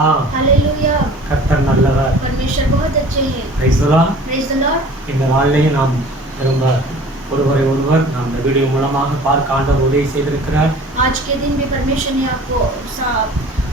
Hallelujah கர்த்தர் நல்லவர். परमेश्वर बहुत अच्छे हैं। Praise the Lord. Praise the Lord. இந்த நாளிலேயே நாம் திரும்ப ஒருவரை ஒருவர் நாம் இந்த வீடியோ மூலமாக பார்க்க ஆண்டவர் உதவி செய்திருக்கிறார். आज के दिन भी परमेश्वर ने आपको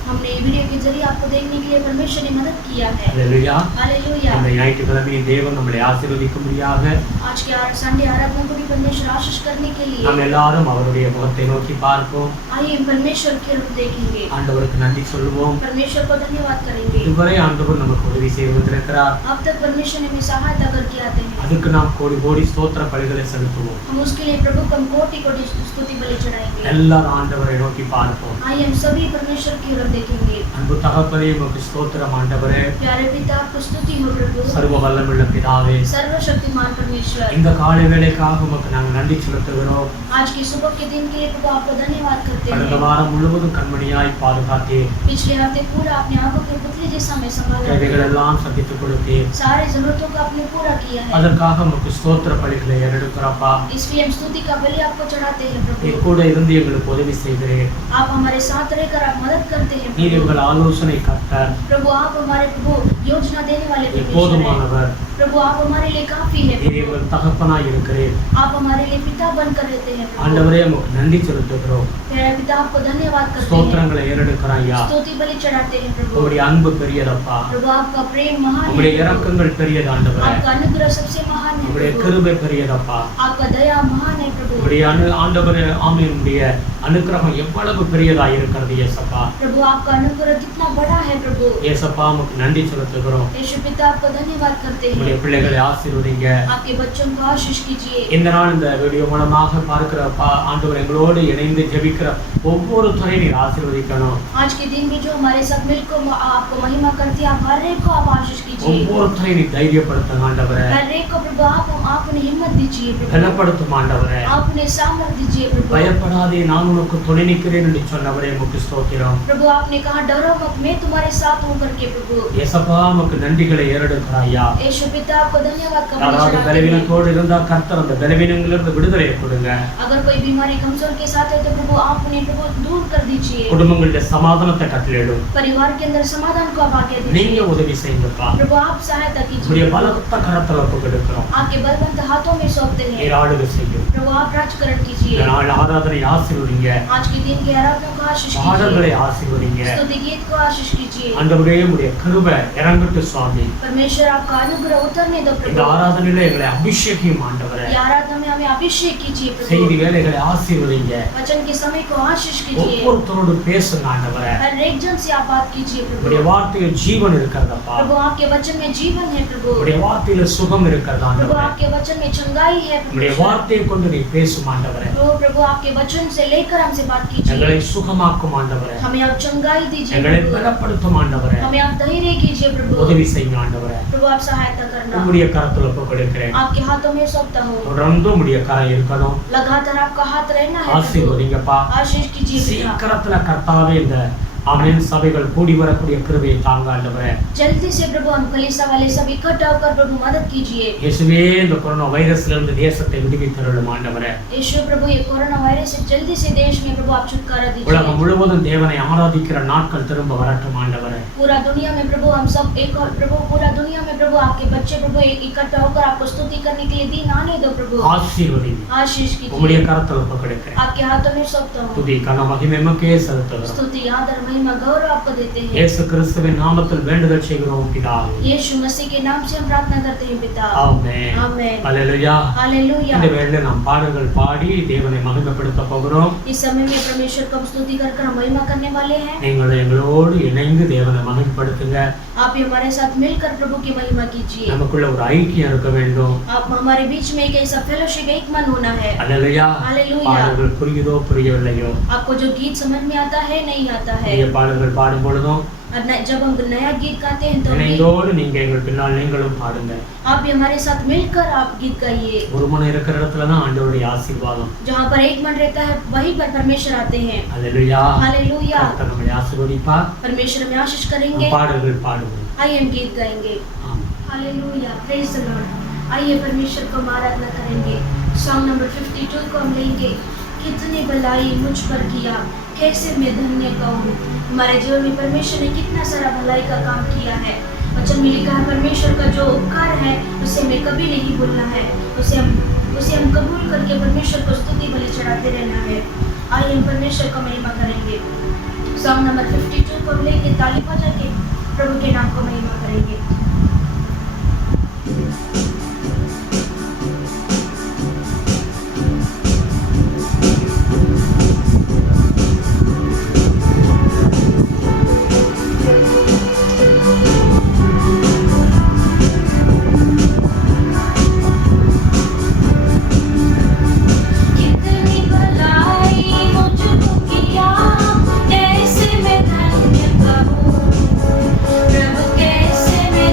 हमने वीडियो के जरिए आपको देखने के लिए परमेश्वर ने मदद किया है। Hallelujah hallelujah. இந்த ஞாயிற்றுக்கிழமை தேவன் நம்மை ஆசீர்வதிக்கும்படியாக आज के संडे आराधना को भी परमेश्वर आशीष करने के लिए நாம் எல்லாரும் அவருடைய முகத்தை நோக்கி பார்ப்போம். आइए परमेश्वर के रूप देखेंगे, ஆண்டவருக்கு நன்றி சொல்லுவோம். परमेश्वर को धन्यवाद करेंगे। இதுவரை ஆண்டவர் நமக்கு உதவி செய்து வந்திருக்கிறார். अब तक परमेश्वर ने हमें सहायता करके आते हैं, அதுக்கு நாம் கோடி கோடி ஸ்தோத்திர பலிகளை செலுத்துவோம். हम उसके लिए प्रभु को कोटि कोटि स्तुति बलि चढ़ाएंगे। எல்லாரும் ஆண்டவரை நோக்கி பார்ப்போம். आइए हम सभी परमेश्वर की ओर देखेंगे। அன்பு தகப்பனே உமக்கு ஸ்தோத்திரம் ஆண்டவரே. प्यारे पिता आपको स्तुति हो प्रभु, சர்வ வல்லமையுள்ள பிதாவே. सर्वशक्तिमान परमेश्वर, இந்த காலை வேளைக்காக உமக்கு நாங்கள் நன்றி செலுத்துகிறோம். आज की सुबह के दिन के लिए प्रभु आपको धन्यवाद करते கடந்த हैं। வாரம் முழுவதும் கண்மணியாய் பாதுகாத்தீர். पिछले हफ्ते पूरा अपने आंखों के पुतले जैसा हमें संभाला, தேவைகள் எல்லாம் சந்தித்துக் கொடுத்தீர். सारे जरूरतों को आपने पूरा किया है। அதற்காக உமக்கு ஸ்தோத்திர பலிகளை ஏறெடுக்கிறப்பா. इसलिए हम स्तुति का बलि आपको चढ़ाते हैं நீர் प्रभु। கூட இருந்து எங்களுக்கு உதவி செய்கிறீர். आप हमारे साथ रहकर आप मदद करते हैं நீர் प्रभु। எங்கள் ஆலோசனை கர்த்தர். प्रभु आप हमारे प्रभु योजना देने वाले நீர் परमेश्वर हैं। போதுமானவர். प्रभु आप हमारे लिए काफी है நீர் प्रभु। எங்கள் தகப்பனாய் இருக்கிறீர். आप हमारे लिए पिता बनकर रहते हैं प्रभु। ஆண்டவரே உமக்கு நன்றி செலுத்துகிறோம். मेरा पिता आपको धन्यवाद करते हैं, ஸ்தோத்திரங்களை ஏறெடுக்கிறோம் ஐயா. स्तुति बलि चढ़ाते हैं प्रभु। உம்முடைய அன்பு பெரியதப்பா. प्रभु आपका प्रेम महान உம்முடைய है, இரக்கங்கள் பெரியது ஆண்டவரே. आपका अनुग्रह सबसे महान है உம்முடைய प्रभु। கிருபை பெரியதப்பா. आपका दया महान है प्रभु। உம்முடைய ஆண்டவரே ஆமெனுடைய அனுக்கிரகம் எவ்வளவு பெரியதா இருக்கிறது இயேசப்பா. प्रभु आपका अनुग्रह कितना बड़ा है प्रभु। இயேசப்பா உமக்கு நன்றி செலுத்துகிறோம். यीशु पिता आपको धन्यवाद करते உம்முடைய हैं, பிள்ளைகளை ஆசீர்வதிங்க. आपके बच्चों को आशीष कीजिए। இந்த நாள் இந்த வீடியோ மூலமாக பார்க்கிறப்பா ஆண்டவர் எங்களோடு இணைந்து ஜெபிக்கிற ஒவ்வொரு துறையும் நீர் ஆசீர்வதிக்கணும். आज के दिन भी जो हमारे साथ मिलकर आपको महिमा करती है, आप हर एक को आप आशीष कीजिए। ஒவ்வொரு துறையும் நீர் தைரியப்படுத்துங்க ஆண்டவரே. हर एक को प्रभु आप उन्हें हिम्मत दीजिए प्रभु, பலப்படுத்தும் ஆண்டவரே. आप उन्हें सामर्थ दीजिए प्रभु। பயப்படாதே நான் உனக்கு துணை நிற்கிறேன் என்று சொன்னவரே உமக்கு ஸ்தோத்திரம். प्रभु आपने कहा डरो मत, मैं तुम्हारे साथ हूँ करके प्रभु। இயேசப்பா உமக்கு நன்றிகளை ஏறெடுக்கிறாயா. यीशु पिता आपको धन्यवाद करना யாராவது चाहते हैं। பலவீனத்தோடு இருந்தா கர்த்தர் அந்த பலவீனங்களிலிருந்து விடுதலையை கொடுங்க. अगर कोई बीमारी कमजोर के साथ है तो प्रभु आप उन्हें प्रभु दूर कर दीजिए। குடும்பங்களுடைய சமாதானத்தை கட்டளையிடும். परिवार के अंदर समाधान को आप आज्ञा நீங்க दीजिए। உதவி செய்யுங்கப்பா. प्रभु आप सहायता உடைய कीजिए, பலத்த கரத்துல ஒப்புக்கொடுக்கிறோம். आपके बलवंत हाथों में सौंपते हैं। நீர் ஆளுகை செய்யும். प्रभु आप राजकरण कीजिए। இந்த நாள் ஆராதனை ஆசீர்வதிங்க. आज के दिन के आराधना को आशीष பாடல்களை कीजिए, ஆசீர்வதிங்க. स्तुति गीत को आशीष कीजिए। ஆண்டவரே உடைய கிருபை இறங்கட்டும் சுவாமி. परमेश्वर आपका अनुग्रह उतरने दो இந்த प्रभु। ஆராதனையில எங்களை அபிஷேகம் ஆண்டவரே. ये आराधना में हमें अभिषेक कीजिए செய்தி प्रभु। வேலைகளை ஆசீர்வதிங்க. वचन के समय को आशीष कीजिए, ஒவ்வொருத்தரோடு பேசுங்க ஆண்டவரே. हर एक जन से आप बात कीजिए உடைய प्रभु। வார்த்தையில் ஜீவன் இருக்கிறதப்பா. प्रभु आपके वचन में जीवन है प्रभु। உடைய வார்த்தையில சுகம் இருக்கிறது प्रभु ஆண்டவரே. आपके वचन में चंगाई है உடைய प्रभु। வார்த்தையை கொண்டு நீ பேசும் ஆண்டவரே. प्रभु आपके वचन से लेकर हमसे बात எங்களை कीजिए, சுகமாக்கும் ஆண்டவரே. हमें आप चंगाई दीजिए எங்களை प्रभु, பலப்படுத்தும் ஆண்டவரே. हमें आप धैर्य कीजिए प्रभु। உதவி செய்யுங்க ஆண்டவரே. प्रभु आप सहायता करना, உம்முடைய கரத்துல ஒப்புக்கொடுக்கிறேன். आपके हाथों में सौंपता हूँ। தொடர்ந்து உம்முடைய கரம் இருக்கணும். लगातार आपका हाथ रहना है प्रभु। ஆசீர்வதிங்கப்பா. आशीष कीजिए पिता। சீக்கிரத்துல கர்த்தாவே இந்த ஆமென் சபைகள் கூடி வரக்கூடிய கிருபையை தாங்க ஆண்டவரே. जल्दी से प्रभु हम कलीसिया वाले सब इकट्ठा होकर प्रभु मदद कीजिए। இயேசுவே இந்த கொரோனா வைரஸ்ல இருந்து தேசத்தை விடுவித்தருளும் ஆண்டவரே. यीशु प्रभु ये कोरोना वायरस से जल्दी से देश में प्रभु आप छुटकारा உலகம் दीजिए। முழுவதும் தேவனை ஆராதிக்கிற நாட்கள் திரும்ப வரட்டும் ஆண்டவரே. पूरा दुनिया में प्रभु हम सब एक और प्रभु पूरा दुनिया में प्रभु आपके बच्चे प्रभु इकट्ठा होकर आपको स्तुति करने के लिए दिन आने दो प्रभु। ஆசீர்வதிங்க. आशीष உம்முடைய कीजिए, கரத்துல ஒப்புக்கொடுக்கிறேன். आपके हाथों में सौंपता हूँ। துதி கன மகிமை உமக்கே செலுத்துகிறோம். स्तुति आदर महिमा गौरव आपको देते हैं। இயேசு கிறிஸ்துவின் நாமத்தில் வேண்டுதல் செய்கிறோம் பிதாவே. यीशु मसीह के नाम से हम प्रार्थना करते हैं पिता। ஆமென். आमेन। அல்லேலூயா. हालेलुया। இந்த வேளையில நாம் பாடல்கள் பாடி தேவனை மகிமைப்படுத்த போகிறோம். इस समय में परमेश्वर को हम स्तुति कर हम महिमा करने वाले हैं। நீங்கள் எங்களோடு இணைந்து தேவனை மகிமைப்படுத்துங்க. आप भी हमारे साथ मिलकर प्रभु की महिमा कीजिए। நமக்குள்ள ஒரு ஐக்கியம் இருக்க வேண்டும். आप हमारे बीच में एक ऐसा फेलोशिप एक मन होना है। அல்லேலூயா. हालेलुया। பாடல்கள் புரியுதோ புரியவில்லையோ, आपको जो गीत समझ में आता है नहीं आता है, நீங்க பாடல்கள் பாடும் பொழுதும் और जब हम नया गीत गाते हैं तो भी இணைந்தோடு நீங்க எங்கள் பின்னால் நீங்களும் பாடுங்க. आप भी हमारे साथ मिलकर आप गीत गाइए। ஒரு மனம் இருக்கிற இடத்துல தான் ஆண்டவருடைய ஆசீர்வாதம். जहाँ पर एक मन रहता है वहीं पर परमेश्वर आते हैं। அல்லேலூயா. हालेलुया। கர்த்தர் நம்மை ஆசீர்வதிப்பார். परमेश्वर हमें आशीष நாம் करेंगे। பாடல்கள் பாடுவோம். आइए हम गीत गाएंगे। Amen. Hallelujah, praise the Lord. आइए परमेश्वर को हम आराधना करेंगे। सॉन्ग नंबर 52 को हम लेंगे कि कितनी भलाई मुझ पर किया, कैसे मैं धन्य कहूँ। हमारे जीवन में परमेश्वर ने कितना सारा भलाई का काम किया है। वचन में लिखा है परमेश्वर का जो उपकार है उसे हमें कभी नहीं भूलना है, उसे हम कबूल करके परमेश्वर को स्तुति बलि चढ़ाते रहना है। आइए हम परमेश्वर को महिमा करेंगे। सॉन्ग नंबर 52 को लेके ताली बजा के प्रभु के नाम को महिमा करेंगे। कैसे मैं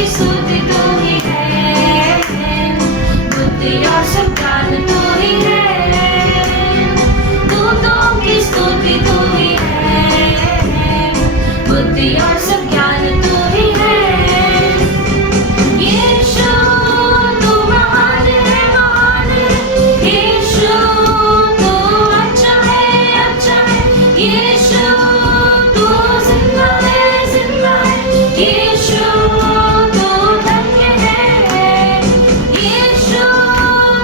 की स्तुति तू ही है, बुद्धि और सब ज्ञान तू ही है। दूतों की स्तुति तू ही है, बुद्धि और सब ज्ञान तू ही है। यीशु तू महान है, महान है। यीशु तू अच्छा है, अच्छा है। यीशु तू जिंदा है, जिंदा है। यीशु तू धन्य है। यीशु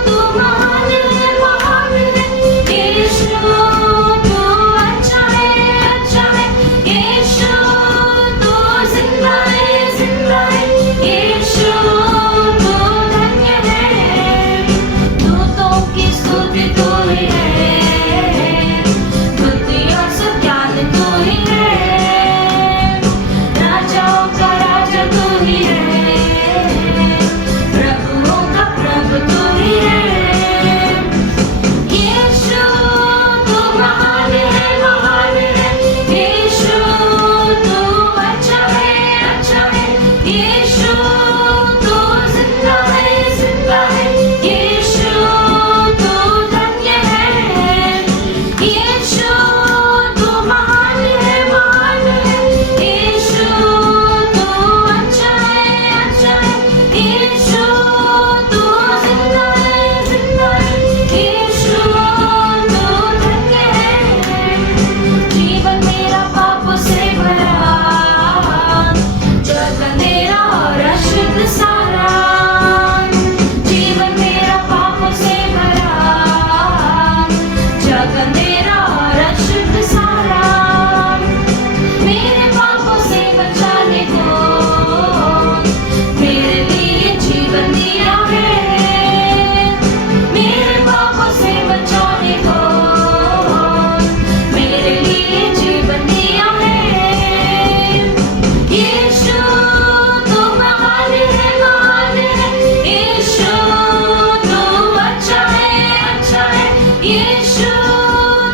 तू महान है, महान है। यीशु तू अच्छा है, अच्छा है। यीशु तू जिंदा है, जिंदा है। यीशु तू धन्य है। दूतों की स्तुति तू ही है, बुद्धि और सब ज्ञान तू ही है। राजाओं का राजा तू ही है, प्रभुओं का प्रभु तू ही है। यीशु तू महान है, महान है। यीशु तू अच्छा है, अच्छा है। यीशु तू जिंदा है, जिंदा है। यीशु तू धन्य है। यीशु तू महान है, महान है। यीशु तू अच्छा है, अच्छा है। यीशु तू जिंदा है, जिंदा है। यीशु तू धन्य है। जीवन मेरा पापों से भरा, जग अंधेरा और अशुद्ध सारा। जीवन मेरा पापों से भरा, जग अंधेरा और अशुद्ध सारा। मेरे पापों से बचाने को मेरे लिए जीवन दिया है। मेरे पापों से बचाने को मेरे लिए जीवन दिया है। यीशु तू महान है, महान है। यीशु तू अच्छा है, अच्छा है। यीशु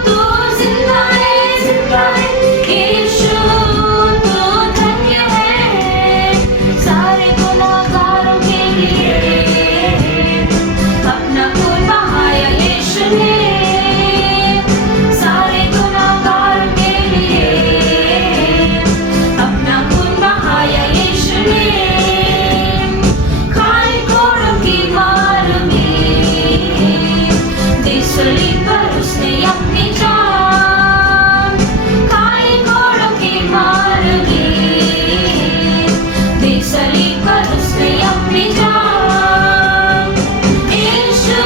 तू जिंदा है, जिंदा है। यीशु तू धन्य है। सारे गुनाहगारों के लिए अपना खून बहाया यीशु ने। सारे गुनाहगारों के लिए अपना खून बहाया यीशु ने। खाई घोड़ों की मार में दिसली पर उसने अपनी जान। खाई घोड़ों की मार में दिसली पर उसने अपनी जान। यीशु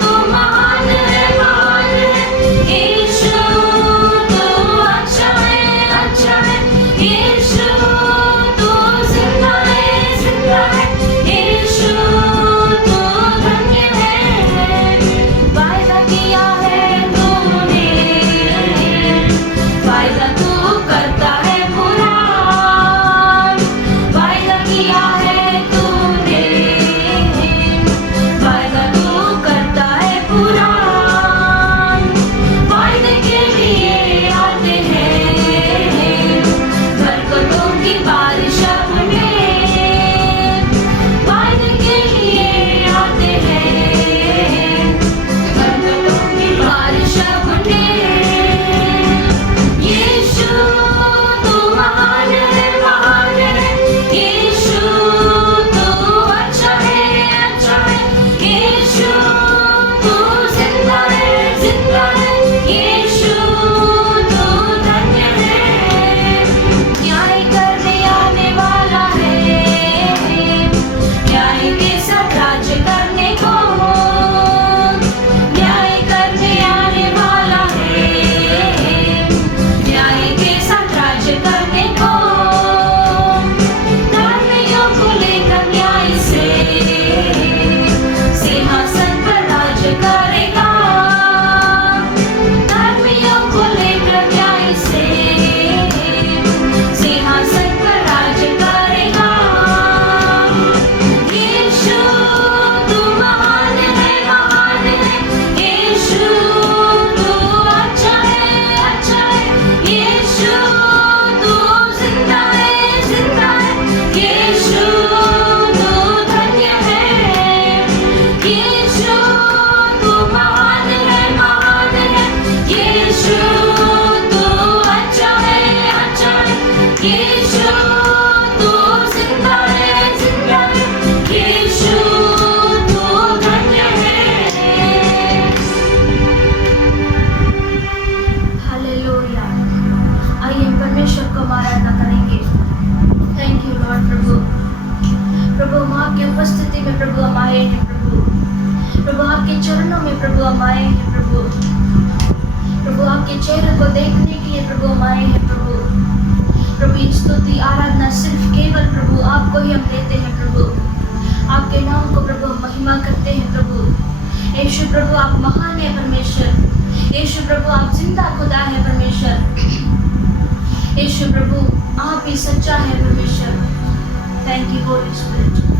तू महान है, महान है। यीशु तू अच्छा है, अच्छा है। यीशु तू जिंदा है, जिंदा है। यीशु तू धन्य है। वायदा किया है तूने, वायदा तू करता है पूरा। वायदा किया है तूने, वायदा तू करता है पूरा। वायदे के लिए आते हैं बरकतों की बारिश अपने। वायदे के लिए आते हैं बरकतों की बारिश अपने। यीशु तू महान है, महान है। यीशु उपस्थिति में प्रभु हम आए हैं प्रभु आपके चरणों में प्रभु हम आए हैं प्रभु आपके चेहरे को देखने के लिए प्रभु हम आए हैं प्रभु ये स्तुति आराधना सिर्फ केवल प्रभु आपको ही हम देते हैं प्रभु। आपके नाम को प्रभु हम महिमा करते हैं प्रभु। यीशु प्रभु आप महान है परमेश्वर। यीशु प्रभु आप जिंदा खुदा है परमेश्वर। यीशु प्रभु आप ही सच्चा है परमेश्वर। Thank you Holy Spirit.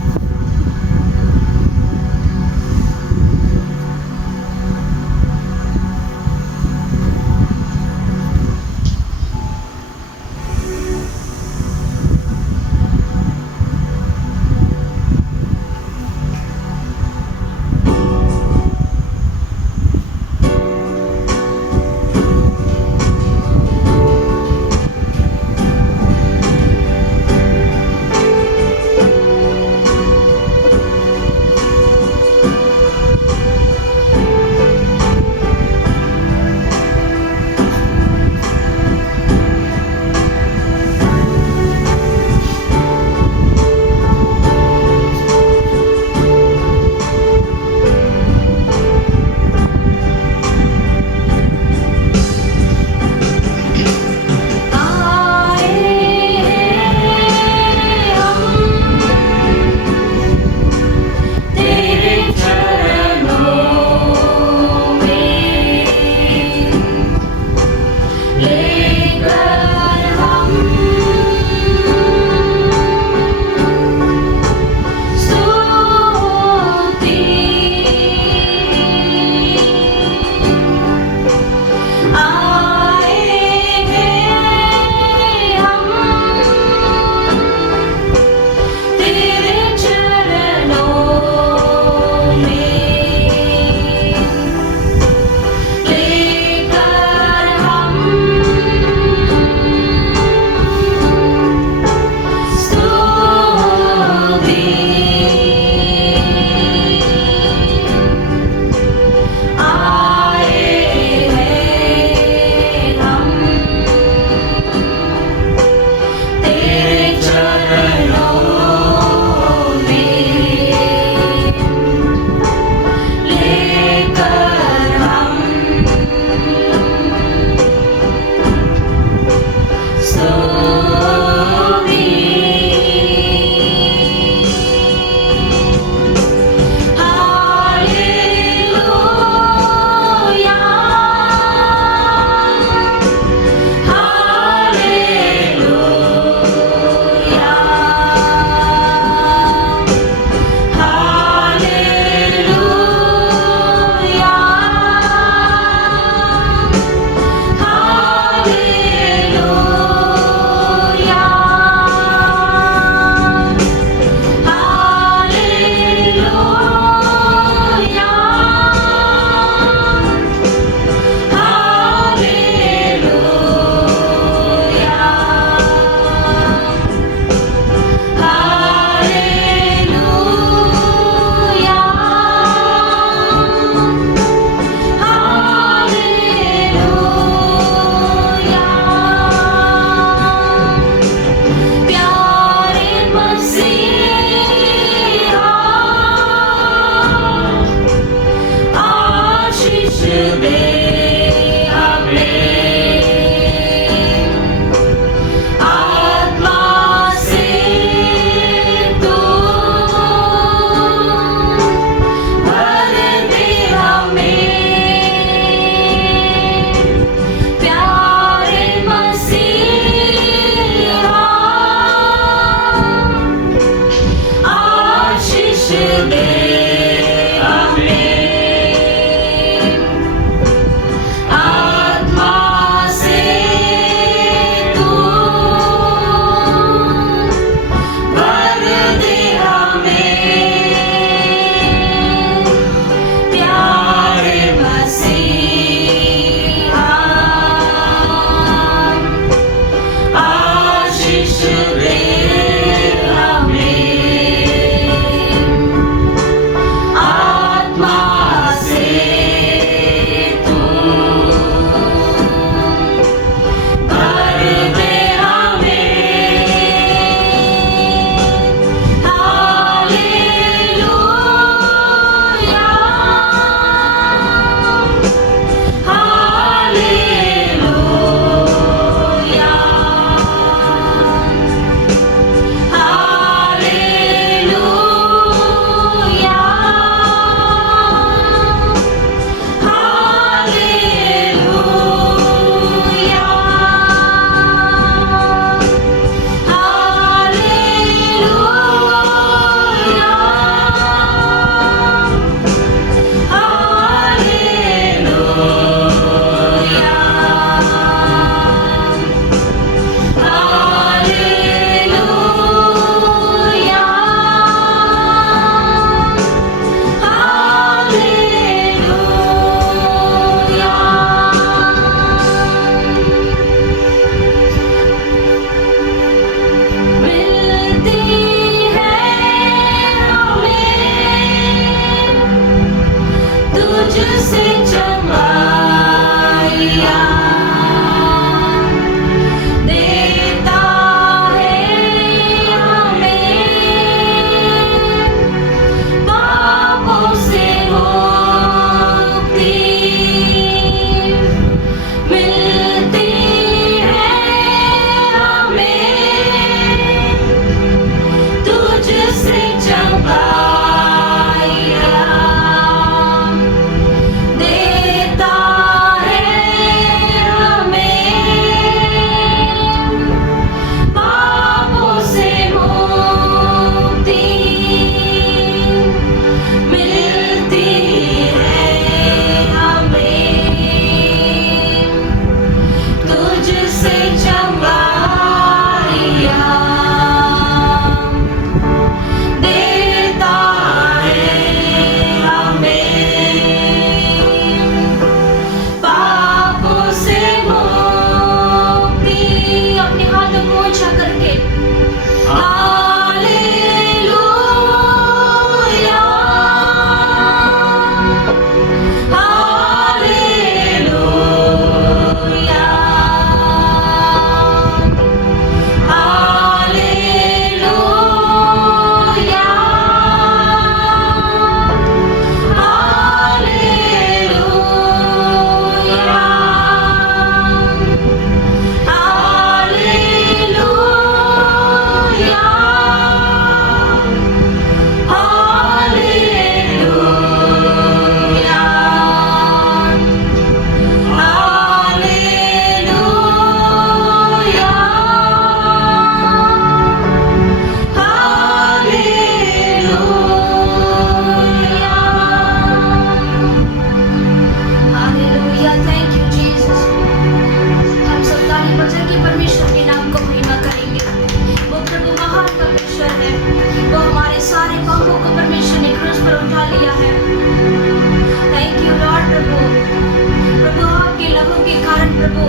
प्रभु,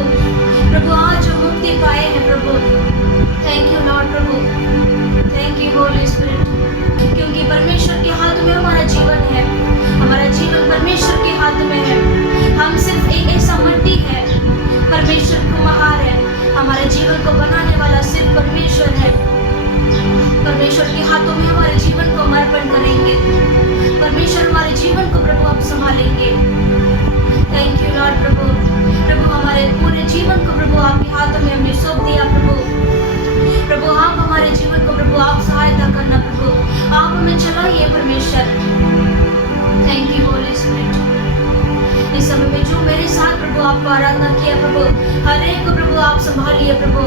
प्रभु आज जो मुक्ति पाए हैं प्रभु, थैंक यू लॉर्ड प्रभु, थैंक यू होली स्पिरिट, क्योंकि परमेश्वर के हाथ में हमारा जीवन है, हमारा जीवन परमेश्वर के हाथ में है। हम सिर्फ एक ऐसा मट्टी है, परमेश्वर कुम्हार है, हमारे जीवन को बनाने वाला सिर्फ परमेश्वर है। परमेश्वर के हाथों में हमारे जीवन को समर्पण करेंगे, परमेश्वर हमारे जीवन को प्रभु आप संभालेंगे। थैंक यू लॉर्ड प्रभु, प्रभु हमारे पूरे जीवन को प्रभु आपके हाथों में हमने सौंप दिया प्रभु, प्रभु आप हमारे जीवन को प्रभु आप सहायता करना प्रभु, आप हमें चलाइए परमेश्वर। थैंक यू होली स्पिरिट, इस समय में जो मेरे साथ प्रभु आपको आराधना किया प्रभु, हर एक को प्रभु आप संभालिए प्रभु,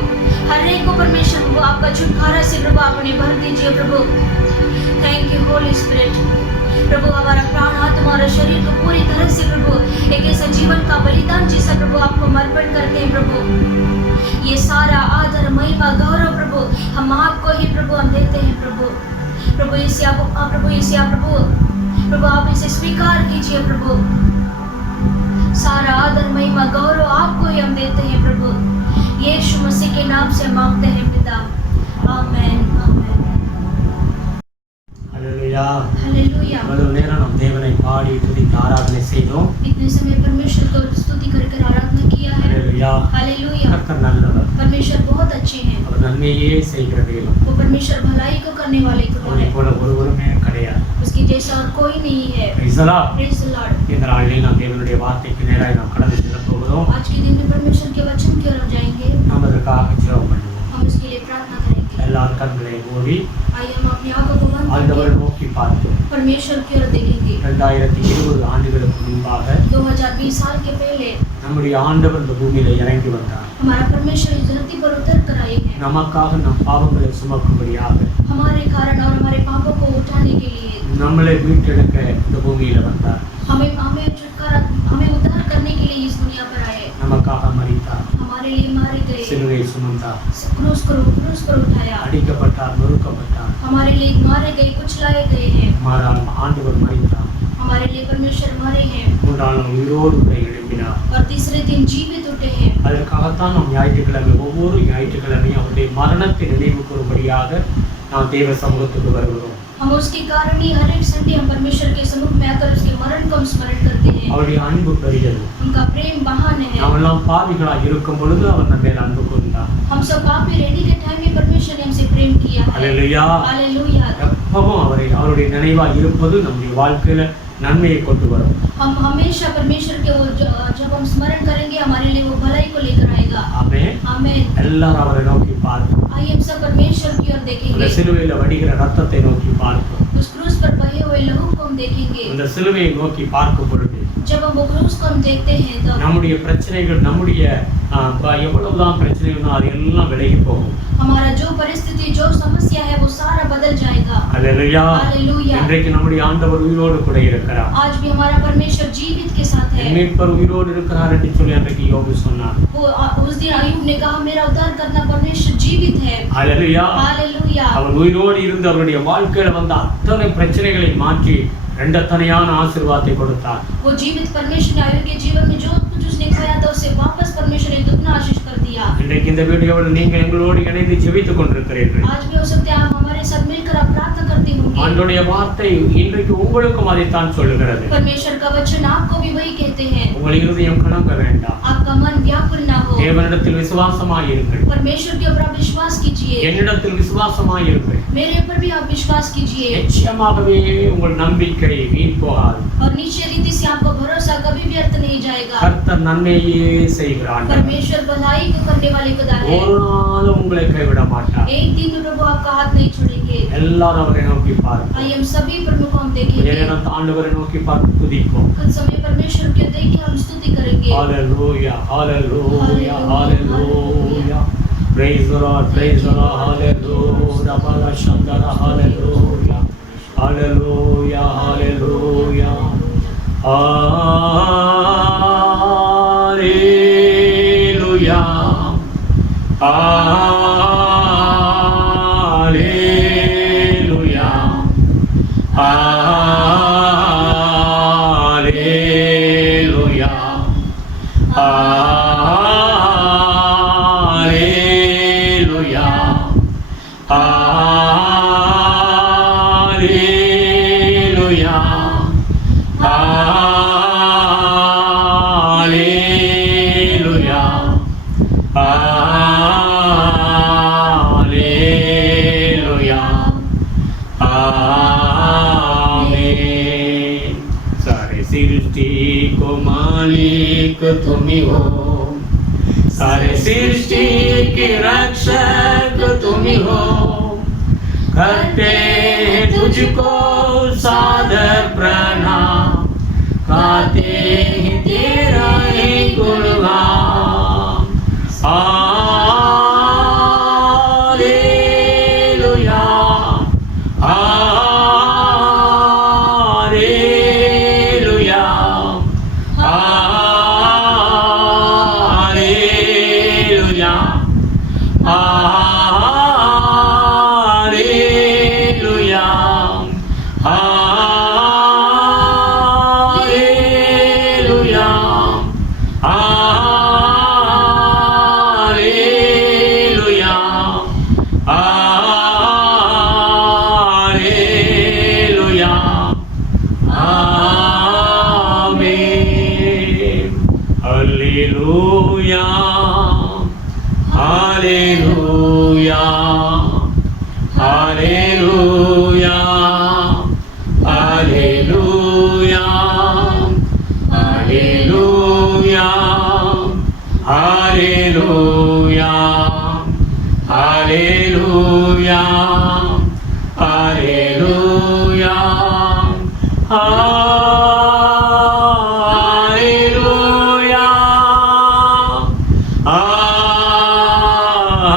हर एक को परमेश्वर प्रभु आपका छुटकारा से प्रभु आपने भर दीजिए प्रभु। थैंक यू होली स्पिरिट, प्रभु हमारा प्राण आत्मा और शरीर को पूरी तरह से प्रभु एक ऐसा जीवन का बलिदान जिससे प्रभु आपको समर्पण करते हैं प्रभु। ये सारा आदर महिमा गौरव प्रभु हम आपको ही प्रभु हम देते हैं प्रभु। प्रभु इसे आप प्रभु आप इसे स्वीकार कीजिए प्रभु। सारा आदर महिमा गौरव आपको ही हम देते हैं प्रभु। यीशु मसीह के नाम से मांगते हैं पिता, आमेन आमेन। Hallelujah hallelujah. இவ்வளவு நேரம் நம் தேவனை பாடி துதித்து ஆராதனை செய்தோம். इतने समय परमेश्वर को स्तुति कर आराधना किया है। Hallelujah hallelujah. கர்த்தர் நல்லவர், परमेश्वर बहुत अच्छे हैं, அவர் நன்மையே செய்கிற தேவன், वो परमेश्वर भलाई को करने वाले को அவரை है, போல ஒருவருமே கிடையாது. उसकी जैसा और कोई नहीं है। Praise the Lord. Praise the Lord। இந்த நாளிலே நாம் தேவனுடைய வார்த்தைக்கு நேராய் நாம் கடந்து செல்ல போகிறோம். आज के दिन में परमेश्वर के वचन की ओर हम जाएंगे, நாம் அதற்காக ஜெபம் பண்ணுவோம். हम उसके लिए प्रार्थना करेंगे। எல்லாரும் கண்களை மூடி आइए हम अपनी आंखों को बंद ஆண்டவரை करके நோக்கி பார்த்து परमेश्वर की ओर देखेंगे। 2020 ஆண்டுகளுக்கு முன்பாக 2020 साल के पहले நம்முடைய ஆண்டவர் இந்த பூமியில இறங்கி வந்தார். हमारा परमेश्वर इस धरती पर उतर कर आए हैं, நமக்காக நம் பாவங்களை சுமக்கும்படியாக हमारे कारण और हमारे पापों को उठाने के लिए, நம்மளை மீட்டெடுக்க இந்த பூமியில வந்தார். हमें उद्धार करने के लिए इस दुनिया पर आए, நமக்காக மரித்தார், हमारे लिए मारे गए, சிலுவை சுமந்தார், क्रूस पर उठाया, அடிக்கப்பட்டார், நொறுக்கப்பட்டார். हमारे लिए मारे गए, कुचलाए गए हैं, மாறால் ஆண்டவர் மரித்தார், हमारे लिए परमेश्वर मारे हैं, மூன்றாம் நாள் உயிரோடு கூட எழுப்பினார். और तीसरे दिन जीवित उठे हैं। அதற்காகத்தான் நாம் ஞாயிற்றுக்கிழமை ஒவ்வொரு ஞாயிற்றுக்கிழமையும் அவருடைய மரணத்தை நினைவு கூறும்படியாக நாம் தேவ சமூகத்துக்கு வருகிறோம். हम उसके कारण ही हर एक संडे हम परमेश्वर के सम्मुख में आकर उसके मरण को हम स्मरण करते हैं। அவருடைய அன்பு பெரியது. उनका प्रेम महान है। நாம் எல்லாம் பாவிகளாய் இருக்கும் பொழுது அவர் நம்ம மேல் அன்பு கூர்ந்தார். हम सब पापी रहने के टाइम में परमेश्वर ने हमसे प्रेम किया है। हालेलुया। हालेलुया। எப்பவும் அவருடைய நினைவாய் இருப்பது நம்முடைய வாழ்க்கையில நன்மையை கொண்டு வரும். हम हमेशा परमेश्वर के जब हम स्मरण करेंगे हमारे लिए वो भलाई को लेकर आएगा। ஆமென் आमेन। எல்லாரும் அவரை நோக்கி பார்ப்போம். आइए हम सब परमेश्वर की ओर அந்த देखेंगे, சிலுவையில வடிகிற ரத்தத்தை நோக்கி பார்ப்போம். उस क्रूस पर बहे हुए लहू को हम देखेंगे। அந்த சிலுவையை நோக்கி பார்க்கும் பொழுது जब हम वो क्रूस को हम देखते हैं तो நம்முடைய பிரச்சனைகள், நம்முடைய எவ்வளவுதான் பிரச்சனைகள் அது எல்லாம் விலகி போகும். हमारा जो परिस्थिति जो समस्या है वो सारा बदल जाएगा। हालेलुया। हालेलुया। இன்றைக்கு நம்முடைய ஆண்டவர் உயிரோடு கூட இருக்கிறார். आज भी हमारा परमेश्वर जीवित के साथ है। மீட்பர் உயிரோடு இருக்கிறார் என்று சொல்லி அன்றைக்கு யோபு சொன்னார். वो उस दिन अय्यूब ने कहा मेरा उद्धार करना परमेश्वर जीवित है। हालेलुया। हालेलुया। அவர் உயிரோடு இருந்து அவருடைய வாழ்க்கையில வந்த அத்தனை பிரச்சனைகளை மாற்றி இரண்டத்தனையான ஆசீர்வாதத்தை கொடுத்தார். वो जीवित परमेश्वर ने अय्यूब के जीवन में जो कुछ उसने खाया था उसे वापस परमेश्वर ने दुगना आशीष कर दिया। இன்றைக்கு இந்த வீடியோவில் நீங்கள் எங்களோடு இணைந்து ஜெபித்துக் கொண்டிருக்கிறீர்கள். आज भी हो सकते हैं आप हमारे साथ मिलकर आप प्रार्थना करते होंगे। ஆண்டவருடைய வார்த்தை இன்றைக்கு உங்களுக்கும் அதைத்தான் சொல்லுகிறது. परमेश्वर का वचन आपको भी वही कहते हैं। உங்கள் இருதயம் கலங்க வேண்டாம். आपका मन व्याकुल ना हो। தேவனிடத்தில் விசுவாசமாய் இருங்கள். परमेश्वर के ऊपर आप विश्वास कीजिए। என்னிடத்தில் விசுவாசமாய் இருங்கள். मेरे ऊपर भी आप विश्वास कीजिए। நிச்சயமாகவே உங்கள் நம்பிக்கை வீண் போகாது. और निश्चय रीति से आपका भरोसा कभी व्यर्थ नहीं जाएगा। கர்த்தர் நன்மையே செய்கிறார். परमेश्वर भलाई को करने वाले खुदा है। ஒரு நாளும் உங்களை கைவிட மாட்டார். एक दिन भी प्रभु आपका हाथ नहीं छोड़ेंगे। எல்லாரும் அவரை நோக்கி பார்ப்போம். आइए हम सभी प्रभु को हम देखेंगे। ஏனென்றால் ஆண்டவரை நோக்கி பார்த்து துதிப்போம். कुछ समय परमेश्वर के देख के हम स्तुति करेंगे। Hallelujah hallelujah hallelujah praise the Lord hallelujah bala shandara hallelujah hallelujah hallelujah hallelujah hallelujah hallelujah hallelujah Hallelujah. Hallelujah. Hallelujah. Amen. सारे सृष्टि को मालिक तुम ही हो, सारे सृष्टि के रक्षक तुम ही हो, करते हैं तुझको सादर प्रणाम, गाते हैं तेरा ही गुणगान। Hallelujah, hallelujah, hallelujah, hallelujah, hallelujah, hallelujah, hallelujah, आमीन। Hallelujah, hallelujah, hallelujah, hallelujah, hallelujah, hallelujah, hallelujah, hallelujah,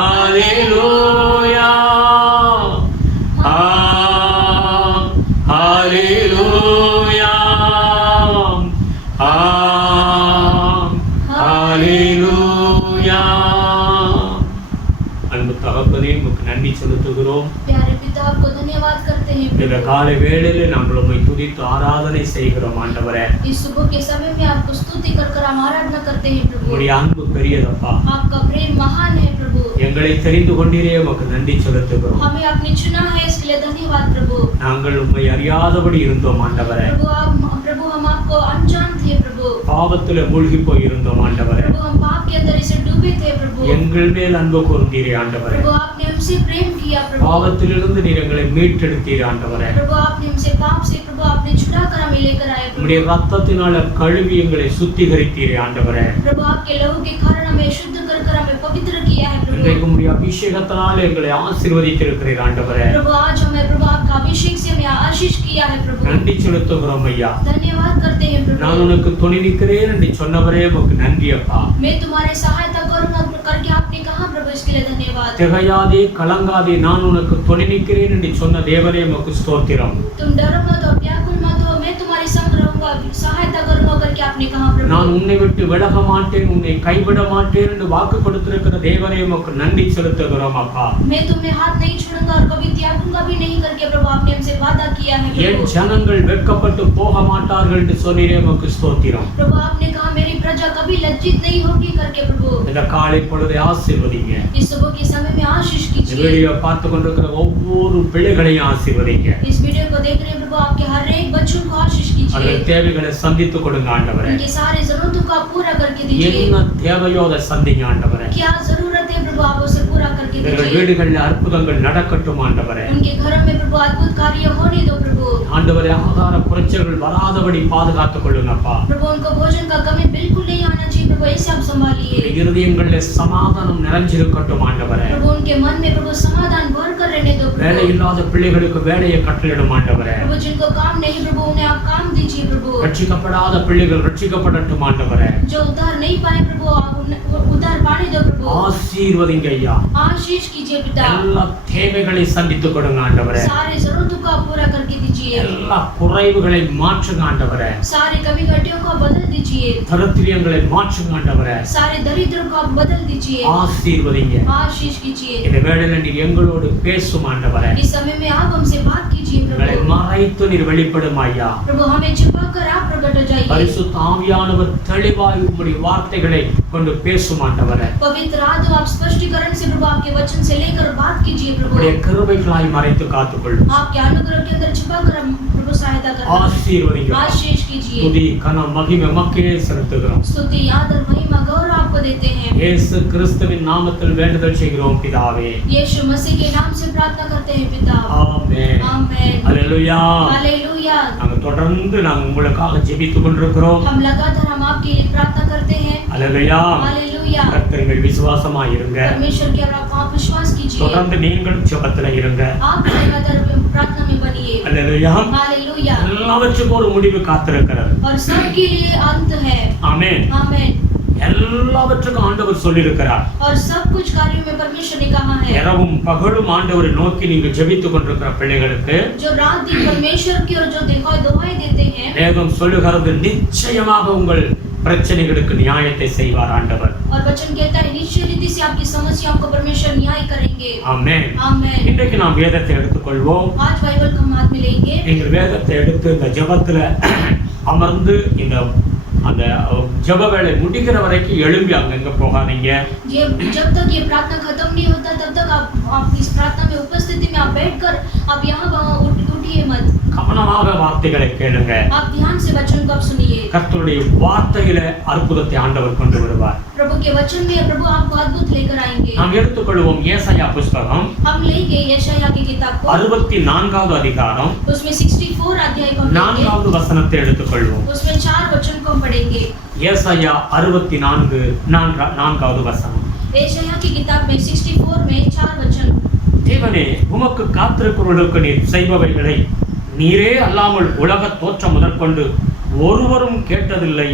hallelujah, hallelujah, hallelujah, hallelujah. அன்பு தகப்பனே உமக்கு நன்றி செலுத்துகிறோம். प्यारे पिता आपको धन्यवाद करते हैं இந்த प्रभु। காலை வேளையிலே நாங்கள் உம்மை துதித்து ஆராதனை செய்கிறோம் ஆண்டவரே. इस सुबह के समय में आपको स्तुति कर कर हम आराधना करते हैं प्रभु। உம்முடைய அன்பு பெரியதப்பா. आपका प्रेम महान है प्रभु। எங்களை தெரிந்து கொண்டீரே உமக்கு நன்றி செலுத்துகிறோம். हमें आपने चुना है इसके लिए धन्यवाद प्रभु। நாங்கள் உம்மை அறியாதபடி இருந்தோம் ஆண்டவரே. प्रभु हम आपको अनजान थे प्रभु। பாவத்திலே மூழ்கி போய் இருந்தோம் ஆண்டவரே. प्रभु हम पाप के अंदर इसे डूबे थे प्रभु। எங்கள் மேல் அன்பு கூர்ந்தீரே ஆண்டவரே. प्रभु आपने हमसे प्रेम किया प्रभु। பாவத்திலிருந்து நீர் எங்களை மீட்டெடுத்தீரே ஆண்டவரே. प्रभु आपने हमसे पाप से प्रभु आपने छुड़ा कर हमें लेकर आए உம்முடைய प्रभु। ரத்தத்தினால கழுவி எங்களை சுத்திகரித்தீரே ஆண்டவரே. प्रभु आपके लहू के कारण हमें शुद्ध कर कर हमें पवित्र किया है இன்றைக்கு प्रभु। உம்முடைய அபிஷேகத்தினால எங்களை ஆசீர்வதித்திருக்கிறீர் ஆண்டவரே. प्रभु आज हमें प्रभु आपका अभिषेक से हमें आशीष किया है प्रभु। நன்றி செலுத்துகிறோம் ஐயா. धन्यवाद करते हैं நான் प्रभु। உனக்கு துணை நிற்கிறேன் என்று சொன்னவரே உமக்கு நன்றி அப்பா. मैं तुम्हारे सहायता करूंगा करके आपने कहा प्रभु, इसके लिए धन्यवाद। திகையாதே கலங்காதே நான் உனக்கு துணை நிற்கிறேன் என்று சொன்ன தேவனே உமக்கு ஸ்தோத்திரம். तुम डरो मत और व्याकुल मत हो, मैं तुम्हारे संग रहूंगा, सहायता करूंगा करके आपने कहा நான் प्रभु। உன்னை விட்டு விலக மாட்டேன், உன்னை கைவிட மாட்டேன் என்று வாக்கு கொடுத்திருக்கிற தேவனே உமக்கு நன்றி செலுத்துகிறோம் அப்பா. मैं तुम्हें हाथ नहीं छोड़ूंगा और कभी त्यागूंगा भी नहीं करके प्रभु आपने हमसे वादा किया है என் प्रभु। ஜனங்கள் வெட்கப்பட்டு போக மாட்டார்கள் என்று சொன்னீரே உமக்கு ஸ்தோத்திரம். प्रभु आपने कहा मेरी प्रजा कभी लज्जित नहीं होगी करके प्रभु। இந்த காலை பொழுதை ஆசீர்வதிங்க. इस सुबह के समय में आशीष இந்த कीजिए। வீடியோ பார்த்து கொண்டிருக்கிற ஒவ்வொரு பிள்ளைகளையும் ஆசீர்வதிங்க. इस वीडियो को देख रहे हैं प्रभु, आपके हर एक बच्चों को आशीष அவர்கள் कीजिए। தேவைகளை சந்தித்து கொடுங்க ஆண்டவரே. उनके सारे जरूरतों को आप पूरा करके दीजिए। என்ன தேவையோ அதை சந்திங்க ஆண்டவரே. क्या जरूरत है प्रभु आप उसे पूरा करके இவர்கள் दीजिए। வீடுகளில் அற்புதங்கள் நடக்கட்டும் ஆண்டவரே. उनके घर में प्रभु अद्भुत कार्य होने दो प्रभु। ஆண்டவரே ஆகார குறைச்சல்கள் வராதபடி பாதுகாத்துக் கொள்ளுங்கப்பா. प्रभु उनको भोजन का कमी बिल्कुल नहीं आना चाहिए प्रभु, ऐसे आप संभालिए। இருதயங்களில் சமாதானம் நிறைஞ்சிருக்கட்டும் ஆண்டவரே. प्रभु उनके मन में प्रभु समाधान भर कर रहने दो வேலை प्रभु। இல்லாத பிள்ளைகளுக்கு வேலையை கட்டளையிடும் ஆண்டவரே. प्रभु जिनको काम नहीं प्रभु उन्हें आप काम दीजिए प्रभु। ரட்சிக்கப்படாத பிள்ளைகள் ரட்சிக்கப்படட்டும் ஆண்டவரே. जो उद्धार नहीं पाए प्रभु आप उद्धार पाने दो प्रभु। ஆசீர்வதிங்க ஐயா. आशीष कीजिए पिता। எல்லா தேவைகளை சந்தித்து கொடுங்க ஆண்டவரே. सारे जरूरतों को आप पूरा करके दीजिए। எல்லா குறைவுகளை மாற்றுங்க ஆண்டவரே. सारे कमी घटियों को आप बदल दीजिए। தரித்திரியங்களை மாற்றுங்க ஆண்டவரே. सारे दरिद्रों को आप बदल दीजिए। ஆசீர்வதிங்க. आशीष कीजिए। இந்த வேளையில நீர் எங்களோடு பேசும் ஆண்டவரே. इस समय में आप हमसे बात कीजिए எங்களை प्रभु। மறை மறைத்து நீர் வெளிப்படும் ஐயா. प्रभु हमें छिपाकर आप प्रकट हो जाइए। பரிசுத்த ஆவியானவர் தெளிவாய் உம்முடைய வார்த்தைகளை கொண்டு பேசும் ஆண்டவரே. पवित्र आत्मा आप स्पष्टीकरण से प्रभु आपके वचन से लेकर बात कीजिए प्रभु। உம்முடைய கிருபைகளாய் மறைத்து காத்துக்கொள்ளும். आपके अनुग्रह के अंदर छिपाकर हम प्रभु सहायता करें। ஆசீர்வதிங்க. आशीष कीजिए। துதி கனம் மகிமை மக்கே செலுத்துகிறோம். स्तुति आदर महिमा गौरव आपको देते हैं। இயேசு கிறிஸ்துவின் நாமத்தில் வேண்டுதல் செய்கிறோம் பிதாவே. यीशु मसीह के नाम से प्रार्थना करते हैं पिता। ஆமென். आमेन। ஹalleluya. हालेलुया। நாங்க தொடர்ந்து நாங்க உங்களுக்காக ஜெபித்துக் கொண்டிருக்கிறோம். हम लगातार हम आपके लिए प्रार्थना करते हैं। ஹalleluya. हालेलुया। கர்த்தர்கள் விசுவாசமாய் இருங்க. परमेश्वर के आप विश्वास कीजिए। தொடர்ந்து நீங்கள் ஜெபத்துல இருங்க. आप लगातार प्रार्थना में बनिए। ஹalleluya. हालेलुया। எல்லாவற்றுக்கும் ஒரு முடிவு காத்திருக்கிறது. और सबके लिए अंत है। ஆமென். आमेन। எல்லாவற்றுக்கும் ஆண்டவர் சொல்லியிருக்கிறார். और सब कुछ कार्यों में परमेश्वर ने कहा है। இரவும் பகலும் ஆண்டவரை நோக்கி நீங்க ஜெபித்துக் கொண்டிருக்கிற பிள்ளைகளுக்கு जो रात दिन परमेश्वर की और जो दुहाई देते हैं, வேதம் சொல்லுகிறது நிச்சயமாக உங்கள் பிரச்சனைகளுக்கு நியாயத்தை செய்வார் ஆண்டவர். और वचन कहता है निश्चय रीति से आपकी समस्याओं को परमेश्वर न्याय करेंगे। ஆமென். आमेन। இன்றைக்கு நாம் வேதத்தை எடுத்துக்கொள்வோம். आज बाइबल को हम हाथ में लेंगे। நீங்கள் வேதத்தை எடுத்து இந்த ஜெபத்துல அமர்ந்து இந்த அந்த ஜெப வேளை முடிகிற வரைக்கும் எழும்பி அங்கங்க போகாதீங்க. ये जब तक ये प्रार्थना खत्म नहीं होता तब तक आप इस प्रार्थना में उपस्थिति में आप बैठकर आप यहाँ वहाँ उठिए मत। கவனமாக வார்த்தைகளை கேளுங்க. आप ध्यान से वचन को आप सुनिए। கர்த்தருடைய வார்த்தையில அற்புதத்தை ஆண்டவர் கொண்டு வருவார். प्रभु के वचन में प्रभु आपको अद्भुत लेकर आएंगे। நாம் எடுத்துக்கொள்வோம் ஏசாயா புஸ்தகம் हम लेंगे यशायाह की किताब को। 64வது அதிகாரம் उसमें 64 अध्याय को हम लेंगे। 4வது வசனத்தை எடுத்துக்கொள்வோம். उसमें 4 वचन को हम पढ़ेंगे। ஏசாயா 64 வசனம். यशायाह की किताब में 64 में 4 वचन। தேவனே உமக்கு காத்திருக்கிறவர்களுக்கு நீர் செய்பவைகளை நீரே அல்லாமல் உலக தோற்றம் முதற்கொண்டு ஒருவரும் கேட்டதில்லை,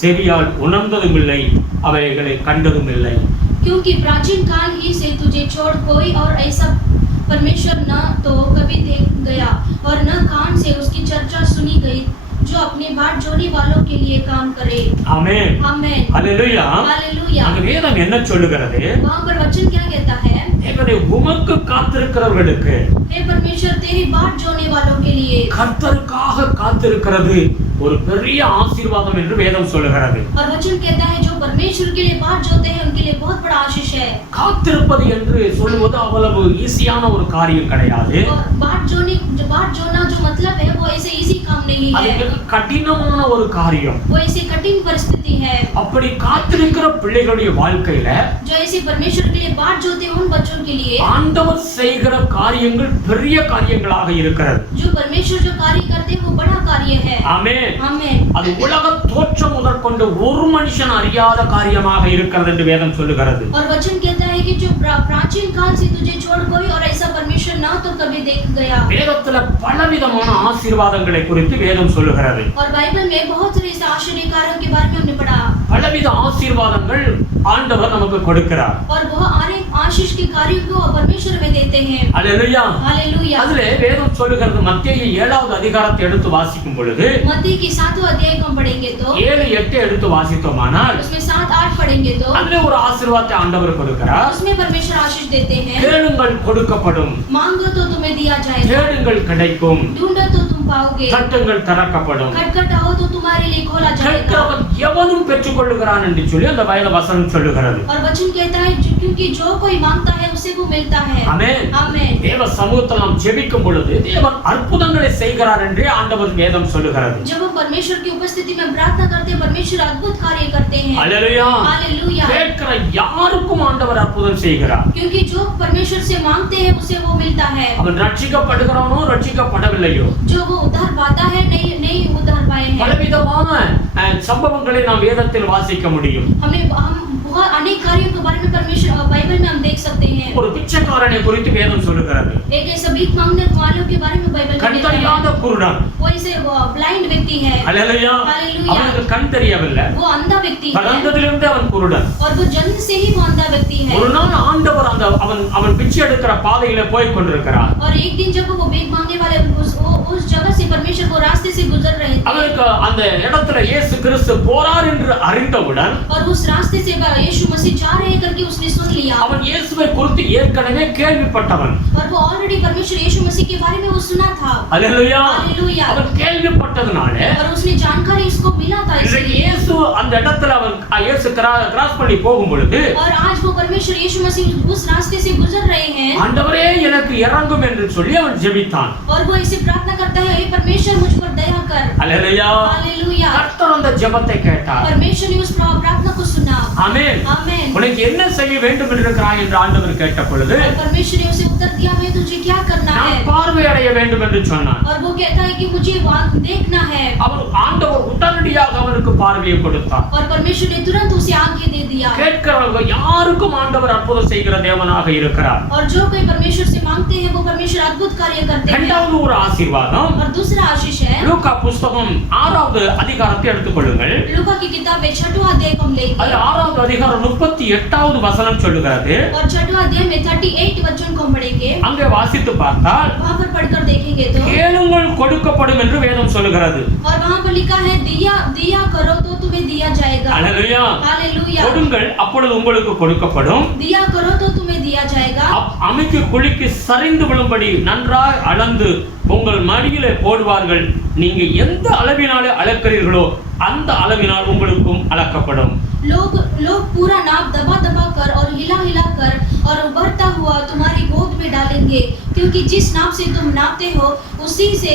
செவியால் உணர்ந்ததும் இல்லை, அவைகளை கண்டதும் இல்லை. क्योंकि प्राचीन काल ही से तुझे छोड़ कोई और ऐसा परमेश्वर न तो कभी देख गया और न कान से उसकी चर्चा सुनी गई जो अपने बाट जोड़ने वालों के लिए काम करे। ஆமென். आमेन। ஹalleluya. हालेलुया। அங்க வேதம் என்ன சொல்லுகிறது? वहाँ पर वचन क्या कहता है? தேவனே உமக்கு காத்திருக்கிறவர்களுக்கு, हे परमेश्वर तेरी बाट जोड़ने वालों के लिए, கர்த்தருக்காக காத்திருக்கிறது ஒரு பெரிய ஆசீர்வாதம் என்று வேதம் சொல்லுகிறது. और वचन कहता है जो परमेश्वर के लिए बाट जोड़ते हैं उनके लिए बहुत बड़ा आशीष है। காத்திருப்பது என்று சொல்லுவது அவ்வளவு ஈஸியான ஒரு காரியம் கிடையாது. और बाट जोड़ना जो मतलब है वो ऐसे इजी काम नहीं அது है। மிக கடினமான ஒரு காரியம். वो ऐसी कठिन परिस्थिति है। அப்படி காத்திருக்கிற பிள்ளைகளுடைய வாழ்க்கையில जो ऐसे परमेश्वर के लिए बाट जोड़ते हैं उन बच्चों के लिए ஆண்டவர் செய்கிற காரியங்கள் பெரிய காரியங்களாக இருக்கிறது. जो परमेश्वर जो कार्य करते हैं वो बड़ा कार्य है। ஆமென். आमेन। அது உலக தோற்றம் முதற்கொண்டு ஒரு மனுஷன் அறியாத காரியமாக இருக்கிறது என்று வேதம் சொல்லுகிறது. और वचन कहता है कि जो प्राचीन काल से तुझे छोड़ कोई और ऐसा परमेश्वर ना तो कभी देख गया। வேதத்துல பலவிதமான ஆசீர்வாதங்களை குறித்து வேதம் சொல்லுகிறது. और बाइबल में बहुत सारे ऐसे आश्चर्य कार्यों के बारे में हमने पढ़ा। பலவித ஆசீர்வாதங்கள் ஆண்டவர் நமக்கு கொடுக்கிறார். और वह अनेक आशीष के कार्यों को परमेश्वर में देते हैं। அல்லேலூயா. हालेलुया। அதுல வேதம் சொல்லுகிறது மத்தேயு 7வது அதிகாரத்தை எடுத்து வாசிக்கும் பொழுது मत्ती की 7वां अध्याय को हम पढ़ेंगे तो 7, 8 எடுத்து வாசித்தோமானால் उसमें 7, 8 पढ़ेंगे तो அதுல ஒரு ஆசீர்வாதத்தை ஆண்டவர் கொடுக்கிறார். उसमें परमेश्वर आशीष देते हैं। கேளுங்கள் கொடுக்கப்படும், मांगो तो तुम्हें दिया जाएगा, தேடுங்கள் கிடைக்கும், ढूंढो तो तुम पाओगे, தட்டுங்கள் திறக்கப்படும், खटखटाओ तो तुम्हारे लिए खोला जाएगा। கேட்கிறவன் எவனும் பெற்றுக்கொள்ளுகிறான் என்று சொல்லி அந்த வேத வசனம் சொல்லுகிறது. और वचन कहता है क्योंकि जो कोई मांगता है उसे वो मिलता है। ஆமென். आमेन। தேவ சமூகத்தில் நாம் ஜெபிக்கும் பொழுது தேவன் அற்புதங்களை செய்கிறார் என்று ஆண்டவர் வேதம் சொல்லுகிறது. जब हम परमेश्वर की उपस्थिति में प्रार्थना करते हैं परमेश्वर अद्भुत कार्य करते हैं। அல்லேலூயா. हालेलुया। கேட்கிற யாருக்கும் ஆண்டவர் அற்புதம் செய்கிறார். क्योंकि जो परमेश्वर से मांगते हैं उसे वो मिलता है। அவன் ரட்சிக்கப்படுகிறானோ ரட்சிக்கப்படவில்லையோ जो वो उद्धार पाता है नहीं उद्धार पाए हैं। பலவிதமான சம்பவங்களை நாம் வேதத்தில் வாசிக்க முடியும். हम बहुत अनेक कार्यों के बारे में परमेश्वर बाइबल में हम देख सकते हैं। ஒரு பிச்சைக்காரனை குறித்து வேதம் சொல்லுகிறது. एक ऐसा भीख मांगने वालों के बारे में बाइबल கண் कहता தெரியாத है। குருடன். वो ऐसे ब्लाइंड व्यक्ति है। அல்லேலூயா. हालेलुया। அவனுக்கு கண் தெரியவில்லை. वो अंधा व्यक्ति है பிறந்ததிலிருந்தே அவன் குருடன். और वो जन्म से ही वो अंधा व्यक्ति है। ஒரு நாள் ஆண்டவர் அவன் பிச்சை எடுக்கிற பாதையில போய் கொண்டிருக்கிறார். और एक दिन जब वो भीख मांगने वाले उस जगह से परमेश्वर वो रास्ते से से गुजर रहे थे அவருக்கு அந்த இடத்துல இயேசு கிறிஸ்து போறார் என்று அறிந்தவுடன் और उस रास्ते से यीशु मसीह जा रहे हैं करके उसने सुन लिया அவன் இயேசுவை குறித்து ஏற்கனவே கேள்விப்பட்டவன் और वो ऑलरेडी परमेश्वर यीशु मसीह के बारे में वो सुना था அல்லேலூயா हालेलुया அவன் கேள்விப்பட்டதனால और उसने जानकारी उसको मिला था இன்றைக்கு इसलिए இயேசு அந்த இடத்துல அவன் இயேசு கிராஸ் பண்ணி போகும் பொழுது और आज वो परमेश्वर यीशु मसीह उस रास्ते से गुजर रहे हैं ஆண்டவரே எனக்கு இறங்கும் என்று சொல்லி அவன் ஜெபித்தான் और वो इसे प्रार्थना करता है हे परमेश्वर मुझ पर दया कर அல்லேலூயா हालेलुया கர்த்தர் அந்த ஜெபத்தை கேட்டார் परमेश्वर ने उस प्रार्थना को सुना ஆமென் आमेन உனக்கு என்ன செய்ய வேண்டும் என்று இருக்கிறாய் என்று ஆண்டவர் கேட்ட பொழுது और परमेश्वर ने उसे उत्तर दिया मैं तुझे क्या करना है நான் பார்வை அடைய வேண்டும் என்று சொன்னான் और वो कहता है कि मुझे देखना है அவர் ஆண்டவர் உடனடியாக அவனுக்கு பார்வையை கொடுத்தார் और परमेश्वर ने तुरंत उसे आंखें दे दिया கேட்கிறவங்க யாருக்கும் ஆண்டவர் அற்புதம் செய்கிற தேவனாக இருக்கிறார் और जो कोई परमेश्वर से मांगते हैं वो परमेश्वर अद्भुत कार्य करते हैं இரண்டாவது ஒரு ஆசீர்வாதம் और दूसरा आशीष है லூக்கா புத்தகம் 6வது அதிகாரத்தை எடுத்துக்கொள்ளுங்கள் लूका की किताब में 6वां अध्याय को हम लेंगे அது 6வது அதிகாரம் 38வது வசனம் சொல்லுகிறது और 6वां अध्याय में 38 वचन को हम पढ़ेंगे அங்கே வாசித்து பார்த்தால் वहां पर पढ़कर देखेंगे तो கேளுங்கள் கொடுக்கப்படும் என்று வேதம் சொல்லுகிறது और वहां पर लिखा है दिया करो तो तुम्हें दिया जाएगा அல்லேலூயா हालेलुया கொடுங்கள் அப்பொழுது உங்களுக்கு கொடுக்கப்படும் दिया करो तो तुम्हें दिया जाएगा அமைக்கு குழிக்கு சரிந்து விழும்படி நன்றாய் அளந்து உங்கள் மடியிலே போடுவார்கள் நீங்க எந்த அளவினாலே அளக்கிறீர்களோ அந்த அளவினால் உங்களுக்கும் அளக்கப்படும் लोग पूरा नाप दबा कर और हिला कर और उभरता हुआ तुम्हारी गोद में डालेंगे क्योंकि जिस नाप से तुम नापते हो उसी से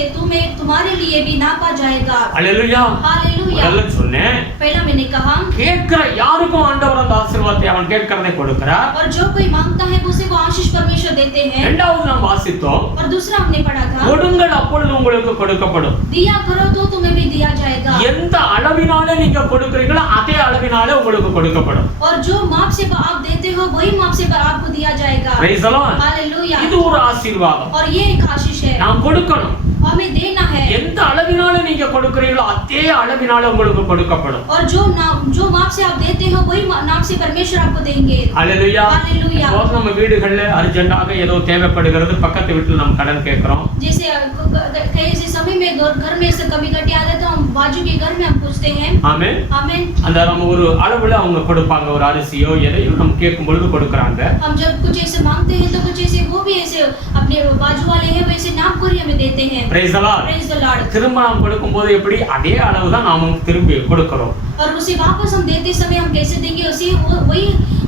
तुम्हारे लिए भी नापा जाएगा அல்லேலூயா हालेलुया முதல்ல சொன்னேன் पहला मैंने कहा கேட்கிற யாருக்கும் ஆண்டவர் அந்த ஆசீர்வாதத்தை அவன் கேட்கிறதை கொடுக்கிறார் और जो कोई मांगता है उसे वो आशीष परमेश्वर देते हैं இரண்டாவது நாம் வாசித்தோம் और दूसरा हमने पढ़ा था கொடுங்கள் அப்பொழுது உங்களுக்கு கொடுக்கப்படும் दिया करो तो तुम्हें भी दिया जाएगा எந்த அளவினாலே நீங்க கொடுக்கிறீங்களோ அதே அளவினாலே உங்களுக்கு கொடுக்கப்படும் और जो माप से आप देते हो वही माप से आपको दिया जाएगा Praise the Lord. हालेलुया இது ஒரு ஆசீர்வாதம் और ये एक आशीष है நாம் கொடுக்கணும் हमें देना है எந்த அளவினாலே நீங்க கொடுக்கிறீங்களோ அதே அளவினாலே உங்களுக்கு கொடுக்கப்படும் और जो माप से आप देते हो वही नाप से परमेश्वर आपको देंगे அல்லேலூயா हालेलुया இப்போ நம்ம வீடுகள்ல அர்ஜென்ட்டாக ஏதோ தேவைப்படுகிறது பக்கத்து வீட்டுல நம்ம கடன் கேட்கிறோம் जैसे कैसे समय में घर में से कभी कटी आ जाए तो हम बाजू के घर में हम पूछते हैं ஆமென் आमीन அந்த நம்ம ஒரு அளவுல அவங்க கொடுப்பாங்க ஒரு அரிசியோ எதையோ நம்ம கேட்கும் பொழுது கொடுக்கறாங்க हम जब कुछ ऐसे मांगते हैं तो कुछ ऐसे वो भी ऐसे अपने बाजू वाले हैं वैसे नाप कर ही हमें देते हैं Praise the Lord. Praise the Lord. திரும்ப நாம் கொடுக்கும்போது எப்படி அதே அளவு தான் நாமும் திரும்பி கொடுக்கிறோம் और उसे वापस हम देते समय हम कैसे देंगे उसे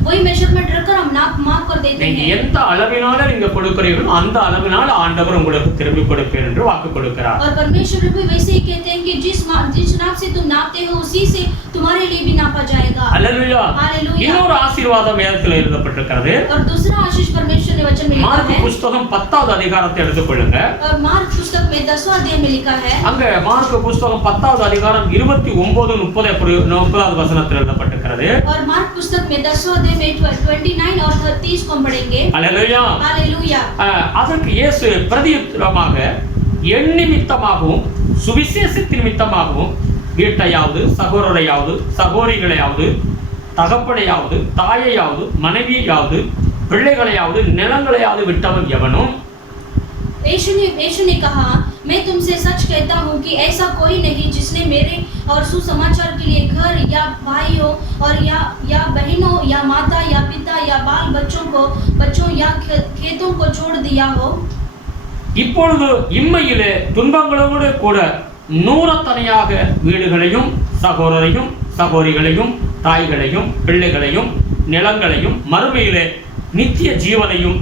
वही मेजरमेंट रखकर हम माप कर देते நீங்க हैं எந்த அளவினால நீங்க கொடுக்கிறீர்களோ அந்த அளவினால ஆண்டவர் உங்களுக்கு திரும்பி கொடுப்பேன் என்று வாக்கு கொடுக்கிறார் और परमेश्वर भी वैसे ही कहते हैं कि जिस नाप से तुम नापते हो उसी से तुम्हारे लिए भी नापा जाएगा அல்லேலூயா हालेलुया இன்னொரு ஆசீர்வாதம் வேதத்தில் எழுதப்பட்டிருக்கிறது और दूसरा आशीष परमेश्वर ने वचन में लिखा மார்க் है புத்தகம் 10வது அதிகாரத்தை எடுத்துக்கொள்ளுங்க और मार्क पुस्तक में 10वां अध्याय में लिखा है அங்க மார்க் புத்தகம் 10வது அதிகாரம் 29 30வது வசனத்தில் எழுதப்பட்டிருக்கிறது और मार्क पुस्तक में 10वां अध्याय में 29 और 30 को हम पढ़ेंगे அல்லேலூயா हालेलुया அதற்கு இயேசு பிரதியுத்தரமாக என் நிமித்தமாகவும் சுவிசேஷத்தின் நிமித்தமாகவும் வீட்டையாவது சகோதரையாவது சகோதரிகளையாவது தகப்பனையாவது தாயையாவது மனைவியையாவது பிள்ளைகளையாவது நிலங்களையாவது விட்டவன் எவனும் यीशु ने कहा मैं तुमसे सच कहता हूँ कि ऐसा कोई नहीं जिसने मेरे और सुसमाचार के लिए घर या भाइयों और या बहनों या माता या पिता या बाल बच्चों या खेतों को छोड़ दिया हो இப்பொழுது இம்மையிலே துன்பங்களோடு கூட நூறத்தனையாக வீடுகளையும் சகோதரையும் சகோதரிகளையும் தாய்களையும் பிள்ளைகளையும் நிலங்களையும் மறுமையிலே நித்திய ஜீவனையும்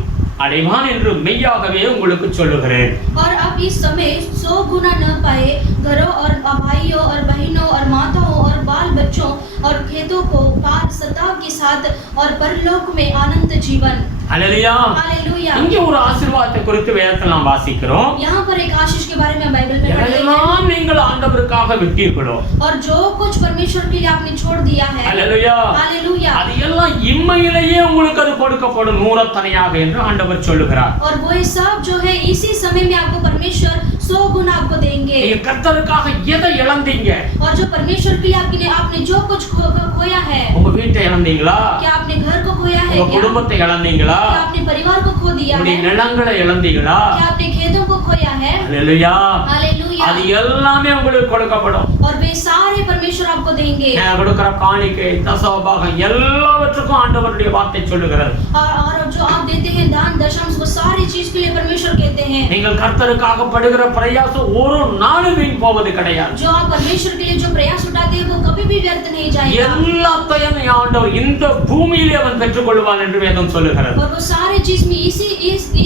அடைவான் என்று மெய்யாகவே உங்களுக்கு சொல்லுகிறேன் और अब इस समय 100 गुना न पाए घरों और भाइयों और बहनों और माताओं और बाल बच्चों और खेतों को पार सताव के साथ और परलोक में अनंत जीवन அல்லேலூயா हालेलुया இங்கே ஒரு ஆசீர்வாதத்தை குறித்து வேதத்தில் நாம் வாசிக்கிறோம் यहाँ पर एक आशीष के बारे में बाइबल में पढ़ते हैं எல்லாம் நீங்கள் ஆண்டவருக்காக விட்டீர்களோ और जो कुछ परमेश्वर के लिए आपने छोड़ दिया है அல்லேலூயா हालेलुया அது எல்லாம் இம்மையிலேயே உங்களுக்கு அது கொடுக்கப்படும் நூறத்தனையாக என்று ஆண்டவர் சொல்லுகிறார் और वो सब जो है इसी समय में आपको परमेश्वर 100 गुना आपको देंगे நீங்க கர்த்தருக்காக எதை இழந்தீங்க और जो परमेश्वर के लिए आपने जो कुछ खोया है உங்க வீட்டை இழந்தீங்களா क्या आपने घर को खोया है உங்க குடும்பத்தை இழந்தீங்களா क्या आपने परिवार को खो दिया உங்களுடைய है நிலங்களை இழந்தீங்களா क्या आपने खेतों को खोया है அல்லேலூயா हालेलुया அது எல்லாமே உங்களுக்கு கொடுக்கப்படும். और वे सारे परमेश्वर आपको देंगे. நான் கொடுக்கிற காணிக்கை தசமபாகம் எல்லாவற்றுக்கும் ஆண்டவருடைய வார்த்தை சொல்லுகிறது. और जो आप देते हैं दान दशमांश वो सारी चीज के लिए परमेश्वर कहते हैं. நீங்கள் கர்த்தருக்காக படுகிற பிரயாசம் ஒரு நாளும் வீண் போவது கிடையாது. जो आप परमेश्वर के लिए जो प्रयास उठाते हैं वो कभी भी व्यर्थ नहीं जाएगा. எல்லாத்தையும் ஆண்டவர் இந்த பூமியிலே அவன் பெற்றுக்கொள்வான் என்று வேதம் சொல்லுகிறது. और वो सारे चीज में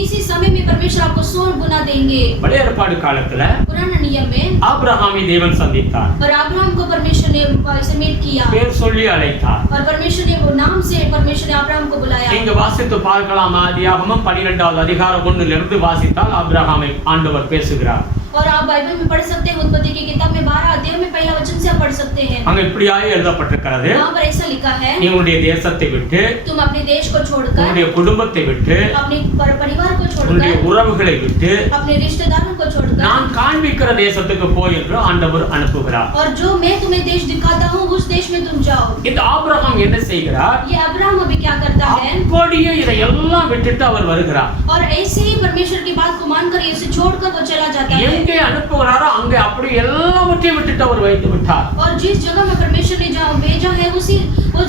इसी समय में परमेश्वर आपको 100 गुना देंगे. பழைய ஏற்பாடு காலத்துல पुराना नियम में ஆபிரகாமை தேவன் சந்தித்தார். और अब्राहम को परमेश्वर ने से मीट किया பேர் சொல்லி அழைத்தார். और परमेश्वर ने वो नाम से परमेश्वर ने अब्राहम को बुलाया. நீங்க வாசித்து பார்க்கலாம். ஆதியாகமம் 12வது அதிகாரம் 1 இருந்து வாசித்தால் ஆபிரகாமை ஆண்டவர் பேசுகிறார். और आप बाइबल में पढ़ सकते हैं. उत्पत्ति की किताब में 12 अध्याय में पहला वचन से आप पढ़ सकते हैं. அங்க இப்படியாய் எழுதப்பட்டிருக்கிறது. वहां पर ऐसा लिखा है, நீ உன்னுடைய தேசத்தை விட்டு, तुम अपने देश को छोड़कर, உன்னுடைய குடும்பத்தை விட்டு, अपने परिवार को உன்னுடைய छोड़कर, உறவுகளை விட்டு, अपने रिश्तेदारों को छोड़कर நான் காண்பிக்கிற தேசத்துக்கு போய் என்று ஆண்டவர் அனுப்புகிறார். और जो मैं तुम्हें देश दिखाता हूँ उस देश में तुम जाओ. இந்த ஆபிரகாம் என்ன செய்கிறார்? ये अब्राहम अभी क्या करता है? அப்படியே இதை எல்லாம் விட்டுட்டு அவர் வருகிறார். और ऐसे ही परमेश्वर की बात को मानकर इसे छोड़कर वो चला जाता है. எங்கே அனுப்புகிறாரோ அங்கே அப்படி எல்லாவற்றையும் விட்டுட்டு அவர் வைத்து விட்டார். और जिस जगह में परमेश्वर ने जहाँ भेजा है उस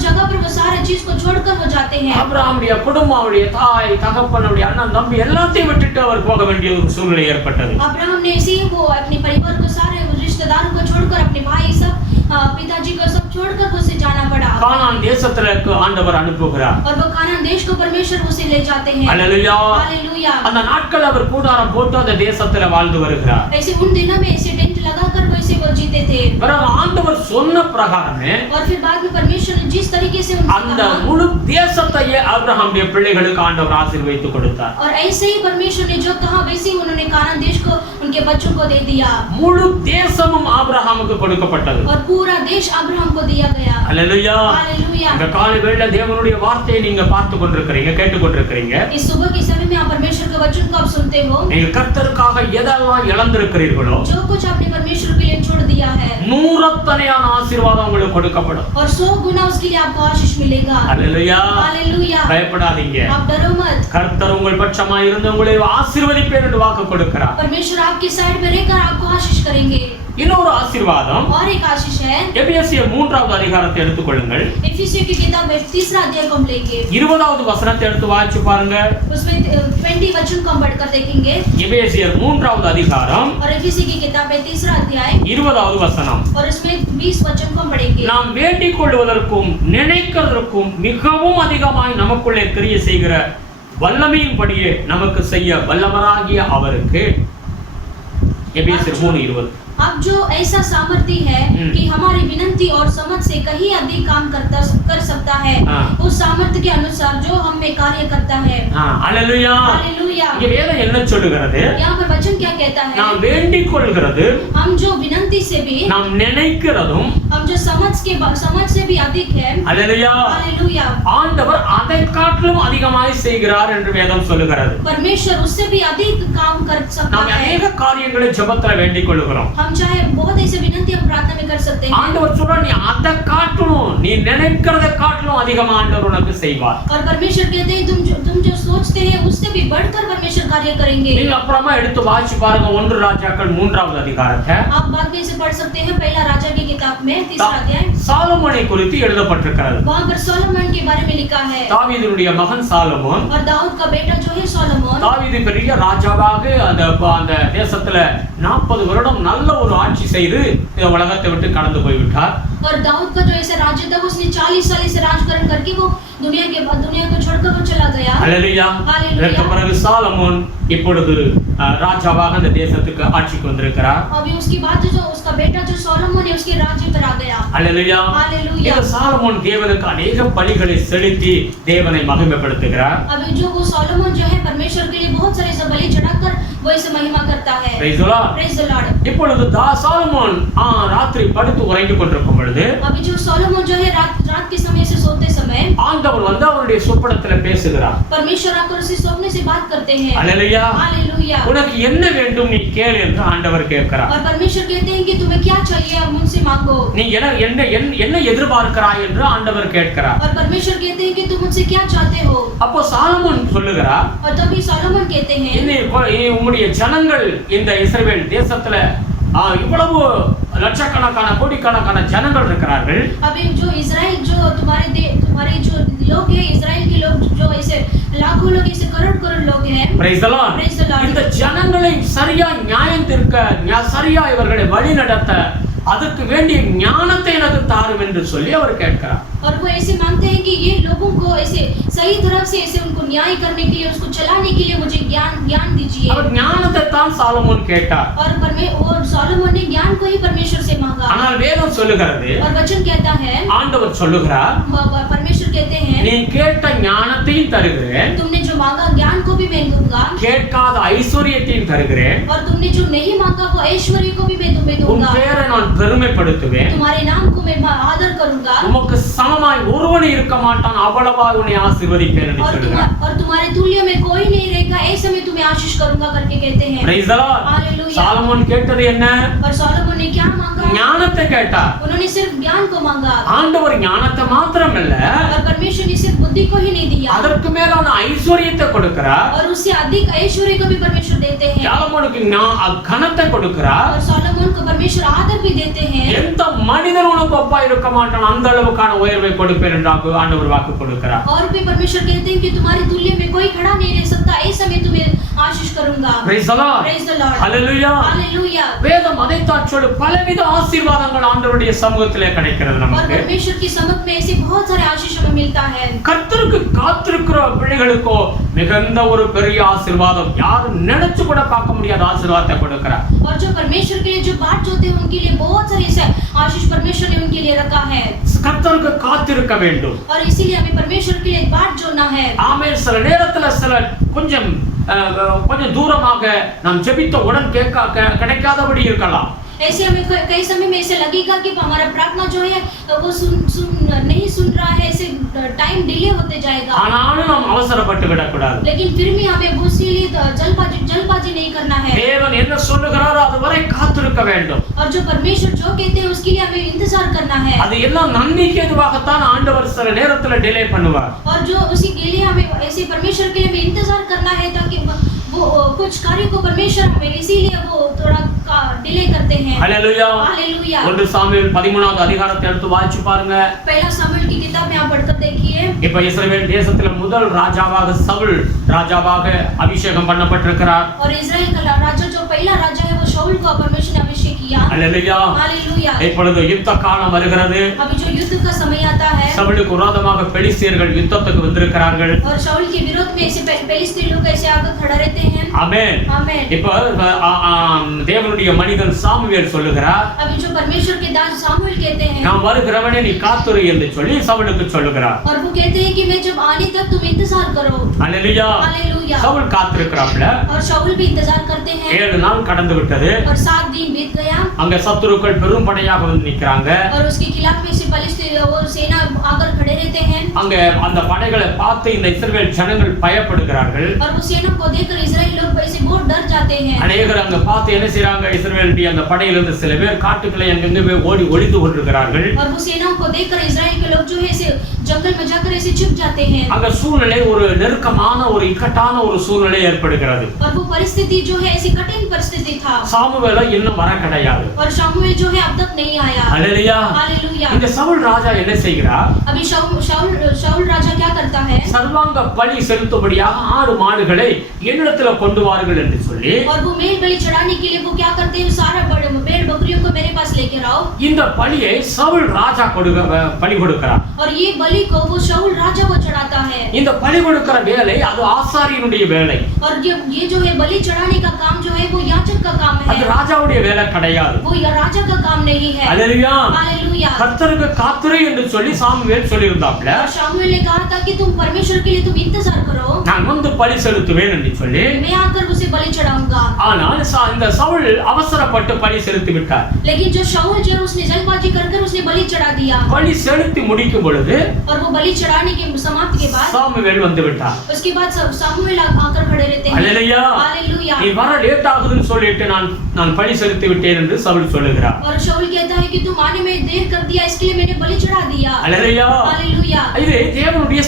जगह पर वो सारे चीज को छोड़कर वो जाते हैं. ஆபிரகாமுடைய குடும்பமுடைய தாய் தகப்பனுடைய அண்ணன் தம்பி எல்லாத்தையும் விட்டுட்டு அவர் போக வேண்டிய ஒரு சூழ்நிலை ஏற்பட்டது. अब्राहम ने इसी वो अपने परिवार को सारे रिश्तेदारों को छोड़कर अपने भाई सब पिताजी को सब छोड़कर उसे जाना पड़ा. கானான் தேசத்திற்கு ஆண்டவர் அனுப்புகிறார். और वो कानान देश को परमेश्वर उसे ले जाते हैं. அல்லேலூயா. हालेलुया. அந்த நாட்கள் அவர் கூடாரம் போட்டு அந்த தேசத்துல வாழ்ந்து வருகிறார். ऐसे उन दिनों में ऐसे टेंट लगाकर वो ऐसे वो जीते थे. பிறகு ஆண்டவர் சொன்ன பிரகாரமே और फिर बाद में परमेश्वर ने जिस तरीके से அந்த முழு தேசத்தையே ஆபிரகாமுடைய பிள்ளைகளுக்கு ஆண்டவர் ஆசீர்வதித்து கொடுத்தார். और ऐसे ही परमेश्वर ने जो कहा वैसे ही उन्होंने कानान देश को उनके बच्चों को दे दिया. முழு தேசமும் ஆபிரகாமுக்கு கொடுக்கப்பட்டது. और पूरा देश अब्राहम को दिया गया. அல்லேலூயா. हालेलुया. இந்த காலை வேளையில தேவனுடைய வார்த்தையை நீங்க பார்த்து கொண்டிருக்கிறீங்க, கேட்டு கொண்டிருக்கிறீங்க. इस सुबह के समय में आप परमेश्वर के वचन को आप सुनते हो. நீங்க கர்த்தருக்காக எதெல்லாம் இழந்திருக்கிறீர்களோ जो कुछ आपने परमेश्वर के लिए छोड़ दिया है நூறத்தனையான ஆசீர்வாதம் உங்களுக்கு கொடுக்கப்படும். और 100 गुना उसके लिए आपको आशीष मिलेगा. அல்லேலூயா. हालेलुया. பயப்படாதீங்க. आप डरो मत. கர்த்தர் உங்கள் பட்சமாய் இருந்து உங்களை ஆசீர்வதிப்பேன் என்று வாக்கு கொடுக்கிறார். परमेश्वर आपके साइड में रहकर आपको आशीष करेंगे. இன்னொரு ஆசீர்வாதம் और एक आशीष है. எபேசியர் 3வது அதிகாரத்தை எடுத்துக்கொள்ளுங்கள். इफिसियों की किताब में 3रा अध्याय को हम लेंगे. 20வது வசனத்தை எடுத்து வாசிச்சு பாருங்க. उसमें 20 वचन को हम पढ़कर देखेंगे. எபேசியர் 3வது அதிகாரம் और इफिसी की किताब में 3रा अध्याय 20வது வசனம். और उसमें 20 वचन को हम पढ़ेंगे. நாம் வேண்டிக் கொள்வதற்கும் நினைக்கிறதற்கும் மிகவும் அதிகமாய் நமக்குள்ளே கிரியை செய்கிற வல்லமையின்படியே நமக்கு செய்ய வல்லவராகிய அவருக்கு. எபேசியர் 3:20. अब जो ऐसा सामर्थ्य है कि हमारी विनती और समझ से कहीं अधिक काम कर सकता है, उस सामर्थ्य के अनुसार जो हम में कार्य करता है. हालेलुया. हालेलुया. இங்க வேதம் என்ன சொல்லுகிறது? यहाँ पर वचन क्या कहता है? நாம் வேண்டிக் கொள்கிறது, हम जो विनती से भी, நாம் நினைக்கிறதும், हम जो समझ से भी अधिक है. हालेलुया. हालेलुया. ஆண்டவர் அதை காட்டிலும் அதிகமாய் செய்கிறார் என்று வேதம் சொல்லுகிறது. परमेश्वर उससे भी अधिक काम कर सकता நாம் है. अनेक காரியங்களை ஜெபத்துல வேண்டிக் கொள்கிறோம். हम चाहे बहुत ऐसे विनती हम प्रार्थना में कर सकते हैं. ஆண்டவர் சொல்றார், நீ அதை காட்டிலும், நீ நினைக்கிறதை காட்டிலும் அதிகமா ஆண்டவர் உனக்கு செய்வார். और परमेश्वर कहते हैं तुम जो सोचते हैं उससे भी बढ़कर परमेश्वर कार्य करेंगे. நீங்க அப்புறமா எடுத்து வாசிச்சு பாருங்க 1 ராஜாக்கள் 3வது அதிகாரத்தை. आप बाद में इसे पढ़ सकते हैं. पहला राजा की किताब में 3रा अध्याय. சாலமோனை குறித்து எழுதப்பட்டிருக்கிறது. वहां पर सोलोमन के बारे में लिखा है. தாவீதுடைய மகன் சாலமோன். और दाऊद का बेटा जो है सोलोमन. தாவீது பெரிய ராஜாவாக அந்த தேசத்துல 40 வருடம் நல்ல ஒரு ஆட்சி செய்து இந்த உலகத்தை விட்டு கடந்து போய்விட்டார். और दाऊद का जो ऐसा राज्य था उसने 40 साल से राजकरण करके वो दुनिया को छोड़कर वो चला गया. हालेलुया. இதற்கு பிறகு சாலமோன் இப்பொழுது ராஜாவாக அந்த தேசத்துக்கு ஆட்சிக்கு வந்திருக்கிறார். अभी उसके बाद जो उसका बेटा जो सोलोमन है उसके राज्य पर आ गया. हालेलुया. हालेलुया. இந்த சாலமோன் தேவனுக்கு अनेक பலிகளை செலுத்தி தேவனை மகிமைப்படுத்துகிறார். अभी जो वो सोलोमन जो है परमेश्वर के लिए बहुत सारे बलि चढ़ाकर वो इसे महिमा करता है. Praise the Lord. Praise the Lord. இப்பொழுது சாலமோன் ராத்திரி படுத்து உறங்கிக் கொண்டிருக்கும் பொழுது अभी जो सोलोमन जो है रात के समय से सोते समय ஆண்டவர் வந்து அவருடைய சொப்பனத்துல பேசுகிறார். परमेश्वर आकर उसे सपने से बात करते हैं. हालेलुया. हालेलुया. உனக்கு என்ன வேண்டும் நீ கேள் என்று ஆண்டவர் கேட்கிறார். और परमेश्वर कहते हैं कि तुम्हें क्या चाहिए आप मुझसे मांगो. நீ என்ன எதிர்பார்க்கிறாய் என்று ஆண்டவர் கேட்கிறார். और परमेश्वर कहते हैं कि तुम मुझसे क्या चाहते हो. அப்போ சாலமோன் சொல்லுகிறார், और तभी सोलोमन कहते हैं உம்முடைய ஜனங்கள் இந்த இஸ்ரவேல் தேசத்துல இவ்வளவு லட்சக்கணக்கான கோடிக்கணக்கான ஜனங்கள் இருக்கிறார்கள். अभी जो इजराइल जो तुम्हारे जो लोग हैं, इजराइल के लोग जो ऐसे लाखों लोग ऐसे करोड़ लोग हैं. Praise the Lord. Praise the Lord. இந்த ஜனங்களை சரியா நியாயம் தீர்க்க, சரியா இவர்களை வழி நடத்த அதற்கு வேண்டிய ஞானத்தை எனக்கு தாரும் என்று சொல்லி அவர் கேட்கிறார். और वो ऐसे मांगते हैं कि ये लोगों को ऐसे सही तरफ से ऐसे उनको न्याय करने के लिए, उसको चलाने के लिए मुझे ज्ञान दीजिए. அவர் ஞானத்தை தான் சாலமோன் கேட்டார். और सोलोमन ने ज्ञान को ही परमेश्वर से मांगा. ஆனால் வேதம் சொல்லுகிறது, और वचन कहता है, ஆண்டவர் சொல்லுகிறார், परमेश्वर कहते हैं, நீ கேட்ட ஞானத்தையும் தருகிறேன், तुमने जो मांगा ज्ञान को भी मैं दूंगा, கேட்காத ஐஸ்வரியத்தையும் தருகிறேன், और तुमने जो नहीं मांगा वो ऐश्वर्य को भी मैं तुम्हें உன் दूंगा. பெயரை நான் பெருமைப்படுத்துவேன், तुम्हारे नाम को मैं आदर करूंगा, உமக்கு சமமாய் ஒருவன் இருக்க மாட்டான், அவ்வளவாய் உன்னை ஆசீர்வதிப்பேன் என்று சொல்கிறார். और तुम्हारे तुल्य में कोई नहीं रहेगा, ऐसे मैं तुम्हें आशीष करूंगा करके कहते हैं. Praise the Lord. Hallelujah. Solomon கேட்டது என்ன? और सोलोमन ने क्या मांगा? ஞானத்தை கேட்டார். उन्होंने सिर्फ ज्ञान को मांगा. ஆண்டவர் ஞானத்தை மாத்திரமல்ல, और परमेश्वर ने सिर्फ बुद्धि को ही नहीं दिया, அதற்கு மேலான ஐஸ்வரியத்தை கொடுக்கிறார். और उससे अधिक ऐश्वर्य को भी परमेश्वर देते हैं. சாலமோனுக்கு கனத்தை கொடுக்கிறார். और सोलोमन को परमेश्वर आदर भी देते हैं. எந்த மனிதன் உனக்கு ஒப்பா இருக்க மாட்டான், அந்த அளவுக்கான உயர்வை கொடுப்பேன் என்று ஆண்டவர் வாக்கு கொடுக்கிறார். और भी परमेश्वर कहते हैं कि तुम्हारे तुल्य में कोई खड़ा नहीं रह सकता, ऐसा मैं तुम्हें आशीष करूंगा. Praise the Lord. Praise the Lord. Hallelujah. Hallelujah. வேதம் அதைத்தான் சொல்லு, பலவித ஆசீர்வாதங்கள் ஆண்டவருடைய சமூகத்திலே கிடைக்கிறது और நமக்கு. परमेश्वर की समझ में ऐसे बहुत सारे आशीष हमें मिलता है. கர்த்தருக்கு காத்திருக்கிற பிள்ளைகளுக்கோ மிகுந்த ஒரு பெரிய ஆசீர்வாதம், யாரும் நினைச்சு கூட பார்க்க முடியாத ஆசீர்வாதத்தை கொடுக்கிறார். और जो परमेश्वर के लिए जो बात जोते हैं उनके लिए बहुत सारे ऐसे आशीष परमेश्वर ने उनके लिए रखा है. கர்த்தருக்கு காத்திருக்க வேண்டும். और इसीलिए हमें परमेश्वर के लिए बात जोड़ना है. ஆமென். சில நேரத்துல கொஞ்சம் தூரமாக நாம் ஜெபித்த உடன் கிடைக்காதபடி இருக்கலாம். ऐसे हमें कई समय में ऐसे लगेगा कि हमारा प्रार्थना जो है वो नहीं सुन रहा है, ऐसे टाइम डिले होते जाएगा. ஆனாலும் நாம் அவசரப்பட்டு விடக்கூடாது. लेकिन फिर भी हमें उसके लिए जल्दबाजी नहीं करना है. தேவன் என்ன சொல்லுகிறாரோ அதுவரை காத்திருக்க வேண்டும். और जो परमेश्वर जो कहते हैं उसके लिए हमें इंतजार करना है. அது எல்லாம் நன்மைக்கு எதுவாகத்தான் ஆண்டவர் சில நேரத்துல டிலே பண்ணுவார். और जो उसी के लिए हमें ऐसे परमेश्वर के लिए हमें इंतजार करना है, ताकि वो कुछ कार्य को परमेश्वर हमें इसीलिए वो थोड़ा डिले करते हैं. हालेलुया. हालेलुया. 1 சாமுவேல் 13வது அதிகாரத்தை எடுத்து வாசிச்சு பாருங்க. पहला सामुएल की किताब में आप पढ़कर देखिए. இப்ப இஸ்ரவேல் தேசத்துல முதல் ராஜாவாக சவுல் ராஜாவாக அபிஷேகம் பண்ணப்பட்டிருக்கிறார். और इस्राएल का राजा जो पहला राजा है वो शाऊल को परमेश्वर ने अभिषेक किया. हालेलुया. हालेलुया. இப்பொழுது யுத்த காலம் வருகிறது. अभी जो युद्ध का समय आता है, சவுலுக்கு விரோதமாக பெலிஸ்தியர்கள் யுத்தத்துக்கு வந்திருக்கிறார்கள். और शाऊल के विरोध में ऐसे पेलिस्ती लोग ऐसे आकर खड़ा रहते हैं. ஆமென். आमेन. இப்ப தேவனுடைய மனிதன் சாமுவேல் சொல்லுகிறார், अभी जो परमेश्वर के दास सामुएल कहते हैं, நான் வருகிறவனே நீ காத்துரு என்று சொல்லி சவுலுக்கு சொல்லுகிறார். और वो कहते हैं कि मैं जब आने तक तुम इंतजार करो. हालेलुया. हालेलुया. சவுல் காத்திருக்கிறாப்ல. और शाऊल भी इंतजार करते हैं. 7 நாள் கடந்து விட்டது. और 7 दिन बीत गया. அங்க சத்துருக்கள் பெரும் படையாக வந்து நிக்கறாங்க. और उसके खिलाफ में से पेलिस्ती और सेना आकर खड़े रहते हैं. அங்க அந்த படைகளை பார்த்து இந்த இஸ்ரவேல் ஜனங்கள் பயப்படுகிறார்கள். और वो सेना को देखकर इस्राएल लोग ऐसे बहुत डर जाते हैं. அநேகர் அங்க பார்த்து என்ன செய்றாங்க, இஸ்ரவேலுடைய அந்த படையிலிருந்து சில பேர் காட்டுக்குள்ளே அங்கங்க போய் ஓடி ஒளிந்து கொண்டிருக்கிறார்கள். और वो सेनाओं को देखकर इस्राएल के लोग जो है ऐसे जंगल में जाकर ऐसे छुप जाते हैं. அங்க சூழ்நிலை ஒரு நெருக்கமான ஒரு இக்கட்டான ஒரு சூழ்நிலை ஏற்படுகிறது. और वो परिस्थिति जो है ऐसी कठिन परिस्थिति था. சாமுவேல் இன்னும் வர கிடையாது. और शामुएल जो है अब तक नहीं आया. हालेलुया. हालेलुया. இந்த சவுல் ராஜா என்ன செய்கிறார்? अभी शाऊल राजा क्या करता है? சர்வாங்க பலி செலுத்தும்படியாக 6 மாடுகளை என்னிடத்துல கொண்டு வாருங்கள் என்று சொல்லி, और वो मेल बलि चढ़ाने के लिए वो क्या करते हैं, सारा भेड़ बकरियों को मेरे पास लेकर आओ. இந்த பலியை சவுல் ராஜா பலி கொடுக்கிறார். और ये बलि को वो शाऊल राजा को चढ़ाता है. இந்த பலி கொடுக்கிற வேலை அது ஆசாரியனுடைய வேலை. और ये जो है बलि चढ़ाने का काम जो है वो याजक का काम அது है. ராஜாவுடைய வேலை கிடையாது. वो राजा का काम नहीं है. அல்லேலூயா. हालेलुया. கர்த்தருக்கு காத்திரு என்று சொல்லி சாமுவேல் சொல்லியிருந்தாப்ல. और शामुएल ने कहा था कि तुम परमेश्वर के लिए तुम इंतजार करो, நான் வந்து பலி செலுத்துவேன் என்று சொல்லி, मैं आकर उसे बलि चढ़ाऊंगा. ஆனால் இந்த சவுல் அவசரப்பட்டு பலி செலுத்தி விட்டார். लेकिन जो शाऊल जो उसने जल्दबाजी कर उसने बलि चढ़ा दिया. பலி செலுத்தி முடிக்கும் பொழுது और वो बलि चढ़ाने के समाप्ति के बाद சாமுவேல் வந்து விட்டார். उसके बाद सामुएल आकर खड़े रहते हैं. அல்லேலூயா. हालेलुया. நீ வர லேட் ஆகுதுன்னு சொல்லிட்டு நான் பலி செலுத்தி விட்டேன் என்று சவுல் சொல்லுகிறார். और शाऊल कहता है कि तुम आने में देर कर दिया, इसके लिए मैंने बलि चढ़ा दिया. அல்லேலூயா. हालेलुया. இது தேவனுடைய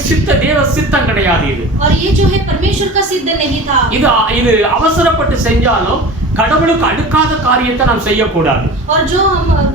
தேவ சித்தம் கிடையாது. இது और ये जो है परमेश्वर का सिद्ध नहीं था. இது அவசரப்பட்டு செஞ்சாலும் கடவுளுக்கு அடுக்காத காரியத்தை நாம் செய்யக்கூடாது. और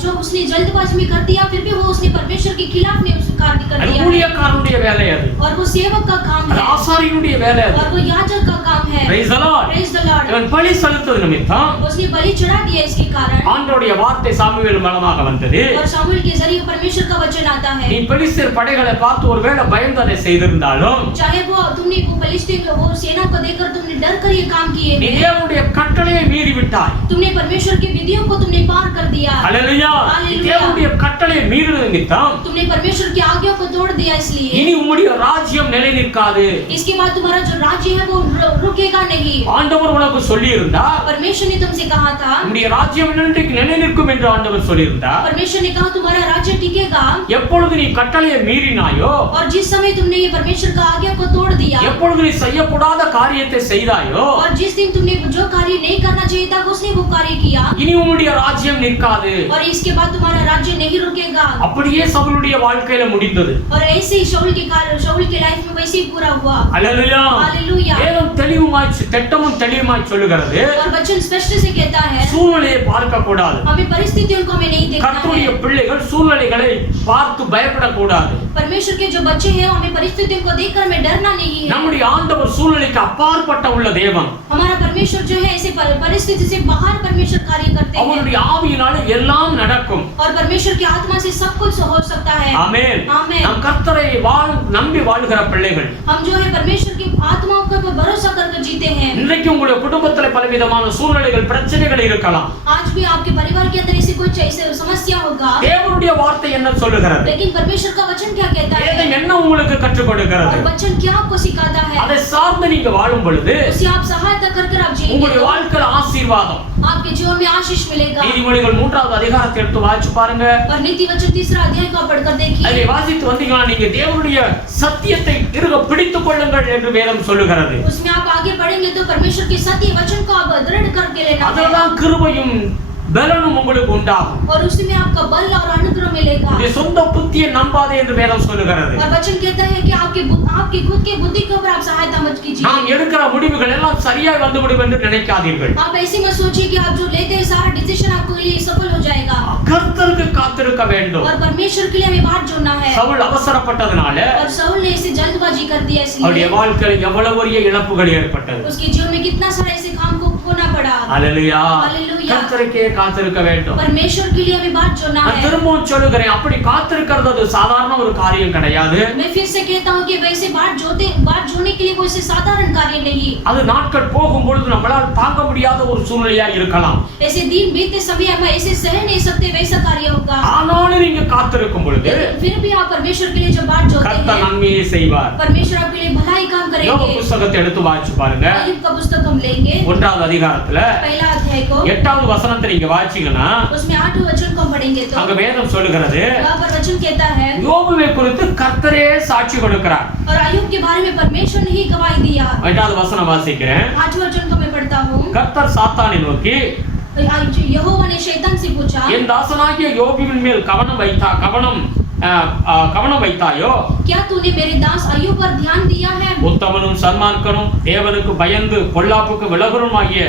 जो उसने जल्दबाजी में कर दिया, फिर भी वो उसने परमेश्वर के खिलाफ में उस कार्य कर அது दिया, ஊழியக்காரனுடைய வேலை, அது और वो सेवक का काम அது है, ஆசாரியனுடைய வேலை, அது और वो याजक का काम है। Praise the Lord. Praise the Lord. இவன் பலி செலுத்தது நிமித்தம் उसने बलि चढ़ा दिया, इसके कारण ஆண்டவருடைய வார்த்தை சாமுவேல் மூலமாக வந்தது. और सामुएल के जरिए परमेश्वर का वचन आता है। நீ பெலிஸ்தர் படைகளை பார்த்து ஒருவேளை பயந்து அதை செய்திருந்தாலும், चाहे तुमने वो फिलिस्तीन वो सेना को देखकर तुमने डर कर ये काम किए நீ हैं, தேவனுடைய கட்டளையை மீறி விட்டாய். तुमने परमेश्वर की विधियों को तुमने पार कर दिया, ஹல்லேலூயா. நீ தேவனுடைய கட்டளையை மீறினது நிமித்தம் तुमने परमेश्वर की आज्ञा को तोड़ दिया, इसलिए இனி உம்முடைய ராஜ்யம் நிலை நிற்காது. इसके बाद तुम्हारा जो राज्य है वो रुकेगा नहीं। ஆண்டவர் உனக்கு சொல்லி இருந்தா परमेश्वर ने तुमसे कहा था, உம்முடைய ராஜ்யம் இன்றைக்கு நிலை நிற்கும் என்று ஆண்டவர் சொல்லி இருந்தா, परमेश्वर ने कहा तुम्हारा राज्य टिकेगा, எப்பொழுது நீ கட்டளையை மீறினாயோ, और जिस समय तुमने ये परमेश्वर का आज्ञा को तोड़ दिया, எப்பொழுது நீ செய்யக்கூடாத காரியத்தை செய்தாயோ, और जिस दिन तुमने जो कार्य नहीं करना चाहिए था उसने वो कार्य किया, இனி உம்முடைய ராஜ்யம் நிற்காது. और इसके बाद तुम्हारा राज्य नहीं रुकेगा। அப்படியே சவுலுடைய வாழ்க்கையில முடிந்தது. और ऐसे ही शाऊल के लाइफ में वैसे ही पूरा हुआ। ஹல்லேலூயா. हालेलुया। வேதம் தெளிவுமாய் திட்டமும் தெளிவுமாய் சொல்லுகிறது, और वचन स्पष्ट से कहता है சூழ்நிலையை பார்க்க கூடாது. हमें परिस्थितियों को हमें नहीं देखना கர்த்தருடைய है। பிள்ளைகள் சூழ்நிலைகளை பார்த்து பயப்படக்கூடாது. परमेश्वर के जो बच्चे हैं हमें परिस्थितियों को देखकर हमें डरना नहीं है। நம்முடைய ஆண்டவர் சூழ்நிலைக்கு அப்பாற்பட்ட உள்ள தேவன். हमारा परमेश्वर जो है ऐसे परिस्थिति से बाहर परमेश्वर कार्य करते हैं, அவருடைய ஆவியினால எல்லாம் நடக்கும். और परमेश्वर की आत्मा से सब कुछ हो सकता है। ஆமென். आमेन। நாம் கர்த்தரை நம்பி வாழ்கிற பிள்ளைகள். हम जो है परमेश्वर की आत्माओं पर भरोसा करके जीते हैं। இன்றைக்கு உங்களுடைய குடும்பத்திலே பலவிதமான சூழ்நிலைகள் பிரச்சனைகள் இருக்கலாம். आज भी आपके परिवार के अंदर ऐसी कुछ ऐसे समस्या होगा, தேவனுடைய வார்த்தை என்ன சொல்லுகிறது? लेकिन परमेश्वर का वचन क्या कहता வேதம் है, என்ன உங்களுக்கு கற்றுக் கொடுக்கிறது? और वचन क्या आपको सिखाता है, அதை சார்ந்து நீங்க வாழும் பொழுது उसे आप सहायता कर आप உங்களுடைய जिएंगे, வாழ்க்கையில ஆசீர்வாதம். आपके जीवन में आशीष मिलेगा। நீதிமொழிகள் 3வது அதிகாரத்தை எடுத்து வாசிச்சு பாருங்க. और नीति वचन 3 अध्याय को पढ़कर देखिए, அதை வாசித்து வந்தீங்கன்னா நீங்க தேவனுடைய சத்தியத்தை இறுக பிடித்துக் கொள்ளுங்கள் என்று வேதம் சொல்லுகிறது. उसमें आप आगे बढ़ेंगे तो परमेश्वर के सत्य वचन को आप दृढ़ करके लेना है, அதெல்லாம் கிருபையும் பலனும் உங்களுக்கு உண்டாகும். और उसमें आपका बल और अनुग्रह मिलेगा। உங்களுடைய சொந்த புத்தியை நம்பாதே என்று வேதம் சொல்லுகிறது. और वचन कहता है कि आपकी खुद के बुद्धि के ऊपर आप सहायता मत कीजिए। நாம் எடுக்கிற முடிவுகள் எல்லாம் சரியாய் வந்துவிடும் என்று நினைக்காதீர்கள். आप ऐसे मत सोचिए कि आप जो लेते हैं सारा डिसीजन आपके लिए सफल हो जाएगा, கர்த்தருக்கு காத்திருக்க வேண்டும். और परमेश्वर के लिए हमें बात जोड़ना है। சவுல் அவசரப்பட்டதனால और शाऊल ने ऐसे जल्दबाजी कर दिया, அவருடைய इसलिए வாழ்க்கையில் எவ்வளவு பெரிய இழப்புகள் ஏற்பட்டது. उसके जीवन में कितना सारा ऐसे काम को खोना पड़ा। அல்லேலூயா. हालेलुया। கர்த்தருக்கே காத்திருக்க வேண்டும். परमेश्वर के लिए हमें बात जोड़ना நான் है। திரும்பவும் சொல்லுகிறேன், அப்படி காத்திருக்கிறது அது சாதாரண ஒரு காரியம் கிடையாது. मैं फिर से कहता हूँ कि वैसे बात जोड़ने के लिए कोई से साधारण कार्य नहीं। அது நாட்கள் போகும் பொழுது நம்மளால் தாங்க முடியாத ஒரு சூழ்நிலையா இருக்கலாம். ऐसे दिन बीतते समय हम ऐसे सह नहीं सकते, वैसा कार्य होगा। ஆனாலும் நீங்க காத்திருக்கும் பொழுது फिर भी आप परमेश्वर के लिए जो बात जोड़ते கர்த்தர் हैं, நன்மையை செய்வார். परमेश्वर आपके लिए भलाई काम யோபு करेंगे। புத்தகத்தை எடுத்து வாசிச்சு பாருங்க. अय्यूब का पुस्तक हम लेंगे, 1வது அதிகாரத்துல पहला अध्याय को, 8வது வசனத்தை நீங்க வாசிச்சீங்கன்னா उसमें 8 वचन को हम पढ़ेंगे तो அங்க வேதம் சொல்லுகிறது, वहाँ पर वचन कहता है, யோபுவை குறித்து கர்த்தரே சாட்சி கொடுக்கிறார். और अय्यूब के बारे में परमेश्वर ने ही गवाही दिया। 8வது வசனம் வாசிக்கிறேன். 8 वचन को मैं पढ़ता हूँ। கர்த்தர் சாத்தானை நோக்கி, यहोवा ने शैतान से पूछा, என் தாசனாகிய யோபுவின் மேல் கவனம் வைத்தாயோ? क्या तूने मेरे दास अय्यूब पर ध्यान दिया है? உத்தமனும் சன்மார்க்கனும் தேவனுக்கு பயந்து பொல்லாப்புக்கு விலகுமாகிய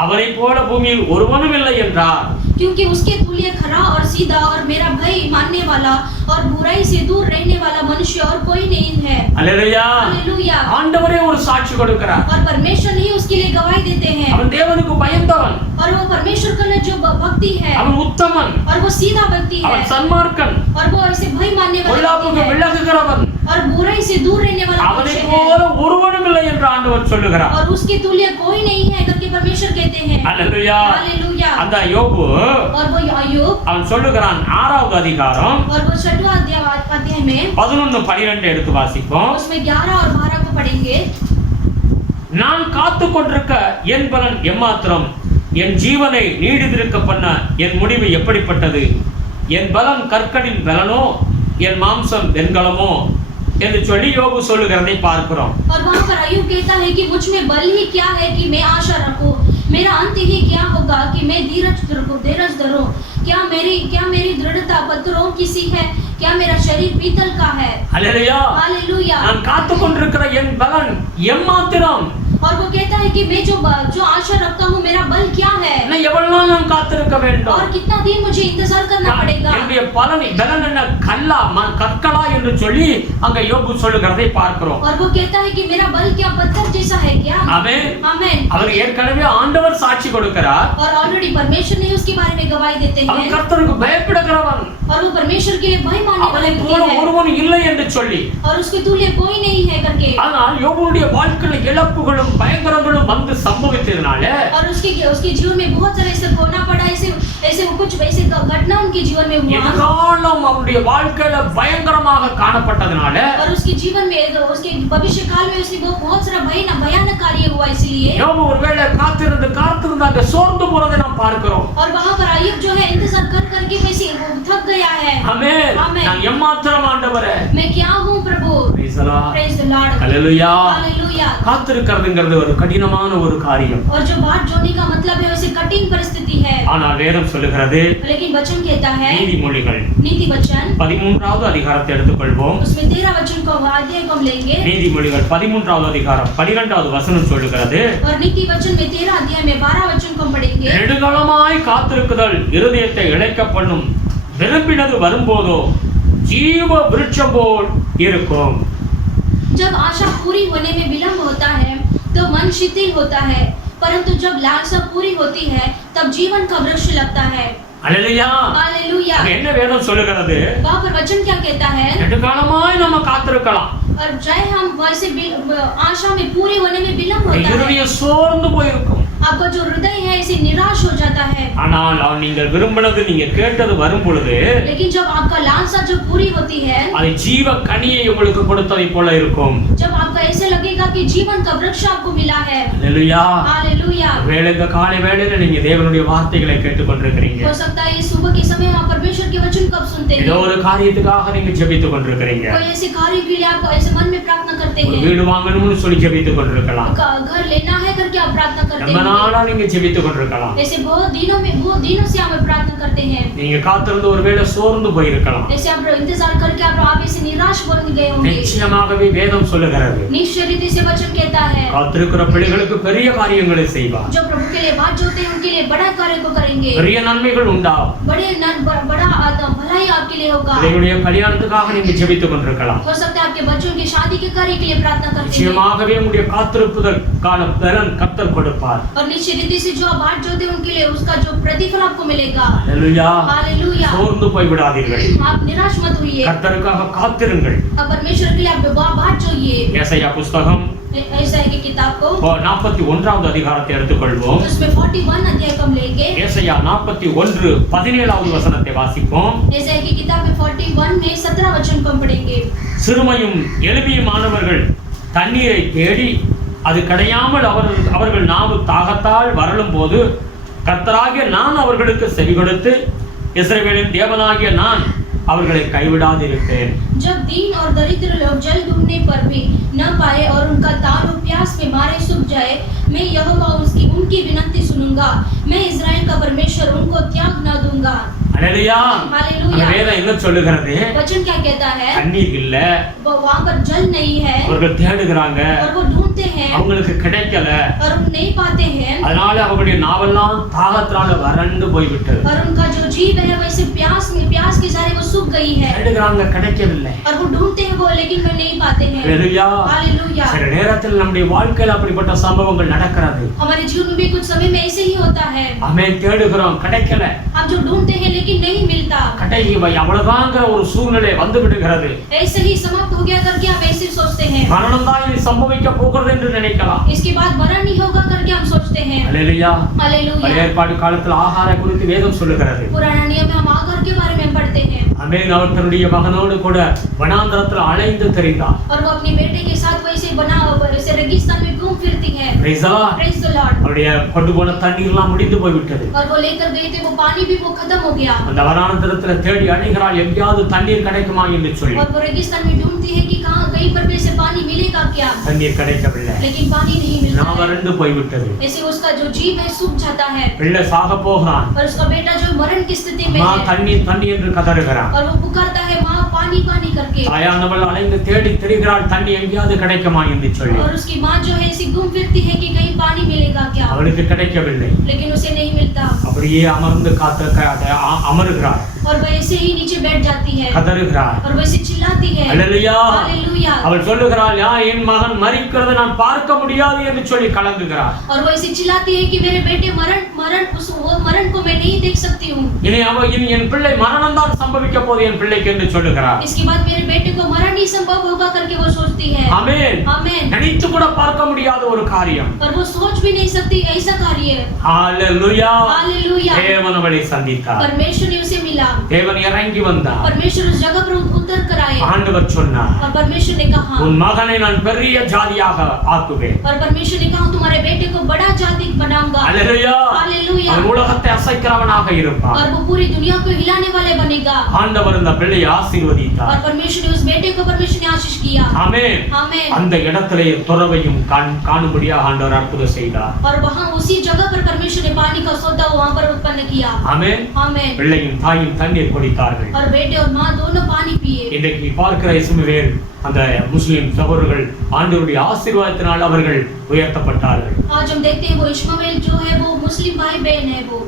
அவரை போல பூமியில் ஒருவனும் இல்லை என்றார். क्योंकि उसके तुल्य खरा और सीधा और मेरा भय मानने वाला और बुराई से दूर रहने वाला मनुष्य और कोई नहीं है। அல்லேலூயா. हालेलुया। ஆண்டவரே ஒரு சாட்சி கொடுக்கிறார். और परमेश्वर ही उसके लिए गवाही देते हैं, அவன் தேவனுக்கு பயந்தவன், और वो परमेश्वर के लिए जो भक्ति है, அவன் உத்தமன், और वो सीधा भक्ति है, அவன் சன்மார்க்கன், और वो ऐसे भय मानने वाला பொல்லாப்புக்கு व्यक्ति है, விலகுகிறவன், और बुराई से दूर रहने वाला அவனை मनुष्य போல है, ஒருவனும் இல்லை என்று ஆண்டவர் சொல்லுகிறார். और उसके तुल्य कोई नहीं है करके परमेश्वर कहते हैं। அல்லேலூயா. हालेलुया। அந்த யோபு और वो अय्यूब, அவன் சொல்லுகிறான் 6வது அதிகாரம் और वो 6वां अध्याय में 11-12 எடுத்து வாசிப்போம். उसमें 11 और 12 को पढ़ेंगे। நான் காத்து கொண்டிருக்க என் பலன் எம்மாத்திரம், என் ஜீவனை நீடித்திருக்க பண்ண என் முடிவு எப்படிப்பட்டது? என் பலன் கற்களின் பலனோ என் மாம்சம் வெண்கலமோ என்று சொல்லி யோபு சொல்லுகிறதை பார்க்கிறோம். और वहाँ पर अय्यूब कहता है कि मुझ में बल ही क्या है कि मैं आशा रखूं, मेरा अंत ही क्या होगा कि मैं धीरज धरूं, क्या मेरी दृढ़ता पत्थरों की सी है, क्या मेरा शरीर पीतल का है। அல்லேலூயா. हालेलुया। நான் காத்து கொண்டிருக்கிற என் பலன் எம்மாத்திரம், और वो कहता है कि मैं जो आशा रखता हूँ मेरा बल क्या है இன்னும் எவ்வளவு நாள் நாம் காத்திருக்க வேண்டும்? और कितना दिन मुझे इंतजार करना पड़ेगा என்னுடைய பலன் பலன் என்ன கற்களா என்று சொல்லி அங்க யோபு சொல்லுகிறதை பார்க்கிறோம். और वो कहता है कि मेरा बल क्या पत्थर जैसा है क्या? ஆமென். आमेन. அவர் ஏற்கனவே ஆண்டவர் சாட்சி கொடுக்கிறார். और ऑलरेडी परमेश्वर ने उसके बारे में गवाही देते हैं. அவன் கர்த்தருக்கு பயப்படுகிறவன். और वो परमेश्वर के लिए भय मानने वाला व्यक्ति है. ஒருவன் இல்லை என்று சொல்லி. और उसके तुल्य कोई नहीं है करके. ஆனால் யோபுவுடைய வாழ்க்கையில இழப்புகளும் பயங்கரங்களும் வந்து சம்பவித்ததனால और उसके जीवन में बहुत सारे ऐसे होना पड़ा ऐसे कुछ वैसे घटना उनके जीवन में हुआ. எதிர்காலம் அவருடைய வாழ்க்கையில பயங்கரமாக காணப்பட்டதனால और उसके जीवन में उसके भविष्य काल में उसके बहुत सारा भयानक कार्य हुआ इसलिए யோபு ஒருவேளை காத்திருந்து அங்க சோர்ந்து போறதை நாம் பார்க்கிறோம். और वहां पर अय्यूब जो है इंतजार करके वैसे थक गया है. आमेन. நான் எம்மாத்திரம் ஆண்டவரே मैं क्या हूं प्रभु. Praise the Lord. Praise the Lord. Hallelujah. Hallelujah. காத்திருக்கிறதுங்கிறது ஒரு கடினமான ஒரு காரியம். और जो बाट जोड़ने का मतलब है वैसे कठिन परिस्थिति है. ஆனால் வேதம் சொல்லுகிறது लेकिन वचन कहता है நீதிமொழிகள் नीति वचन 13வது அதிகாரத்தை எடுத்துக்கொள்வோம். उसमें 13 वचन को अध्याय को हम लेंगे. நீதிமொழிகள் 13வது அதிகாரம் 12வது வசனம் சொல்லுகிறது और नीति वचन में 13 अध्याय में 12 वचन को हम पढ़ेंगे. நெடுகாலமாய் காத்திருக்குதல் இருதயத்தை இளைக்க பண்ணும், விரும்பினது வரும்போதோ ஜீவ விருட்சம் போல் இருக்கும். जब आशा पूरी होने में विलंब होता है तो मन शिथिल होता है, परंतु जब लालसा पूरी होती है तब जीवन का वृक्ष लगता है. हालेलुया. हालेलुया. என்ன வேதம் சொல்லுகிறது? वहाँ पर वचन क्या कहता है? நெடுகாலமாய் நம்ம காத்திருக்கலாம். और चाहे हम वैसे आशा में पूरी होने में विलंब होता है. இருதயம் சோர்ந்து போயிருக்கும். आपका जो हृदय है इसे निराश हो जाता है. ஆனால் நீங்கள் விரும்பினது நீங்க கேட்டது வரும் பொழுது लेकिन जब आपका लालसा जो पूरी होती है அது ஜீவ கனியை உங்களுக்கு கொடுத்ததை போல இருக்கும். जब आपका ऐसे लगेगा कि जीवन का वृक्ष आपको मिला है. हालेलुया. हालेलुया. வேளை இந்த காலை வேளையில நீங்க தேவனுடைய வார்த்தைகளை கேட்டுக்கொண்டிருக்கிறீங்க. हो सकता है इस सुबह के समय आप परमेश्वर के वचन कब सुनते हैं. ஏதோ ஒரு காரியத்துக்காக நீங்க ஜெபித்துக் கொண்டிருக்கிறீங்க. कोई ऐसे कार्य के लिए आप ऐसे मन में प्रार्थना करते ஒரு हैं. வீடு வாங்கணும்னு சொல்லி ஜெபித்துக் கொண்டிருக்கலாம். घर लेना है करके आप प्रार्थना करते ரொம்ப हैं. நாளா நீங்க ஜெபித்துக் கொண்டிருக்கலாம். ऐसे बहुत दिनों से आप प्रार्थना करते हैं. நீங்க காத்திருந்து ஒருவேளை சோர்ந்து போயிருக்கலாம். ऐसे आप इंतजार करके आप ऐसे निराश बन गए होंगे. நிச்சயமாகவே வேதம் சொல்லுகிறது निश्चय रीति से वचन कहता है காத்திருக்கிற பிள்ளைகளுக்கு பெரிய காரியங்களை செய்வார். जो प्रभु के लिए बात जोते हैं उनके लिए बड़ा कार्य को करेंगे. பெரிய நன்மைகள் உண்டாகும். बड़ा भलाई आपके लिए होगा. பிள்ளைகளுடைய கல்யாணத்துக்காக நீங்க ஜெபித்துக் கொண்டிருக்கலாம். हो सकता है आपके बच्चों की शादी के कार्य के लिए प्रार्थना करते हैं. நிச்சயமாகவே உங்களுடைய காத்திருப்புதற்கான பலன் கர்த்தர் கொடுப்பார். और निश्चय रीति से जो आप बात जोते हैं उनके लिए उसका जो प्रतिफल आपको मिलेगा. हालेलुया. हालेलुया. சோர்ந்து போய் விடாதீர்கள். आप निराश मत होइए. கர்த்தருக்காக காத்திருங்கள். अब परमेश्वर के लिए आप बात जोइए. ஏசாயா புத்தகம் ऐसा है कि किताब को 41வது அதிகாரத்தை எடுத்துக்கொள்வோம். उसमें 41 अध्याय को हम लेंगे. ஏசாயா 41:17வது வசனத்தை வாசிப்போம். ऐसा है कि किताब में 41 में 17 वचन को हम पढ़ेंगे. சிறுமையும் எளிமையுமானவர்கள் தண்ணீரை தேடி அது கிடையாமல் அவர்கள் நாவு தாகத்தால் வரலும் போது கர்த்தராகிய நான் அவர்களுக்கு செவி கொடுத்து இஸ்ரவேலின் தேவனாகிய நான் அவர்களை கைவிடாதிருப்பேன். जब दीन और दरिद्र लोग जल ढूंढने पर भी न पाए और उनका तालु प्यास में मारे सूख जाए, मैं यहोवा उनकी विनती सुनूंगा. मैं इस्राएल का परमेश्वर उनको त्याग न दूंगा. हालेलुया. हालेलुया. வேதம் என்ன சொல்லுகிறது? वचन क्या कहता है? தண்ணீர் இல்ல, वहाँ पर जल नहीं है அவர்கள் தேடுகிறாங்க, और वो ढूंढते हैं அவங்களுக்கு கிடைக்கல, और वो नहीं पाते हैं. அதனால அவங்களுடைய நாவெல்லாம் தாகத்தால வறண்டு போய்விட்டது. और उनका जो जीव है वैसे प्यास के सारे वो सूख गई है. தேடுகிறாங்க, கிடைக்கவில்லை. और वो ढूंढते हैं वो लेकिन वो नहीं पाते हैं. हालेलुया. हालेलुया. சில நேரத்தில் நம்முடைய வாழ்க்கையில் அப்படிப்பட்ட சம்பவங்கள் நடக்கிறது. हमारे जीवन में भी कुछ समय में ऐसे ही होता है. हमें தேடுகிறோம், கிடைக்கல. हम जो ढूंढते हैं लेकिन नहीं मिलता. கடைசிவை அவ்வளவுதாங்கிற ஒரு சூழ்நிலை வந்து விடுகிறது. ऐसे ही समाप्त हो गया करके हम ऐसे सोचते हैं. மரணம் தான் இது சம்பவிக்க போகிறது என்று நினைக்கலாம். इसके बाद मरण नहीं होगा करके हम सोचते हैं. हालेलुया. हालेलुया. பழைய ஏற்பாடு காலத்தில் ஆகார குறித்து வேதம் சொல்லுகிறது. पुराना नियम में हम आहार के बारे में पढ़ते हैं. ஆமென். அவர் தன்னுடைய மகனோடு கூட வனாந்தரத்தில் அலைந்து திரிந்தார். और वो अपने बेटे के साथ वैसे रेगिस्तान में घूम फिरती है. Praise the Lord. Praise the Lord. அவருடைய கொண்டு போன தண்ணீர்லாம் முடிந்து போய்விட்டது. और वो लेकर गए थे वो पानी भी वो खत्म हो गया. அந்த வனாந்தரத்தில் தேடி அலைகிறாள், எங்கேயாவது தண்ணீர் கிடைக்குமா என்று சொல்லி. और वो रेगिस्तान में ढूंढती है कि कहां कहीं पर भी ऐसे पानी मिलेगा क्या. தண்ணீர் கிடைக்கவில்லை. लेकिन पानी नहीं मिलता. நான் வறண்டு போய்விட்டது. ऐसे उसका जो जीव है सूख जाता है. பிள்ளை சாக போகிறான். और उसका बेटा जो मरण की स्थिति में மா है தண்ணீர் தண்ணீர் என்று கதறுகிறான். और वो पुकारता है माँ पानी पानी करके. தாயானவள் அலைந்து தேடி திரிகிறாள், தண்ணி எங்கேயாவது கிடைக்குமா என்று சொல்லி. और उसकी माँ जो है ऐसी घूम फिरती है कि कहीं पानी मिलेगा क्या, அவளுக்கு கிடைக்கவில்லை. लेकिन उसे नहीं मिलता அப்படியே அமர்ந்து அமருகிறார், और वह ऐसे ही नीचे बैठ जाती है கதறுகிறார். और वैसे चिल्लाती है அல்லேலூயா. हालेलुया। அவள் சொல்லுகிறாள், என் மகன் மரிக்கிறதை நான் பார்க்க முடியாது என்று சொல்லி கலங்குகிறார். और वो ऐसे चिल्लाती है कि मेरे बेटे मरण को मैं नहीं देख सकती हूँ। இனி என் பிள்ளை மரணம் தான் சம்பவிக்க போது என் பிள்ளைக்கு என்று சொல்லுகிறார். इसके बाद मेरे बेटे को मरण ही संभव होगा करके वो सोचती है। ஆமென். आमेन। நினைத்து கூட பார்க்க முடியாத ஒரு காரியம். पर वो सोच भी नहीं सकती ऐसा कार्य। ஹalleluya. हालेलुया। தேவன் அவளை சந்தித்தார். परमेश्वर ने उसे मिला, தேவன் இறங்கி வந்தார். परमेश्वर उस जगह पर उतर कर आए ஆண்டவர் சொன்னார், और परमेश्वर ने कहा, உன் மகனை நான் பெரிய ஜாதியாக ஆக்குவேன். और परमेश्वर ने कहा तुम्हारे बेटे को बड़ा जाति बनाऊंगा। ஹalleluya. हालेलुया। அவன் உலகத்தை அசைக்கிறவனாக இருப்பான். और वो पूरी दुनिया को हिलाने वाले बनेगा। ஆண்டவர் இந்த பிள்ளையை ஆசீர்வதித்தார். और परमेश्वर ने उस बेटे को परमेश्वर ने आशीष किया। ஆமென். आमेन। அந்த இடத்திலே துறவையும் காணும்படியாக ஆண்டவர் அற்புதம் செய்தார். और वहां उसी जगह पर परमेश्वर ने पानी का सौदा वहां पर उत्पन्न किया। ஆமென். आमेन। பிள்ளையும் தாயும் தண்ணீர் குடித்தார்கள். और बेटे और माँ दोनों पानी पिए। இன்றைக்கு பார்க்கிற இஸ்மவேல் அந்த முஸ்லிம் சகோதரர்கள் ஆண்டவருடைய ஆசீர்வாதத்தினால் அவர்கள் உயர்த்தப்பட்டார்கள். आज हम देखते हैं वो इश्माएल जो है वो मुस्लिम भाई बहन है। वो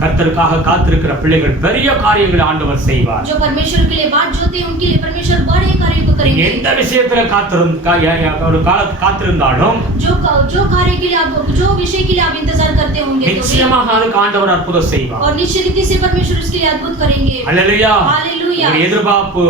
கர்த்தருக்காக காத்திருக்கிற பிள்ளைகள் பெரிய காரியங்களை ஆண்டவர் செய்வார். जो परमेश्वर के लिए बात जोते हैं उनके लिए परमेश्वर बड़े कार्य को करेंगे। எந்த விஷயத்துல ஒரு காத்திருந்தாலும் जो कार्य के लिए आप जो विषय के लिए आप इंतजार करते होंगे நிச்சயமாக அதுக்கு ஆண்டவர் அற்புதம் செய்வார். और निश्चित रीति से परमेश्वर उसके लिए अद्भुत करेंगे। அல்லேலூயா. हालेलुया। உங்கள் எதிர்பார்ப்பு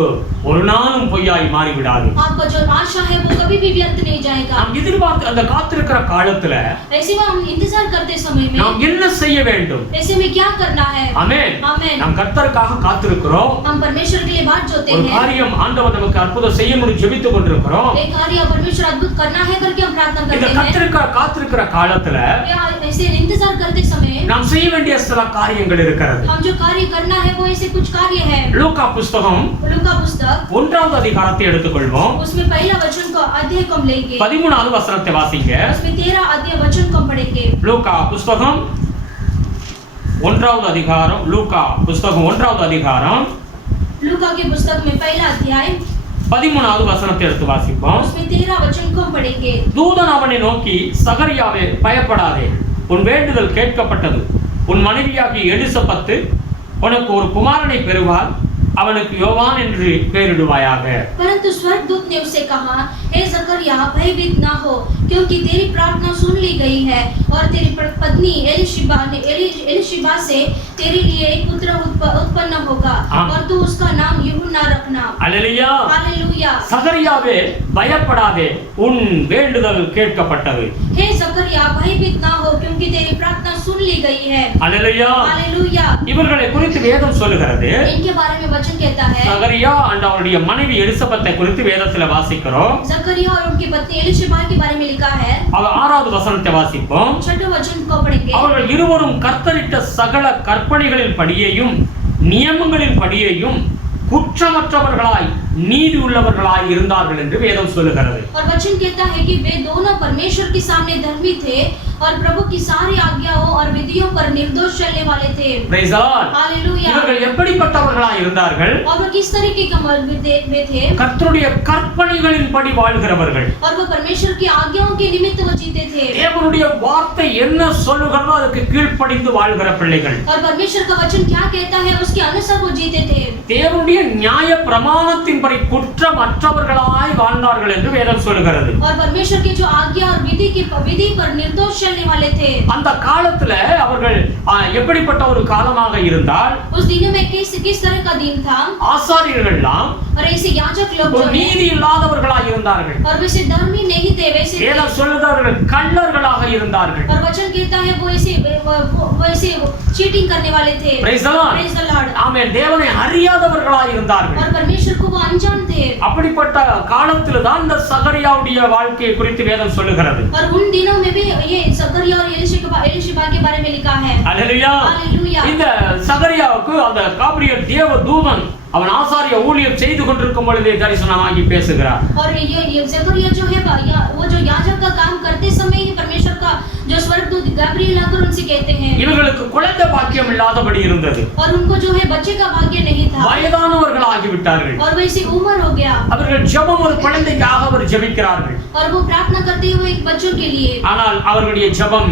ஒரு நாளும் பொய்யாய் மாறிவிடாது. आपका जो आशा है वो कभी भी व्यर्थ नहीं जाएगा। நாம் எதிர்பார்த்து அந்த காத்திருக்கிற காலத்துல ऐसे में हम इंतजार करते समय में நாம் என்ன செய்ய வேண்டும்? ऐसे में क्या करना है? ஆமென். आमेन। நாம் கர்த்தருக்காக காத்திருக்கிறோம். हम परमेश्वर के लिए बात जोते ஒரு हैं। காரியம் ஆண்டவர் நமக்கு அற்புதம் செய்யணும்னு ஜெபித்துக் கொண்டிருக்கிறோம். एक कार्य परमेश्वर अद्भुत करना है करके हम प्रार्थना இந்த करते हैं। காத்திருக்கிற காலத்துல ऐसे इंतजार करते समय நாம் செய்ய வேண்டிய சில காரியங்கள் இருக்கிறது. हम जो कार्य करना है वो ऐसे कुछ कार्य है। லூக்கா புஸ்தகம் लूका पुस्तक 1வது அதிகாரத்தை எடுத்துக்கொள்வோம். उसमें पहला वचन को अध्याय को हम लेंगे। 13வது வசனத்தை வாசிங்க. उसमें 13 अध्याय वचन को हम पढ़ेंगे। லூக்கா புஸ்தகம் 1வது அதிகாரம், லூக்கா புஸ்தகம் 1வது அதிகாரம் लूका के पुस्तक में पहला अध्याय 13வது வசனத்தை எடுத்து வாசிப்போம். उसमें 13 वचन को हम पढ़ेंगे। தூதன் அவனை நோக்கி, சகரியாவே பயப்படாதே, உன் வேண்டுதல் கேட்கப்பட்டது. உன் மனைவியாகிய எலிசபெத்து உனக்கு ஒரு குமாரனை பெறுவாள், அவனுக்கு யோவான் என்று பெயரிடுவாயாக. परंतु स्वर्गदूत ने उससे कहा, हे जकरिया भयभीत ना हो, क्योंकि तेरी प्रार्थना सुन ली गई है और तेरी पत्नी एलिशिबा से तेरे लिए एक पुत्र उत्पन्न होगा और तू उसका नाम यूहन्ना रखना। அல்லேலூயா. हालेलुया। சகரியாவே பயப்படாதே, உன் வேண்டுதல் கேட்கப்பட்டது. हे जकरिया भयभीत ना हो, क्योंकि तेरी प्रार्थना सुन ली गई है। அல்லேலூயா. हालेलुया। இவர்களை குறித்து வேதம் சொல்லுகிறது. इनके बारे में वचन कहता है, சகரியா அவருடைய மனைவி எலிசபெத்தை குறித்து வேதத்துல வாசிக்கிறோம். जकरिया और उनकी पत्नी एलिशिबा के बारे में लिखा है। 6வது வசனத்தை வாசிப்போம். 6 वचन को पढ़ेंगे। அவர்கள் இருவரும் கர்த்தரிட்ட சகல கற்பனைகளின் படியையும் நியமங்களின் படியையும் குற்றமற்றவர்களாய் நீதி உள்ளவர்களாய் இருந்தார்கள் என்று வேதம் சொல்லுகிறது. और वचन कहता है कि वे दोनों परमेश्वर के सामने धर्मी थे और प्रभु की सारी आज्ञाओं और विधियों पर निर्दोष चलने वाले थे। Praise the Lord. हालेलुया। இவர்கள் எப்படிப்பட்டவர்களாய் இருந்தார்கள்? और वो किस तरीके के वे थे? கர்த்தருடைய கற்பனைகளின் படி வாழ்கிறவர்கள். और वो परमेश्वर की आज्ञाओं के निमित्त वो जीते थे। தேவனுடைய வார்த்தை என்ன சொல்லுகிறதோ அதுக்கு கீழ்ப்படிந்து வாழ்கிற பிள்ளைகள். और परमेश्वर का वचन क्या कहता है उसके अनुसार वो जीते थे। தேவனுடைய நியாய பிரமாணத்தின்படி குற்றமற்றவர்களாய் வாழ்ந்தார்கள் என்று வேதம் சொல்லுகிறது. और परमेश्वर की जो आज्ञा और विधि पर निर्दोष चलने वाले थे। அந்த காலத்துல அவர்கள் எப்படிப்பட்ட ஒரு காலமாக இருந்தால், उस दिन में किस तरह का दिन था? ஆசாரியர்கள்லாம் और ऐसे याजक लोग ஒரு நீதி இல்லாதவர்களாய் இருந்தார்கள். और वैसे धर्मी नहीं थे, वैसे வேதம் சொல்லுகிறவர்கள் கள்ளர்களாக இருந்தார்கள். और वचन कहता है वो ऐसे चीटिंग करने वाले थे। Praise the Lord. Praise the Lord. ஆமென். தேவனை அறியாதவர்களாய் இருந்தார்கள். और परमेश्वर को वो अनजान थे। அப்படிப்பட்ட காலத்துல தான் இந்த சகரியாவுடைய வாழ்க்கையை குறித்து வேதம் சொல்லுகிறது. और उन दिनों में भी ये जकरिया और एलिशिबा के बारे में लिखा है। அல்லேலூயா. हालेलुया। இந்த சகரியாவுக்கு அந்த காபிரியல் தேவ தூதன் அவன் ஆசாரிய ஊழியம் செய்து கொண்டிருக்கும் பொழுதே தரிசனமாகி பேசுகிறார். और ये जकरिया जो है वो जो याजक का काम करते समय ही परमेश्वर का जो स्वर्गदूत गब्रिएल आकर उनसे कहते हैं இவர்களுக்கு குழந்தை பாக்கியம் இல்லாதபடி இருந்தது. और उनको जो है बच्चे का भाग्य नहीं था வயதானவர்களாகி விட்டார்கள். और वैसे उम्र हो गया. அவர்கள் ஜெபம் ஒரு குழந்தைக்காக அவர் ஜெபிக்கிறார்கள். और वो प्रार्थना करते हुए एक बच्चों के लिए. ஆனால் அவர்களுடைய ஜெபம்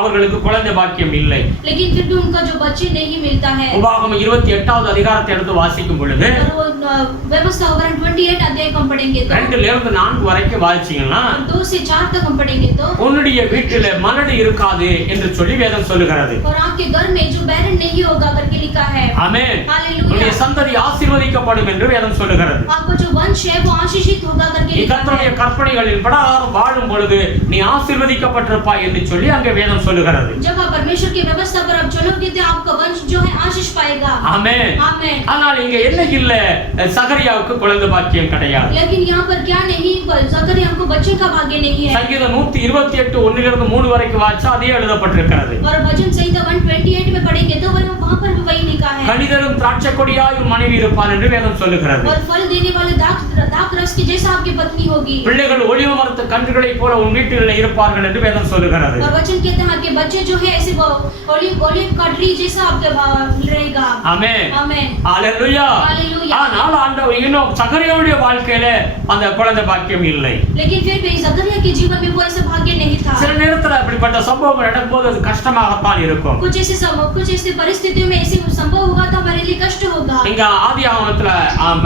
அவர்களுக்கு குழந்தை பாக்கியம் இல்லை. लेकिन फिर भी उनका जो बच्चे नहीं मिलता है. உபாகமம் 28வது அதிகாரத்தை எடுத்து வாசிக்கும் பொழுது व्यवस्था विवरण 28 अध्याय हम पढ़ेंगे तो 2 ல இருந்து 4 வரைக்கும் வாசிச்சீங்கன்னா 2 से 4 तक हम पढ़ेंगे तो உன்னுடைய வீட்டிலே மலடு இருக்காது என்று சொல்லி வேதம் சொல்லுகிறது. और आपके घर में जो बैरन नहीं होगा करके लिखा है. आमेन. हालेलुया. உன்னுடைய சந்ததி ஆசீர்வதிக்கப்படும் என்று வேதம் சொல்லுகிறது. आपको जो वंश है वो आशीषित होगा करके लिखा है. கர்த்தருடைய கற்பனைகளின் பிரகாரம் வாழும் பொழுது நீ ஆசீர்வதிக்கப்பட்டிருப்பாய் என்று சொல்லி அங்கே வேதம் சொல்லுகிறது. जब आप परमेश्वर की व्यवस्था पर आप चलोगे तो आपका वंश जो है आशीष पाएगा. आमेन. आमेन. ஆனால் இங்க என்ன இல்ல, சகரியாவுக்கு குழந்தை பாக்கியம் கிடையாது. लेकिन यहाँ पर क्या नहीं, जकरिया को बच्चे का भाग्य नहीं है. சங்கீதம் 128 1 ல இருந்து 3 வரைக்கும் வாசிச்சா அதே எழுதப்பட்டிருக்கிறது. और भजन संहिता 128 में पढ़ेंगे तो वहाँ पर भी वही लिखा है. கனிதரும் திராட்சை கொடியாய் உன் மனைவி இருப்பாள் என்று வேதம் சொல்லுகிறது. और फल देने वाले दाख रस की जैसा आपकी पत्नी होगी. பிள்ளைகள் ஒலிவ மரத்து கன்றுகளைப் போல உன் வீட்டிலே இருப்பார்கள் என்று வேதம் சொல்லுகிறது. और वचन कहते हैं आपके बच्चे जो है ऐसे ओलिव का ट्री जैसा आपके रहेगा. आमेन. आमेन. हालेलुया. हालेलुया. ஆனால் ஆண்டவர் இன்னும் சகரியாவுடைய வாழ்க்கையில அந்த குழந்தை பாக்கியம் இல்லை. लेकिन फिर भी जकरिया के जीवन में वो ऐसा भाग्य नहीं था. சில நேரத்துல அப்படிப்பட்ட சம்பவங்கள் நடக்கும்போது அது கஷ்டமாகத்தான் இருக்கும். कुछ ऐसे परिस्थितियों में ऐसे संभव होगा तो हमारे लिए कष्ट होगा. இங்க ஆதியாகமத்துல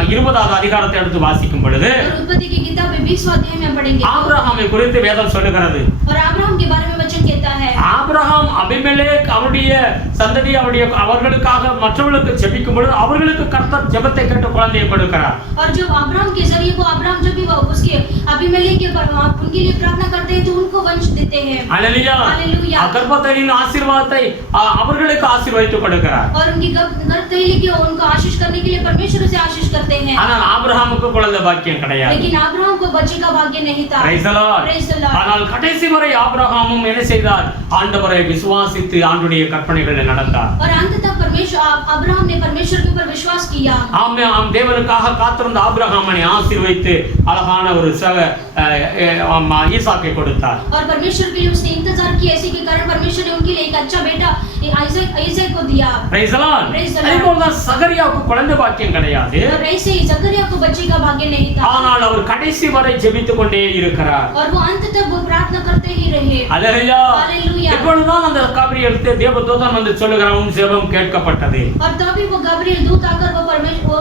20வது அதிகாரத்தை எடுத்து வாசிக்கும் பொழுது और उत्पत्ति की किताब में 20वां अध्याय में पढ़ेंगे. ஆபிரகாமை குறித்து வேதம் சொல்லுகிறது. और अब्राहम के बारे में वचन कहता है. ஆபிரகாம் அபிமெலேக் அவருடைய சந்ததி அவர்களுக்காக மற்றவர்களுக்கு ஜெபிக்கும் பொழுது அவர்களுக்கு கர்த்தர் ஜெபத்தை கேட்டு குழந்தையை கொடுக்கிறார். और जब अब्राहम के जरिए को अब्राहम जब भी उसके अबीमेलेक के उनके लिए प्रार्थना करते हैं तो उनको वंश देते हैं. हालेलुया. हालेलुया. கர்ப்பத்தரின் ஆசீர்வாதத்தை அவர்களுக்கு ஆசீர்வதித்து கொடுக்கிறார். और उनकी गर्भतैली की उनको आशीष करने के लिए परमेश्वर से आशीष करते हैं. ஆனால் ஆபிரகாமுக்கு குழந்தை பாக்கியம் கிடையாது. लेकिन अब्राहम को बच्चे का भाग्य नहीं था. Praise the Lord. Praise the Lord. ஆனால் கடைசி வரை ஆபிரகாமும் என்ன செய்தார்? ஆண்டவரை விசுவாசித்து ஆண்டவருடைய கற்பனைகளை நடந்தார். और अंत तक अब्राहम ने परमेश्वर के ऊपर विश्वास किया. ஆம் தேவனுக்காக காத்திருந்த ஆபிரகாமை ஆசீர்வதித்து அழகான ஒரு ஈசாக்கை கொடுத்தார். और परमेश्वर के लिए उसने इंतजार किया, इसी के कारण परमेश्वर ने उनके लिए एक अच्छा बेटा आइजैक को दिया. Praise the Lord. அதேபோல சகரியாவுக்கு குழந்தை பாக்கியம் கிடையாது. और ऐसे ही जकरिया को बच्चे का भाग्य नहीं था. ஆனால் அவர் கடைசி वரை ஜெபித்துக் கொண்டே இருக்கிறார். और वो अंत तक वो प्रार्थना करते ही रहे. ஹalleluya. हालेलुया. இப்பொழுதுதான் அந்த கபிரியேல் தேவதூதன் வந்து சொல்லுகிறான், உன் ஜெபம் கேட்கப்பட்டது. और तभी वो गब्रिएल दूत आकर वो परमेश्वर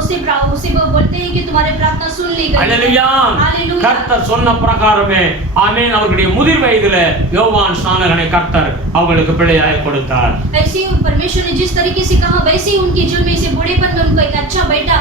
उसे बोलते हैं कि तुम्हारी प्रार्थना सुन ली गई. ஹalleluya. हालेलुया. கர்த்தர் சொன்ன பிரகாரமே ஆமென். அவருடைய முதிர் வயதிலே யோவான் ஸ்நானகனை கர்த்தர் அவங்களுக்கு பிள்ளையாய் கொடுத்தார். ऐसे ही परमेश्वर ने जिस तरीके से कहा वैसे ही उनके जीवन में से बूढ़ेपन में उनको एक अच्छा बेटा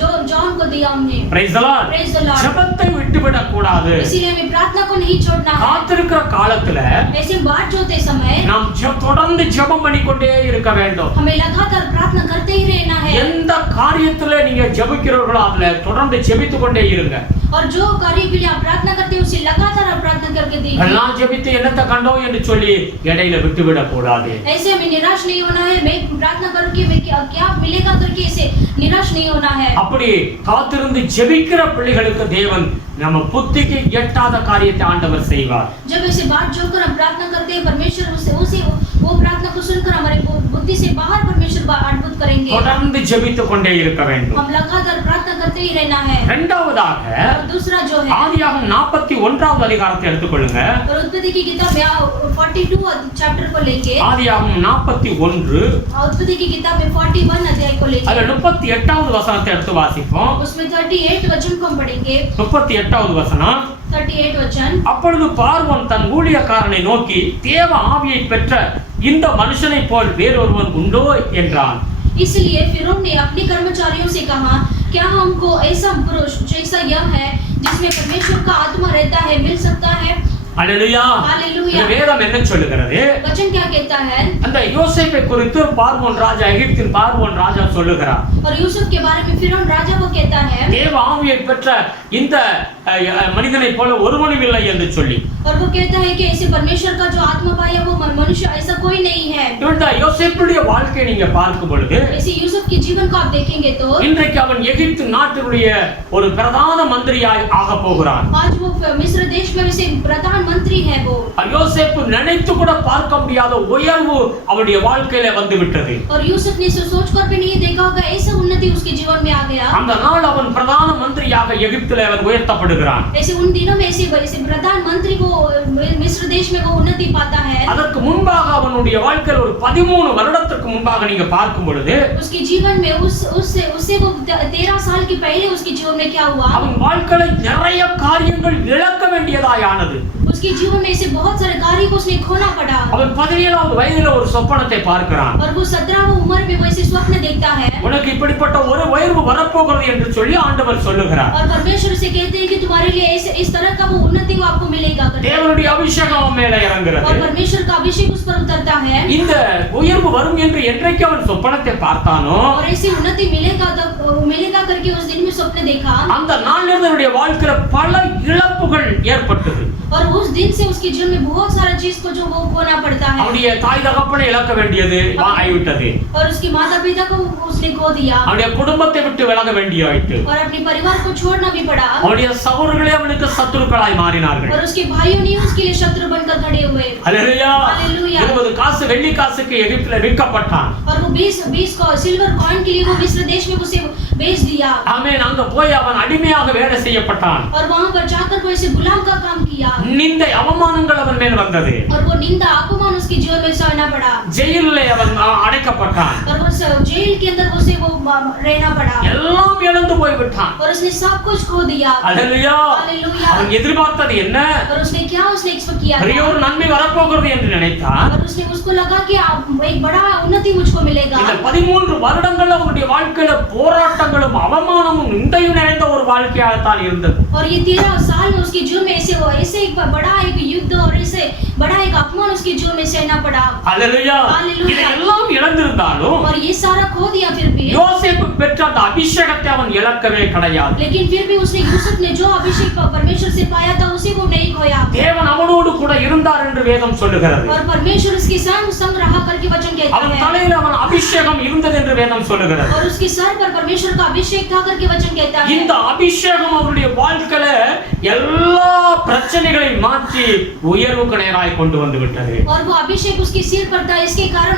जो जॉन को दिया हमने. Praise the Lord. Praise the Lord. ஜெபத்தை விட்டுவிடக் கூடாது. इसीलिए हमें प्रार्थना को नहीं छोड़ना है. காத்திருக்கிற காலத்துல ऐसे बाट जोते समय நாம் தொடர்ந்து ஜெபம் பண்ணிக்கொண்டே இருக்க வேண்டும். हमें लगातार प्रार्थना करते ही रहना है. எந்த காரியத்துல நீங்க ஜெபிக்கிறீர்களோ அதுல தொடர்ந்து ஜெபித்துக் கொண்டே இருங்க. और जो कार्य के लिए आप प्रार्थना करते हैं उसे लगातार आप प्रार्थना करके दीजिए. எல்லாம் ஜெபித்து என்னத்தை கண்டோம் என்று சொல்லி இடையில விட்டுவிடக் கூடாது. ऐसे हमें निराश नहीं होना है. मैं प्रार्थना करूंगी मैं क्या मिलेगा करके ऐसे निराश नहीं होना है. அப்படி காத்திருந்து ஜெபிக்கிற பிள்ளைகளுக்கு தேவன் நம்ம புத்திக்கு எட்டாத காரியத்தை ஆண்டவர் செய்வார். जब ऐसे बात जोकर हम प्रार्थना करते हैं परमेश्वर उसे वो प्रार्थना को सुनकर हमारे बुद्धि से बाहर परमेश्वर अद्भुत करेंगे. தொடர்ந்து ஜெபித்துக் கொண்டே இருக்க வேண்டும். हम लगातार प्रार्थना करते ही रहना है. இரண்டாவதாக और दूसरा जो है ஆதியாகமம் 41வது அதிகாரத்தை எடுத்துக்கொள்ளுங்க. और उत्पत्ति की किताब 42 चैप्टर को लेके ஆதியாகமம் 41 उत्पत्ति की किताब में 41 अध्याय को लेके அதுல 38வது வசனத்தை எடுத்து வாசிப்போம். उसमें 38 वचन को हम पढ़ेंगे. 38வது வசனம். 38 वचन. அப்பொழுது பார்வோன் தன் ஊழியக்காரனை நோக்கி, தேவ ஆவியை பெற்ற இந்த மனுஷனைப் போல் வேறொருவன் உண்டோ என்றான். इसलिए फिरौन ने अपने कर्मचारियों से कहा, क्या हमको ऐसा पुरुष जैसा यह है जिसमें परमेश्वर का आत्मा रहता है मिल सकता है? அல்லேலூயா. हालेलुया। இந்த வேதம் என்ன சொல்லுகிறது? वचन क्या कहता है? அந்த யோசேப்பை குறித்து பார்வோன் ராஜா, எகிப்தின் பார்வோன் ராஜா சொல்லுகிறார். और यूसुफ के बारे में फिरौन राजा वो कहता है, தேவ ஆவியை பெற்ற இந்த மனிதனை போல ஒருவனும் இல்லை என்று சொல்லி. और वो कहता है कि ऐसे परमेश्वर का जो आत्मा पाया वो मनुष्य ऐसा कोई नहीं है। இந்த யோசேப்புடைய வாழ்க்கையை நீங்க பார்க்கும் பொழுது, ऐसे यूसुफ के जीवन को आप देखेंगे तो இன்றைக்கு அவன் எகிப்து நாட்டினுடைய ஒரு பிரதான மந்திரியாய் ஆக போகிறான். आज वो मिस्र देश में वैसे प्रधानमंत्री है वो। யோசேப்பு நினைத்து கூட பார்க்க முடியாத உயர்வு அவனுடைய வாழ்க்கையில வந்து விட்டது. और यूसुफ ने सोच कर भी नहीं देखा होगा ऐसा उन्नति उसके जीवन में आ गया। அந்த நாள் அவன் பிரதான மந்திரியாக எகிப்திலே அவன் உயர்த்தப்படுகிறான். ऐसे उन दिनों में ऐसे प्रधानमंत्री वो मिस्र देश में वो उन्नति पाता है। அதற்கு முன்பாக அவனுடைய வாழ்க்கையில் ஒரு 13 வருடத்துக்கு முன்பாக நீங்க பார்க்கும் பொழுது, उसके जीवन में उससे वो 13 साल के पहले उसके जीवन में क्या हुआ? அவன் வாழ்க்கையில நிறைய காரியங்கள் இழக்க வேண்டியதாயானது. उसके जीवन में ऐसे बहुत सारे कार्य को उसने खोना पड़ा। அவன் 17வது வயதில ஒரு சொப்பனத்தை பார்க்கிறான். और वो 17वीं उम्र में वो ऐसे स्वप्न देखता है। உனக்கு இப்படிப்பட்ட ஒரு உயர்வு வரப்போகிறது என்று சொல்லி ஆண்டவர் சொல்லுகிறார். और परमेश्वर से कहते हैं कि तुम्हारे लिए इस तरह का वो उन्नति वो आपको मिलेगा। தேவனுடைய அபிஷேகம் அவன் மேலே இறங்குகிறது. और परमेश्वर का अभिषेक उस पर उतरता है। இந்த உயர்வு வரும் என்று என்றைக்கு அவன் சொப்பனத்தை பார்த்தானோ, और ऐसी उन्नति मिलेगा करके उस दिन में स्वप्न देखा। அந்த நாளிலிருந்து அவனுடைய வாழ்க்கையில பல இழப்புகள் ஏற்பட்டது. और उस दिन से उसके जीवन में बहुत सारा चीज को जो वो खोना पड़ता है। அவனுடைய தாய் தகப்பனை இழக்க வேண்டியது ஆகிவிட்டது. और उसके माता पिता को उसने खो दिया। அவனுடைய குடும்பத்தை விட்டு விலக வேண்டியாயிற்று. और अपने परिवार को छोड़ना भी पड़ा। அவனுடைய சகோதரர்களே அவனுக்கு சத்துருக்களாய் மாறினார்கள். और उसके भाइयों ने उसके लिए शत्रु बनकर खड़े हुए। ஹல்லேலூயா. हालेलुया। 20 காசு வெள்ளி காசுக்கு எகிப்தில விற்கப்பட்டான். और वो 20 को सिल्वर कॉइन के लिए वो मिस्र देश में उसे बेच दिया। ஆமென். அங்க போய் அவன் அடிமையாக வேலை செய்யப்பட்டான். और वहां पर जाकर वो ऐसे गुलाम का काम किया। நிந்தை அவமானங்கள் அவன் மேல் வந்தது. और वो निंदा अपमान उसके जीवन में सहना पड़ा। ஜெயிலிலே அவன் அடைக்கப்பட்டான். और वो जेल के अंदर उसे वो रहना पड़ा। எல்லாம் இழந்து போய் விட்டான். और उसने सब कुछ खो दिया। ஹல்லேலூயா. हालेलुया। அவன் எதிர்பார்த்தது என்ன? और उसने एक्सपेक्ट किया பெரிய ஒரு நன்மை வரப்போகிறது என்று நினைத்தான். और उसको लगा कि एक बड़ा उन्नति मुझको मिलेगा। இந்த 13 வருடங்கள் அவனுடைய வாழ்க்கையில போராட்டங்களும் அவமானமும் நிந்தையும் நிறைந்த ஒரு வாழ்க்கையாக தான் இருந்தது. और ये 13 साल में उसके जीवन में ऐसे एक बड़ा एक युद्ध और ऐसे बड़ा एक अपमान उसके जीवन में सहना पड़ा। ஹல்லேலூயா. हालेलुया। இதெல்லாம் இழந்திருந்தாலும் और ये सारा खो दिया फिर भी, யோசேப்பு பெற்ற அந்த அபிஷேகத்தை அவன் இழக்கவே கிடையாது. लेकिन फिर भी उसने यूसुफ ने जो अभिषेक परमेश्वर से पाया था उसे वो नहीं खोया। தேவன் அவனோடு கூட இருந்தார் என்று வேதம் சொல்லுகிறது. और परमेश्वर उसके संग रहा करके वचन कहता அவன் है। தலையில அவன் அபிஷேகம் இருந்தது என்று வேதம் சொல்லுகிறது. और उसके सर पर परमेश्वर का अभिषेक था करके वचन कहता है। இந்த அபிஷேகம் அவருடைய வாழ்க்கையில எல்லா பிரச்சனைகளையும் மாற்றி உயர்வுக்கு நேராய் கொண்டு வந்து விட்டது. और वो अभिषेक उसके सिर पर था, इसके कारण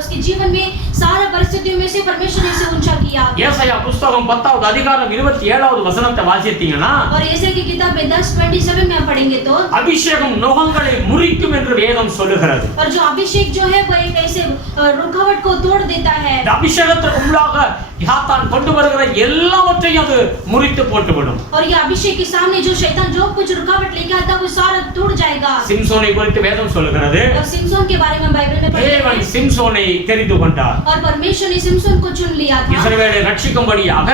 उसके जीवन में सारा परिस्थितियों में से परमेश्वर ने उसे ऊंचा किया। ஏசாயா புத்தகம் 10வது அதிகாரம் 27வது வசனத்தை வாசித்தீங்கன்னா, और ऐसे की किताब में 10:27 में पढ़ेंगे तो அபிஷேகம் நுகங்களை முறிக்கும் என்று வேதம் சொல்லுகிறது. और जो अभिषेक जो है वो एक ऐसे रुकावट को तोड़ देता है। இந்த அபிஷேகத்துக்கு உள்ளாக சாத்தான் கொண்டு வருகிற எல்லாவற்றையும் அது முறித்து போட்டுவிடும். और ये अभिषेक के सामने जो शैतान जो कुछ रुकावट लेके आता है वो सारा टूट जाएगा। சிம்சோனை குறித்து வேதம் சொல்லுகிறது. और सिमसोन के बारे में बाइबल में पढ़ते தேவன் हैं। சிம்சோனை தெரிந்து கொண்டார். और परमेश्वर ने सिमसोन को चुन लिया था। இஸ்ரவேலை ரட்சிக்கும்படியாக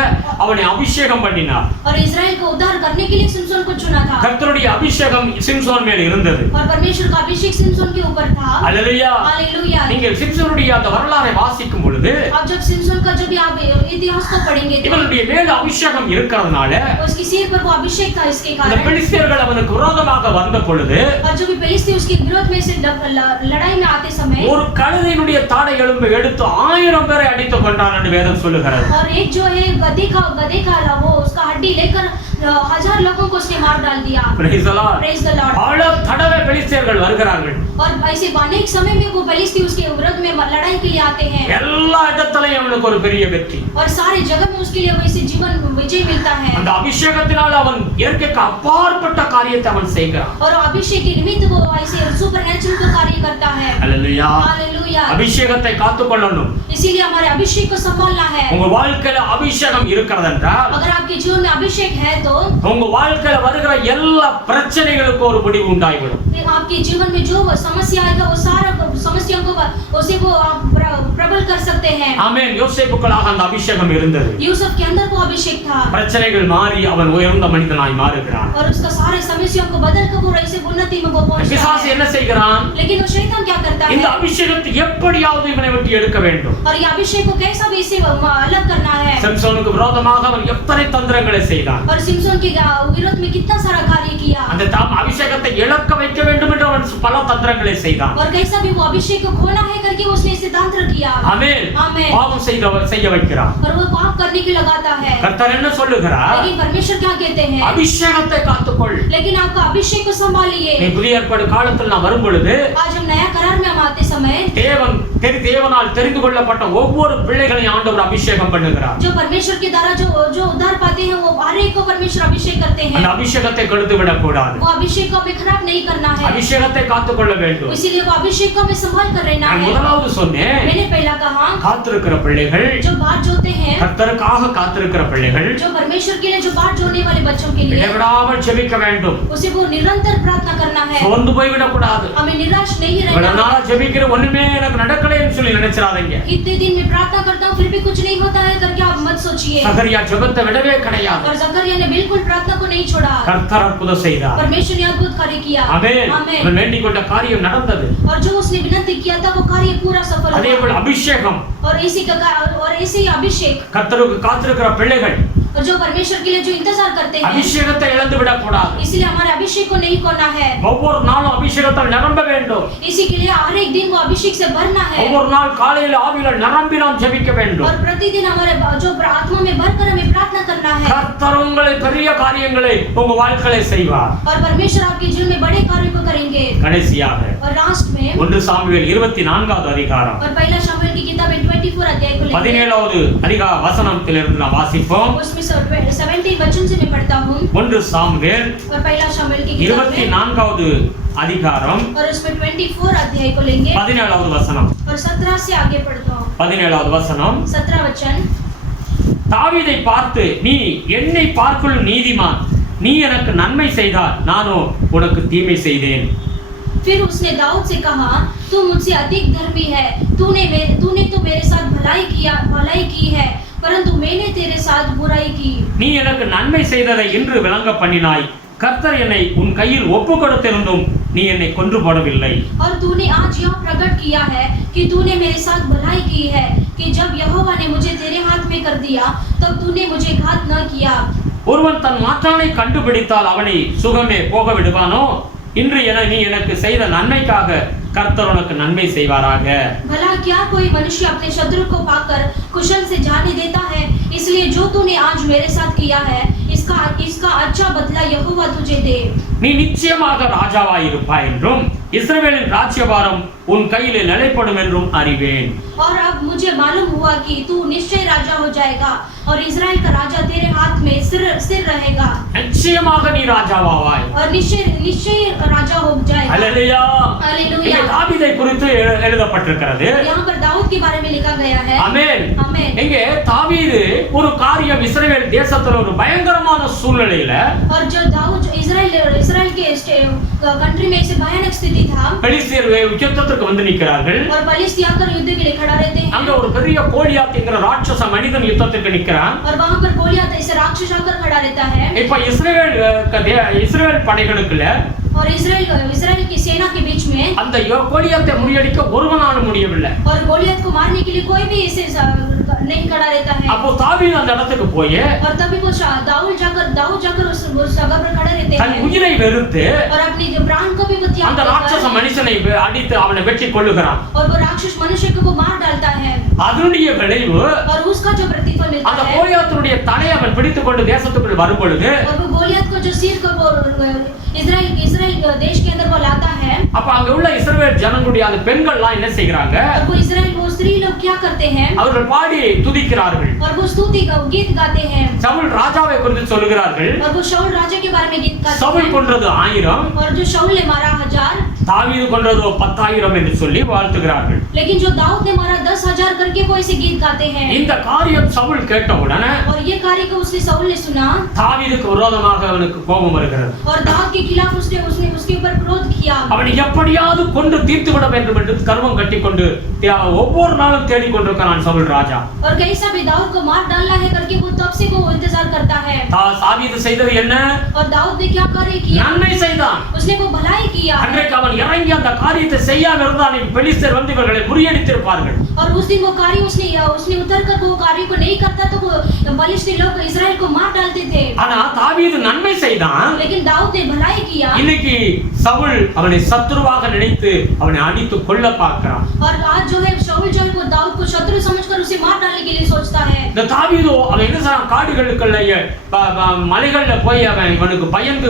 அவனை அபிஷேகம் பண்ணினார். और इस्राएल को उद्धार करने के लिए सिमसोन को चुना था। கர்த்தருடைய அபிஷேகம் சிம்சோன் மேல் இருந்தது. और परमेश्वर का अभिषेक सिमसोन के ऊपर था। அல்லேலூயா. हालेलुया। நீங்கள் சிம்சோனுடைய அந்த வரலாறை வாசிக்கும் பொழுது, अब जब सिमसोन का जब आप इतिहास को पढ़ेंगे तो இவனுடைய மேல் அபிஷேகம் இருக்கிறதுனால उसके सिर पर वो अभिषेक था, इसके இந்த कारण பெலிஸ்தியர்கள் அவனுக்கு விரோதமாக வந்த பொழுது और जो भी पेलिस्ती उसके विरोध में से लड़ाई में आते समय ஒரு கழுதையினுடைய தாடை எலும்பை எடுத்து 1000 பேரை அடித்து கொண்டான் என்று வேதம் சொல்லுகிறது. और एक जो है गधे का वो उसका हड्डी लेकर 1000 लोगों को उसने मार डाल दिया। Praise the Lord. Praise the Lord। பல தடவை பெலிஸ்தியர்கள் வருகிறார்கள். और ऐसे अनेक समय में वो पेलिस्ती उसके विरोध में लड़ाई के लिए आते हैं। எல்லா இடத்திலும் அவனுக்கு ஒரு பெரிய வெற்றி. और सारे जगह में उसके लिए वैसे जीवन विजय मिलता है। அந்த அபிஷேகத்தினால் அவன் இயற்கைக்கு அப்பாற்பட்ட காரியத்தை அவன் செய்கிறான். और अभिषेक के निमित्त वो ऐसे सुपरनैचुरल का कार्य करता है। அல்லேலூயா. हालेलुया। அபிஷேகத்தை காத்துக்கொள்ளணும். इसीलिए हमारे अभिषेक को संभालना है। உங்க வாழ்க்கையில அபிஷேகம் இருக்கிறது என்றால், अगर आपके जीवन में अभिषेक है तो உங்க வாழ்க்கையில வருகிற எல்லா பிரச்சனைகளுக்கும் ஒரு முடிவு உண்டாகிவிடும். आपके जीवन में जो समस्या आएगा वो सारा समस्याओं को उसे वो आप प्रबल कर सकते हैं। ஆமென். ஆமென். யோசேப்புக்குள்ளாக அந்த அபிஷேகம் இருந்தது. यूसुफ के अंदर वो अभिषेक था பிரச்சனைகள் மாறி அவன் உயர்ந்த மனிதனாய் மாறுகிறான். और उसका सारे समस्याओं को बदल कर वो ऐसे उन्नति में वो पहुंचता பிசாசு है। என்ன செய்கிறான்? लेकिन वो शैतान क्या करता இந்த है? அபிஷேகத்தை எப்படியாவது இவனை விட்டு எடுக்க வேண்டும். और ये अभिषेक को कैसा भी इसे अलग करना है। சிம்சோனுக்கு விரோதமாக அவன் எத்தனை தந்திரங்களை செய்தான். और सिमसोन के विरोध में कितना सारा कार्य किया அந்த தாம் அபிஷேகத்தை இழக்க வைக்க வேண்டும் என்று அவன் பல தந்திரங்களை செய்தான். और कैसा भी वो अभिषेक को खोना है करके उसने सिद्धांत किया। ஆமென். आमेन। பாவம் செய்ய வைக்கிறான். और वो पाप करने की लगाता है। கர்த்தர் என்ன சொல்லுகிறார்? लेकिन परमेश्वर क्या कहते हैं? அபிஷேகத்தை காத்துக்கொள். लेकिन आपका अभिषेक को संभालिए। நீ புதிய ஏற்பாடு காலத்தில் நான் வரும் பொழுது आज हम नया करार में हम आते समय தேவனால் தெரிந்து கொள்ளப்பட்ட ஒவ்வொரு பிள்ளைகளையும் ஆண்டவர் அபிஷேகம் பண்ணுகிறார். जो परमेश्वर के द्वारा जो उद्धार पाते हैं वो हर एक को परमेश्वर अभिषेक करते हैं। அந்த அபிஷேகத்தை கெடுத்து விடக் கூடாது. वो अभिषेक को हमें खराब नहीं करना है। அபிஷேகத்தை காத்துக்கொள்ள வேண்டும். इसीलिए वो अभिषेक को हमें संभाल कर रहना நான் है। முதலாவது சொன்னேன், मैंने पहला कहा காத்திருக்கிற பிள்ளைகள், जो बाट जोते हैं, கர்த்தருக்காக காத்திருக்கிற பிள்ளைகள் जो परमेश्वर के लिए जो बाट जोड़ने वाले बच्चों के लिए இடைவிடாமல் ஜெபிக்க வேண்டும். उसे वो निरंतर प्रार्थना करना है। சோர்ந்து போய் விடக்கூடாது. हमें निराश नहीं रहना இவ்வளவு है। நாளா ஜெபிக்கிற ஒண்ணுமே எனக்கு நடக்கலைன்னு சொல்லி நினைச்சிராதீங்க. इतने दिन में प्रार्थना करता हूँ फिर भी कुछ नहीं होता है करके आप मत सोचिए। சகரியா ஜெபத்தை விடவே கிடையாது. और जकरिया ने बिल्कुल प्रार्थना को नहीं छोड़ा। கர்த்தர் அற்புதம் செய்தார். परमेश्वर ने अद्भुत कार्य किया। ஆமென். आमेन। அவன் வேண்டிக் கொண்ட காரியம் நடந்தது. और जो उसने विनती किया था वो कार्य पूरा सफल அதே போல हुआ। அபிஷேகம், और ऐसे ही अभिषेक கர்த்தருக்கு காத்திருக்கிற பிள்ளைகள் और जो परमेश्वर के लिए जो इंतजार करते हैं அபிஷேகத்தை இழந்து விடக்கூடாது. इसलिए हमारे अभिषेक को नहीं खोना है। ஒவ்வொரு நாளும் அபிஷேகத்தால் நிரம்ப வேண்டும். इसी के लिए हर एक दिन वो अभिषेक से भरना है। ஒவ்வொரு நாள் காலையில் ஆவியில நிரம்பி நாம் ஜெபிக்க வேண்டும். और प्रतिदिन हमारे जो आत्मा में भरकर हमें प्रार्थना करना है। கர்த்தர் உங்களை பெரிய காரியங்களை உங்க வாழ்க்கையில செய்வார். और परमेश्वर आपके जीवन में बड़े कार्यों को करेंगे। கடைசியாக और लास्ट में 1 சாமுவேல் 24வது அதிகாரம் और पहला शमूएल की किताब 24 अध्याय को लेकर 17வது வசனத்திலிருந்து நாம் வாசிப்போம். उसमें 17 वचन से मैं पढ़ता हूँ। 1 சாமுவேல் और पहला शमूएल की किताब में 24வது அதிகாரம் और उसमें 24 अध्याय को लेंगे 17வது வசனம். और 17 से आगे पढ़ता हूँ। 17வது வசனம். 17 वचन தாவீதை பார்த்து, நீ என்னை பார்க்கலும் நீதிமான், நீ எனக்கு நன்மை செய்தால் நானோ உனக்கு தீமை செய்தேன். फिर उसने दाऊद से कहा, तू मुझसे अधिक धर्मी है, तूने तो मेरे साथ भलाई की है, परंतु मैंने तेरे साथ बुराई की। நீ எனக்கு நன்மை செய்ததை இன்று விளங்க பண்ணினாய். கர்த்தர் என்னை உன் கையில் ஒப்பு கொடுத்திருந்தும் நீ என்னை கொன்று போடவில்லை. और तूने आज यह प्रकट किया है कि तूने मेरे साथ भलाई की है, कि जब यहोवा ने मुझे तेरे हाथ में कर दिया तब तूने मुझे घात न किया। ஒருவன் தன் மாற்றானை கண்டுபிடித்தால் அவனை சுகமே போக விடுவானோ? இன்று நீ எனக்கு செய்த நன்மைக்காக கர்த்தர் உனக்கு நன்மை செய்வாராக. भला क्या कोई मनुष्य अपने शत्रु को पाकर कुशल से जाने देता है? इसलिए जो तूने आज मेरे साथ किया है इसका अच्छा बदला यहोवा तुझे दे। நீ நிச்சயமாக ராஜாவாய் இருப்பாய் என்றும் இஸ்ரவேலின் ராஜ்யபாரம் உன் கையிலே நிலைப்படும் என்றும் அறிவேன். और अब मुझे मालूम हुआ कि तू निश्चय राजा हो जाएगा और इज़राइल का राजा तेरे हाथ में स्थिर रहेगा। நிச்சயமாக நீ ராஜாவாவாய். और निश्चय राजा हो जाएगा। ஹல்லேலூயா. हालेलुया। இங்கே தாவீதை குறித்து எழுதப்பட்டிருக்கிறது. यहाँ पर दाऊद के बारे में लिखा गया है। ஆமென். आमेन। இங்கே தாவீது ஒரு காரியம் இஸ்ரவேல் தேசத்துல ஒரு பயங்கரமான சூழ்நிலையில और जो दाऊद इज़राइल के कंट्री में ऐसे भयानक स्थिति था பெலிஸ்தியர் யுத்தத்துக்கு வந்து நிற்கிறார்கள். और पलिश्ती आकर युद्ध के लिए खड़ा रहते हैं। அங்க ஒரு பெரிய கோலியாத்ங்கிற ராட்சச மனிதன் யுத்தத்துக்கு நிற்கிறான். और वहां पर गोलियत ऐसे राक्षस आकर खड़ा रहता है। இப்ப இஸ்ரவேல் படைகளுக்குள்ள और इज़राइल की सेना के बीच में அந்த கோலியாத்தை முறியடிக்க ஒருவனாலும் முடியவில்லை. और गोलियत को मारने के लिए कोई भी ऐसे नहीं खड़ा रहता है। அப்போ தாவீது அந்த இடத்துக்கு போய் और तभी वो दाऊद जाकर उस जगह पर खड़े रहते தன் हैं உயிரை வெறுத்து और अपनी जो प्राण को भी वो त्याग அந்த ராட்சச कर மனுஷனை அடித்து அவனை வெட்டி கொல்லுகிறான். और वो राक्षस मनुष्य को वो मार डालता है। அதனுடைய விளைவு और उसका जो प्रतिफल मिलता அந்த है கோலியாத்தினுடைய தலையை அவன் பிடித்துக் கொண்டு தேசத்துக்குள் வரும் பொழுது और वो गोलियत को जो सिर को वो इज़राइल देश के अंदर वो लाता है। அப்ப அங்க உள்ள இஸ்ரவேல் ஜனங்களுடைய அந்த பெண்கள்லாம் என்ன செய்கிறாங்க? और वो स्त्री लोग क्या करते हैं? அவர்கள் பாடி துதிக்கிறார்கள். और वो स्तुति गीत गाते हैं। சவுல் ராஜாவை குறித்து சொல்லுகிறார்கள். और वो शाऊल राजा के बारे में गीत गाते சவுல் हैं। கொன்றது 1000, और जो शाऊल ने मारा 1000, தாவீது கொன்றதோ 10,000 என்று சொல்லி வாழ்த்துகிறார்கள். लेकिन जो दाऊद ने मारा 10,000 करके वो ऐसे गीत गाते हैं। இந்த காரியம் சவுல் கேட்டவுடனே और ये कार्य को उसने साउल ने सुना தாவீதுக்கு விரோதமாக அவனுக்கு கோபம் வருகிறது. और दाऊद के खिलाफ उसने उसके ऊपर क्रोध किया। அவனை எப்படியாவது கொன்று தீர்த்து விட வேண்டும் என்று கர்வம் கட்டிக்கொண்டு ஒவ்வொரு நாளும் தேடிக் கொண்டிருக்கிறான் சவுல் ராஜா. और कैसा भी दाऊद को मार डालना है करके वो तब से वो इंतजार करता है। தாவீது செய்தது என்ன? और दाऊद ने क्या कार्य किया? நன்மை செய்தான். उसने वो भलाई किया। அன்றைக்கு அவன் இறங்கி அந்த காரியத்தை செய்யாமல் இருந்தால் பெலிஸ்தர் வந்து இவர்களை முறியடித்திருப்பார்கள். और उस दिन वो कार्य उसने उतरकर वो कार्य को नहीं करता तो वो बलिष्ठ लोग इस्राएल को मार डालते थे। ஆனா தாவீது நன்மை செய்தான். लेकिन दाऊद ने भलाई किया। இன்னைக்கு சவுல் அவனை சத்துருவாக நினைத்து அவனை அடித்து கொல்ல பார்க்கிறான். और आज जो है शाऊल जो है वो दाऊद को शत्रु समझकर उसे मार डालने के लिए सोचता है। இந்த தாவீதோ அவன் என்ன செய்றான்? காடுகளுக்குள்ளே மலைகள்ல போய் அவன் இவனுக்கு பயந்து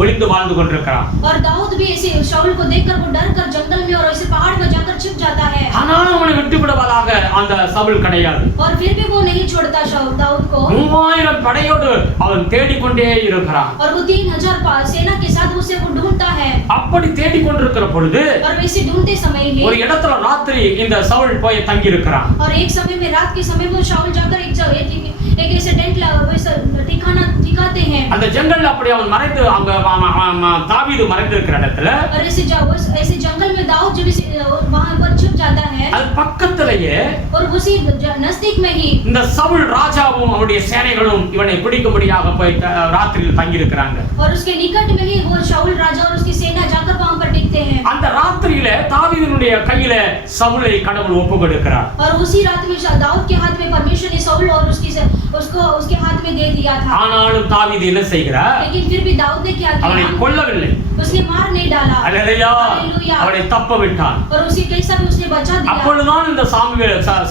ஒளிந்து வாழ்ந்து கொண்டிருக்கிறான். और दाऊद भी ऐसे शाऊल को देखकर वो डर कर जंगल में और ऐसे पहाड़ में जाकर छिप जाता है। ஆனாலும் அவனை விட்டு விடுவதாக அந்த சவுல் கிடையாது. और फिर भी वो नहीं छोड़ता शाऊल दाऊद को। 3000 படையோடு அவன் தேடிக்கொண்டே இருக்கிறான். और वो 3000 सेना के साथ उसे वो ढूंढता है। அப்படி தேடிக்கொண்டிருக்கிற பொழுது और वैसे ढूंढते समय ही ஒரு இடத்துல ராத்திரி இந்த சவுல் போய் தங்கி இருக்கிறான். और एक समय में रात के समय वो शाऊल जाकर एक ऐसे टेंट ठिकाना ठिकाते हैं। அந்த ஜங்கல்ல அப்படி அவன் மறைந்து அங்க தாவீது மறைந்து இருக்கிற இடத்துல और ऐसे जंगल में दाऊद जब वहां पर छुप जाता है। அது பக்கத்திலேயே और उसी नजदीक में ही இந்த சவுல் ராஜாவும் அவருடைய சேனைகளும் இவனை பிடிக்கும்படியாக போய் ராத்திரியில் தங்கி இருக்கிறாங்க. और उसके निकट में ही वो शाऊल राजा और उसकी सेना जाकर वहां पर टिकते हैं। அந்த ராத்திரியில தாவீதுனுடைய கையில சவுலை கடவுள் ஒப்புக்கொடுக்கிறார். और उसी रात में दाऊद के हाथ में परमेश्वर ने शाऊल और उसके हाथ में दे दिया था। ஆனாலும் தாவீது என்ன செய்கிறார்? लेकिन फिर भी दाऊद ने क्या அவனை किया? கொல்லவில்லை. उसने मार नहीं डाला। அல்லேலூயா. हालेलुया। அவனை தப்ப விட்டான். और उसी कैसा भी उसने बचा दिया। அப்பொழுதுதான் இந்த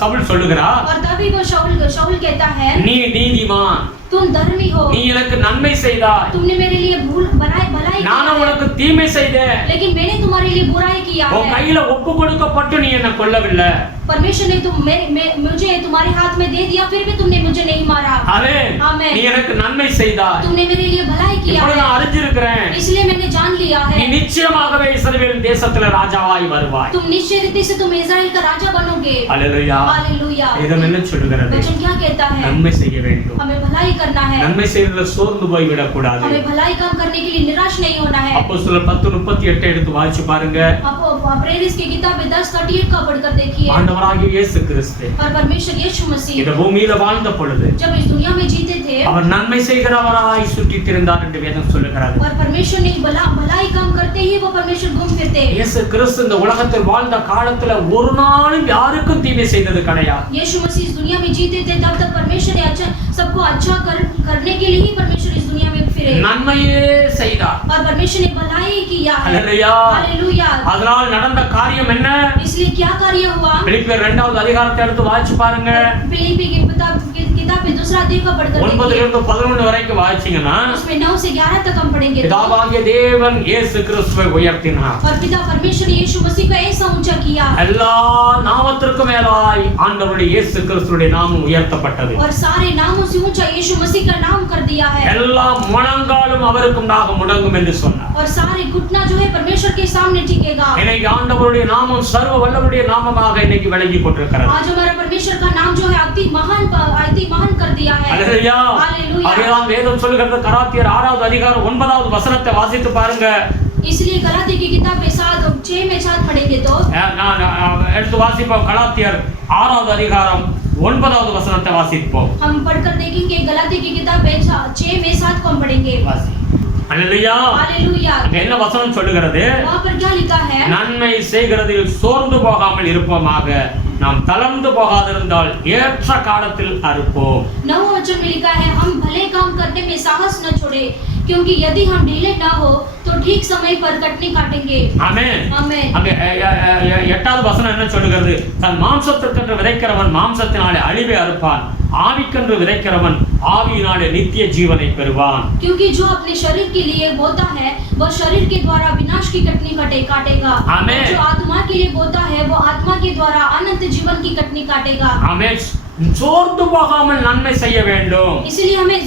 சவுல் சொல்லுகிறார், और तभी वो शाऊल कहता है நீ நீதிமான், तुम धर्मी हो। நீ எனக்கு நன்மை செய்தாய், तुमने मेरे लिए भलाई நான் की உனக்கு தீமை செய்தேன். लेकिन मैंने तुम्हारे लिए बुराई किया உன் है। கையில ஒப்பு கொடுக்கப்பட்டு நீ என்ன கொல்லவில்லை. परमेश्वर ने मुझे तुम्हारे हाथ में दे दिया फिर भी तुमने मुझे नहीं मारा। ஆமென். आमेन। நீ எனக்கு நன்மை செய்தாய். तुमने मेरे लिए भलाई किया இப்பொழுது நான் है। அறிஞ்சிருக்கிறேன், इसलिए मैंने जान लिया நீ है। நிச்சயமாகவே இஸ்ரவேல் தேசத்துல ராஜாவாய் வருவாய். तुम निश्चय रीति से तुम इस्राएल का राजा बनोगे। அல்லேலூயா. हालेलुया। வேதம் என்ன சொல்லுகிறது? वचन क्या कहता है? நன்மை செய்ய வேண்டும். हमें भलाई करना है। நன்மை செய்யறதுல சோர்ந்து போய் விடக்கூடாது. हमें भलाई काम करने के लिए निराश नहीं होना है। அப்போஸ்தலர் 10:38 எடுத்து வாசிச்சு பாருங்க. आप प्रेरित की किताब 10:38 का पढ़कर देखिए। ஆண்டவராகிய இயேசு கிறிஸ்து और परमेश्वर यीशु मसीह இந்த பூமியில வாழ்ந்த பொழுது जब इस दुनिया में जीते थे அவர் நன்மை செய்கிறவராய் சுற்றித் திரிந்தார் என்று வேதம் சொல்லுகிறது. और परमेश्वर ने भलाई काम करते ही वो परमेश्वर घूम फिरते। இயேசு கிறிஸ்து இந்த உலகத்தில் வாழ்ந்த காலத்துல ஒரு நாளும் யாருக்கும் தீமை செய்தது கிடையாது. यीशु मसीह इस दुनिया में जीते थे तब तक परमेश्वर ने सबको अच्छा करने के लिए ही परमेश्वर इस दुनिया में फिरे। நன்மையே செய்தார். और परमेश्वर ने भलाई किया है। ஹல்லேலூயா. हालेलुया। அதனால் நடந்த காரியம் என்ன? इसलिए क्या कार्य हुआ? பிலிப்பியர் 2வது அதிகாரத்தை எடுத்து வாசிச்சு பாருங்க. फिलिप्पी की किताब में 2 अध्याय का पढ़कर 9 11 வரைக்கும் வாசிச்சீங்கன்னா उसमें 9 से 11 तक हम पढ़ेंगे। பிதாவாகிய தேவன் இயேசு கிறிஸ்துவை உயர்த்தினார். और पिता परमेश्वर ने यीशु मसीह को ऐसा ऊंचा किया। எல்லா நாமத்திற்கும் மேலாய் ஆண்டவருடைய இயேசு கிறிஸ்துவின் நாமம் உயர்த்தப்பட்டது. और सारे नामों से ऊंचा यीशु मसीह का नाम कर दिया है। எல்லா முழங்காலும் அவருக்கு முன்னாக முடங்கும் என்று சொன்னார். और सारे घुटना जो है परमेश्वर के सामने टिकेगा। இன்னைக்கு ஆண்டவருடைய நாமம் சர்வ வல்லவருடைய நாமமாக இன்னைக்கு விளங்கி கொண்டிருக்கிறது. आज हमारा परमेश्वर का नाम जो है अति महान कर दिया है। அல்லேலூயா. हालेलुया। அதுதான் வேதம் சொல்லுகிறது. கலாத்தியர் 6வது அதிகாரம் 9வது வசனத்தை வாசித்து பாருங்க. इसलिए गलाती की किताब में 6 में 7 पढ़ेंगे तो நான் எடுத்து வாசிப்போம். கலாத்தியர் 6வது அதிகாரம் 9வது வசனத்தை வாசிப்போம். हम पढ़कर देखेंगे। गलाती की किताब 6 में 7 को हम पढ़ेंगे। வாசி. அல்லேலூயா. हालेलुया। அங்க என்ன வசனம் சொல்லுகிறது? वहां पर क्या लिखा है? நன்மை செய்கிறதில் சோர்ந்து போகாமல் இருப்போமாக, நாம் தளர்ந்து போகாதிருந்தால் ஏற்ற காலத்தில் அறுப்போம். 9 वचन में लिखा है, हम भले काम करने में साहस न छोड़े, क्योंकि यदि हम ढीले न हो तो ठीक समय पर कटनी काटेंगे। ஆமென். ஆமென்। அங்க 8வது வசனம் என்ன சொல்லுகிறது? தன் மாம்சத்திற்கென்று விதைக்கிறவன் மாம்சத்தினாலே அழிவை அறுப்பான், ஆவிக்கென்று விதைக்கிறவன் ஆவியினாலே நித்திய ஜீவனை பெறுவான். क्योंकि जो अपने शरीर के लिए बोता है वो शरीर के द्वारा विनाश की कटनी काटेगा। आमेन। जो आत्मा के लिए बोता है वो आत्मा के द्वारा अनंत जीवन की कटनी काटेगा। ஆமென். சோர்ந்து போகாமல் நன்மை செய்ய வேண்டும். इसलिए हमें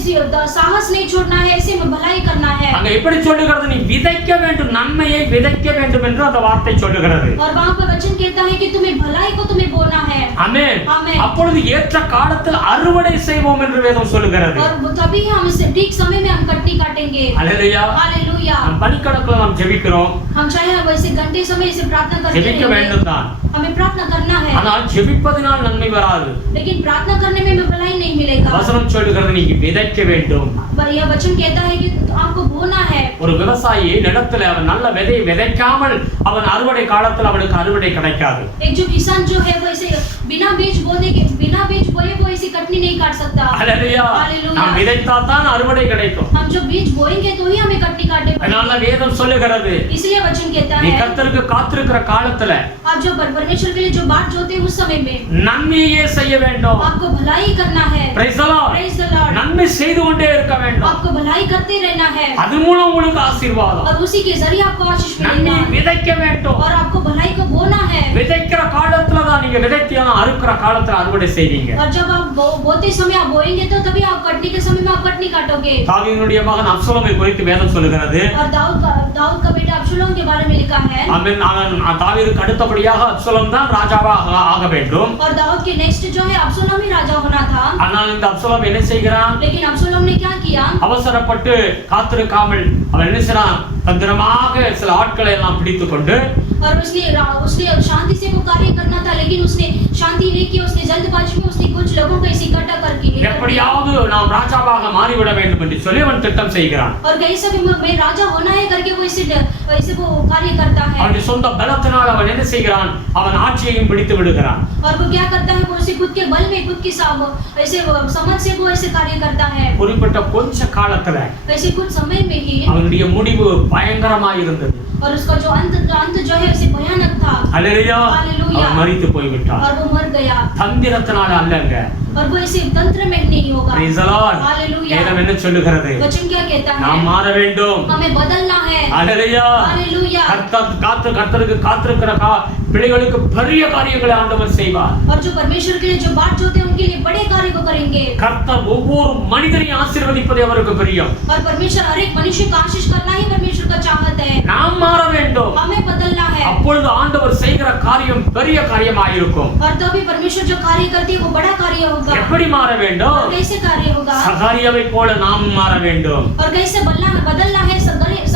साहस नहीं छोड़ना है, ऐसे में भलाई करना है। அங்க எப்படி சொல்லுகிறது? நீ விதைக்க வேண்டும், நன்மையை விதைக்க வேண்டும் என்று அந்த வார்த்தை சொல்லுகிறது. और वहाँ पर वचन कहता है कि तुम्हें भलाई को तुम्हें बोना है। ஆமென். आमेन। அப்பொழுது ஏற்ற காலத்தில் அறுவடை செய்வோம் என்று வேதம் சொல்லுகிறது. और तभी हम इसे ठीक समय में हम कटनी काटेंगे। அல்லேலூயா. हालेलुया। நாம் பணிக்கணக்குல நாம் ஜெபிக்கிறோம். हम चाहे वैसे घंटे समय से प्रार्थना करते ஜெபிக்க வேண்டும் தான். हमें प्रार्थना करना है, ஆனால் ஜெபிப்பதினால் நன்மை வராது. लेकिन प्रार्थना करने में हमें भलाई नहीं मिलेगा। வசனம் சொல்லுகிறது நீங்க விதைக்க வேண்டும். यह वचन कहता है कि आपको बोना है। ஒரு விவசாயி நிலத்துல அவன் நல்ல விதையை விதைக்காமல் அவன் அறுவடை காலத்தில் அவனுக்கு அறுவடை கிடைக்காது. एक जो किसान जो है वो ऐसे बिना बीज बोए वो ऐसे कटनी नहीं काट सकता। அல்லேலூயா. நாம் விதைத்தால் தான் அறுவடை கிடைக்கும். हम जो बीज बोएंगे तो ही हमें कटनी काटे। அதனால வேதம் சொல்லுகிறது इसलिए वचन कहता நீ है கர்த்தருக்கு காத்திருக்கிற காலத்துல आप जो परमेश्वर के लिए जो बात जोते हैं उस समय में நன்மையே செய்ய வேண்டும். आपको भलाई करना है। Praise the Lord. Praise the Lord। நன்மை செய்து கொண்டே இருக்க வேண்டும். आपको भलाई करते रहना है அது மூலம் உங்களுக்கு ஆசீர்வாதம். और उसी के जरिए आपको आशीष நன்மை मिलेगा। விதைக்க வேண்டும். और आपको भलाई को बोना है। விதைக்கிற காலத்துல தான் நீங்க விதைத்தியாலும் அறுக்கிற காலத்துல அறுவடை செய்வீங்க. और जब आप बोते समय आप बोएंगे तो तभी आप कटनी के समय में आप कटनी काटोगे। தாவீதுடைய மகன் அப்சலோமை குறித்து வேதம் சொல்லுகிறது. और दाऊद का बेटा अब्सलोम के बारे में लिखा है। ஆமென். அவன் தாவீதுக்கு அடுத்தபடியாக அப்சலோம் தான் ராஜாவாக ஆக வேண்டும். और दाऊद के नेक्स्ट जो है अब्सलोम ही राजा होना था। ஆனால் இந்த அப்சலோம் என்ன செய்கிறான்? लेकिन अब्सलोम ने क्या किया? அவசரப்பட்டு காத்திருக்காமல் அவன் என்ன செய்றான்? தந்திரமாக சில ஆட்களை எல்லாம் பிடித்துக் கொண்டு और उसने शांति से वो कार्य करना था, लेकिन उसने शांति नहीं की। उसने जल्दबाजी में उसने कुछ लोगों को इसे इकट्ठा करके எப்படியாவது நாம் ராஜாவாக மாறிவிட வேண்டும் என்று சொல்லி அவன் திட்டம் செய்கிறான். और कैसे भी मैं राजा होना है करके वो ऐसे वो कार्य करता है। அவனுடைய சொந்த பலத்தினால் அவன் என்ன செய்கிறான்? அவன் ஆட்சியையும் பிடித்து விடுகிறான். और वो क्या करता है? वो उसे खुद के बल में खुद की ऐसे समझ से वो ऐसे कार्य करता है। குறிப்பிட்ட கொஞ்ச காலத்துல ऐसे कुछ समय में ही அவனுடைய முடிவு பயங்கரமாய் இருந்தது. और उसका जो अंत जो है उसे भयानक था। அல்லேலூயா. हालेलुया। அவன் மரித்து போய்விட்டான். और वो मर गया। தந்திரத்தினால அல்லங்க. और वो ऐसे तंत्र में नहीं होगा। Praise the Lord. हालेलुया। வேதம் என்ன சொல்லுகிறது? वचन क्या कहता है? நாம் மாற வேண்டும். हमें बदलना है। அல்லேலூயா. हालेलुया। கர்த்தருக்கு காத்திருக்கிற பிள்ளைகளுக்கு பெரிய காரியங்களை ஆண்டவர் செய்வார். और जो परमेश्वर के लिए जो बात जोते हैं उनके लिए बड़े कार्य को करेंगे। கர்த்தர் ஒவ்வொரு மனிதனையும் ஆசீர்வதிப்பதே அவருக்கு பிரியம். और परमेश्वर हर एक मनुष्य को आशीष करना ही परमेश्वर का चाहत है। நாம் மாற வேண்டும். हमें बदलना है। அப்பொழுது ஆண்டவர் செய்கிற காரியம் பெரிய காரியமாக இருக்கும். और तभी परमेश्वर जो कार्य करती है वो बड़ा कार्य होगा। எப்படி மாற வேண்டும்? और कैसे कार्य होगा? சகாரியாவை போல நாம் மாற வேண்டும். और कैसे बदलना है?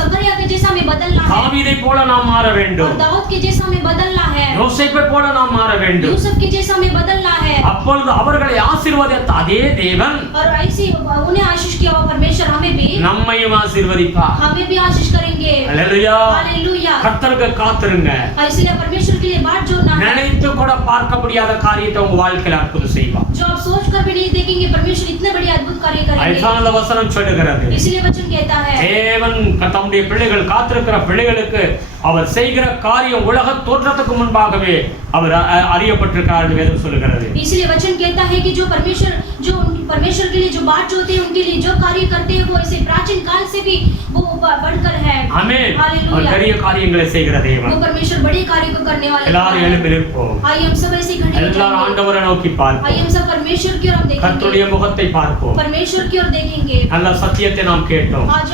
सगरिया के जैसा हमें बदलना है। தாவீதை போல நாம் மாற வேண்டும். और दाऊद के जैसा हमें बदलना है। யோசேப்பை போல நாம் மாற வேண்டும். यूसुफ के जैसा हमें बदलना है। அப்பொழுது அவர்களை ஆசீர்வதித்த அதே தேவன் और ऐसे उन्हें आशीष किया हुआ परमेश्वर हमें भी நம்மையும் ஆசீர்வதிப்பார். हमें भी आशीष करेंगे। அல்லேலூயா. हालेलुया। கர்த்தருக்கு காத்திருங்க. इसलिए परमेश्वर के लिए बात जोड़ना है। நினைத்து கூட பார்க்க முடியாத காரியத்தை உங்க வாழ்க்கையில அற்புதம் செய்வார். जो आप सोच कर भी नहीं देखेंगे परमेश्वर इतने बड़े अद्भुत कार्य करेंगे। ஐசான வசனம் சொல்லுகிறது. इसलिए वचन कहता है தேவன் தம்முடைய பிள்ளைகள் காத்திருக்கிற பிள்ளைகளுக்கு அவர் செய்கிற காரியம் உலக தோற்றத்துக்கு முன்பாகவே அவர் அறியப்பட்டிருக்கிறார் என்று வேதம் சொல்லுகிறது. इसलिए वचन कहता है कि जो परमेश्वर के लिए जो बात जोते हैं उनके लिए जो कार्य करते हैं वो ऐसे प्राचीन काल से भी वो बढ़कर है। ஆமென். हालेलुया। அவர் பெரிய காரியங்களை செய்கிற தேவன். वो परमेश्वर बड़े कार्य को करने वाले எல்லாரும் எழும்பி நிற்போம். आइए हम सब ऐसे खड़े हो எல்லாரும் जाएंगे। ஆண்டவரை நோக்கி பார்ப்போம். आइए हम सब परमेश्वर की ओर देखेंगे। கர்த்தருடைய முகத்தை பார்ப்போம். परमेश्वर की ओर देखेंगे। நல்ல சத்தியத்தை நாம் கேட்டோம். आज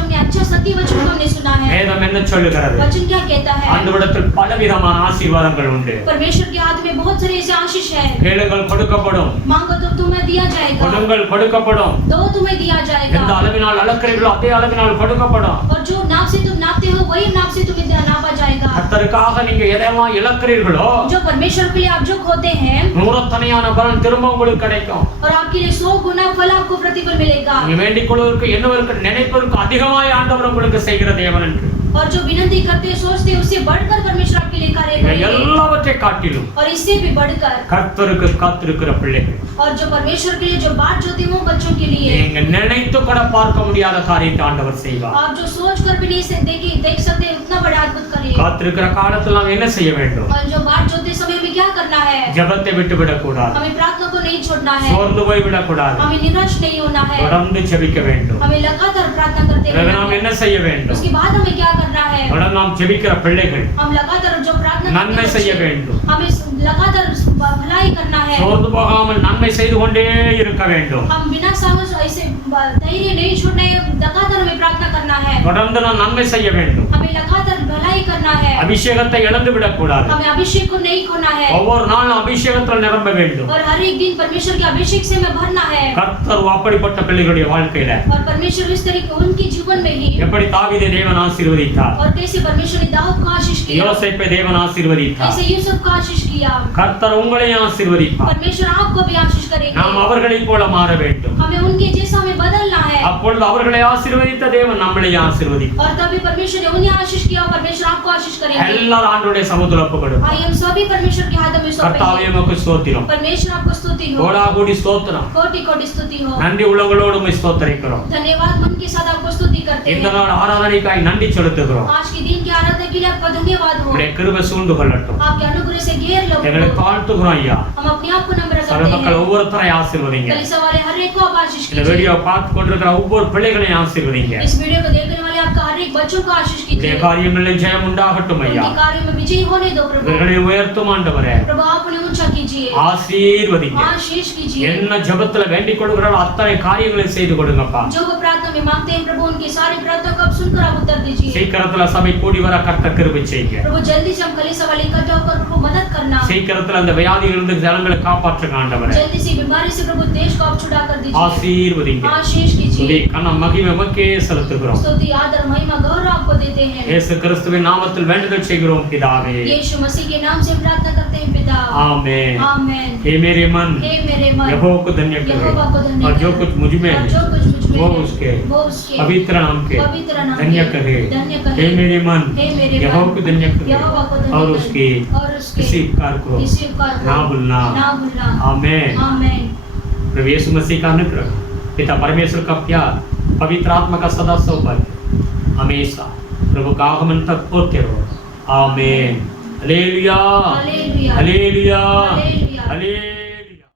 हमने अच्छा सत्य वचन को हमने सुना है। வேதம் என்ன சொல்லுகிறது? वचन क्या कहता है? ஆண்டவரிடத்தில் பலவிதமான ஆசீர்வாதங்கள் உண்டு. परमेश्वर के हाथ में बहुत सारे ऐसे आशीष है। கேளுங்கள் கொடுக்கப்படும். मांगो तो तुम्हें दिया जाएगा। கொடுங்கள் கொடுக்கப்படும். दो तुम्हें दिया எந்த जाएगा। அளவினால் அளக்கிறீர்களோ அதே அளவினால் கொடுக்கப்படும். और जो नाप से तुम नापते हो वही नाप से तुम्हें नापा जाएगा। கர்த்தருக்காக நீங்க எதெல்லாம் இழக்கிறீர்களோ जो परमेश्वर के लिए आप जो खोते हैं நூறத்தனையான பலன் திரும்ப உங்களுக்கு கிடைக்கும். और आपके लिए 100 गुना फल आपको प्रतिफल मिलेगा। நீங்க வேண்டிக் கொள்வதற்கு என்னவருக்கு நினைப்பதற்கு அதிகமாய் ஆண்டவர் உங்களுக்கு செய்கிற தேவன் என்று. और जो विनती करते सोचते उससे बढ़कर परमेश्वर आपके लिए कार्य இவை करेंगे। எல்லாவற்றை காட்டிலும் और इससे भी बढ़कर கர்த்தருக்கு காத்திருக்கிற பிள்ளைகள் और जो परमेश्वर के लिए जो बात जोते हैं वो बच्चों के लिए நீங்க நினைத்து கூட பார்க்க முடியாத காரியத்தை ஆண்டவர் செய்வார். आप जो सोच कर भी नहीं देख सकते उतना बड़ा अद्भुत करेंगे। காத்திருக்கிற காலத்தில் நாம் என்ன செய்ய வேண்டும்? और जो बात जोते समय में क्या करना है? ஜெபத்தை விட்டுவிடக் கூடாது. हमें प्रार्थना को नहीं छोड़ना है। சோர்ந்து போய் விடக்கூடாது. हमें निराश नहीं होना है। தொடர்ந்து ஜெபிக்க வேண்டும். हमें लगातार प्रार्थना करते பிறகு रहना நாம் है। என்ன செய்ய வேண்டும்? उसके बाद हमें क्या करना है? தொடர்ந்து நாம் ஜெபிக்கிற பிள்ளைகள் हम लगातार जो प्रार्थना நன்மை करते செய்ய हैं, வேண்டும். हमें लगातार भलाई करना है। சோர்ந்து போகாமல் நன்மை செய்து கொண்டே இருக்க வேண்டும். हम बिना साहस ऐसे धैर्य नहीं छोड़ना है, लगातार हमें प्रार्थना करना है। தொடர்ந்து நாம் நன்மை செய்ய வேண்டும். हमें लगातार भलाई करना है। அபிஷேகத்தை இழந்து விடக்கூடாது. हमें अभिषेक को नहीं खोना है ஒவ்வொரு நாளும் அபிஷேகத்தால் நிரம்ப வேண்டும். और हर एक दिन परमेश्वर के अभिषेक से हमें भरना है। கர்த்தர் அப்படிப்பட்ட பிள்ளைகளுடைய வாழ்க்கையில और परमेश्वर इस तरीके उनके जीवन में ही எப்படி தாவீதை தேவன் ஆசீர்வதித்தார், और कैसे परमेश्वर ने दाऊद को आशीष किया, யோசேப்பை தேவன் ஆசீர்வதித்தார், कैसे यूसुफ को आशीष किया, கர்த்தர் உங்களையும் ஆசீர்வதிப்பார். परमेश्वर आपको भी आशीष करेंगे। நாம் அவர்களைப் போல மாற வேண்டும். हमें उनके जैसा हमें बदलना है அப்பொழுது அவர்களை ஆசீர்வதித்த தேவன் நம்மளையும் ஆசீர்வதிப்பார். और तभी परमेश्वर ने उन्हें आशीष किया और परमेश्वर आपको आशीष करेंगे। எல்லாரும் ஆண்டவருடைய சமூகத்தில் ஒப்புக்கொடுங்க. आइए हम सभी परमेश्वर के हाथों में கர்த்தாவே सौंपेंगे। உமக்கு ஸ்தோத்திரம், परमेश्वर आपको स्तुति हो, கோடா கோடி ஸ்தோத்திரம். कोटि कोटि स्तुति हो। நன்றி உள்ளங்களோடு உம்மை ஸ்தோத்திரிக்கிறோம். धन्यवाद मन के साथ आपको स्तुति करते இந்த हैं। நாள் ஆராதனைக்காய் நன்றி செலுத்துகிறோம். आज के दिन की आराधना के लिए आपका धन्यवाद हो। உம்முடைய கிருபை சூழ்ந்து கொள்ளட்டும். आपके अनुग्रह से घेर लो। எங்களை தாழ்த்துகிறோம் ஐயா. हम अपने आप को नम्र சபை करते மக்கள் हैं। ஒவ்வொருத்தரை ஆசீர்வதிங்க. कलीसिया वाले हर एक को आप आशीष இந்த कीजिए। வீடியோ பார்த்து கொண்டிருக்கிற ஒவ்வொரு பிள்ளைகளையும் ஆசீர்வதிங்க. इस वीडियो को देखने वाले आपका हर एक बच्चों को आशीष இந்த कीजिए। காரியங்களில் ஜெயம் உண்டாகட்டும் ஐயா. उनके कार्य में विजयी होने दो प्रभु। இவர்களை உயர்த்தும் ஆண்டவரே, प्रभु आप उन्हें ऊंचा कीजिए, ஆசீர்வதிங்க. आशीष कीजिए। என்ன ஜெபத்துல வேண்டிக் கொடுக்கிறாரோ அத்தனை காரியங்களை செய்து கொடுங்கப்பா. जो वो प्रार्थना में मांगते हैं प्रभु उनकी सारी प्रार्थना को आप सुनकर आप उत्तर दीजिए। சீக்கிரத்துல சபை கூடி வர கர்த்தர் கிருபை செய்யுங்க. प्रभु जल्दी से हम कलीसिया वाले इकट्ठा होकर प्रभु मदद करना। சீக்கிரத்துல அந்த வியாதியிலிருந்து ஜனங்களை காப்பாற்றுங்க ஆண்டவரே. जल्दी से बीमारी से प्रभु देश को आप छुड़ा कर दीजिए। ஆசீர்வதிங்க. आशीष துதி कीजिए। கன மகிமை உமக்கே செலுத்துகிறோம். स्तुति आदर महिमा गौरव आपको देते हैं। இயேசு கிறிஸ்துவின் நாமத்தில் வேண்டுதல் செய்கிறோம் பிதாவே. यीशु मसीह के नाम से प्रार्थना करते हैं पिता। आमीन। आमीन। हे मेरे मन हे मेरे मन यहोवा को धन्य करे यहोवा को धन्य और जो करे। कुछ मुझ में और है जो कुछ मुझ में वो है, उसके वो उसके पवित्र नाम के पवित्र नाम धन्य के करे। धन्य करे। हे मेरे मन हे मेरे यहोवा मन को धन्य करे यहोवा को धन्य और करे। उसके और उसके किसी उपकार को किसी उपकार को ना भूलना। ना भूलना। आमीन। आमीन। प्रभु यीशु मसीह का अनुग्रह, पिता परमेश्वर का प्यार, पवित्र आत्मा का सदा सौभाग्य हमेशा प्रभु का आगमन तक होते रहो। आमीन। Hallelujah hallelujah. Hallelujah hallelujah. Hallelujah.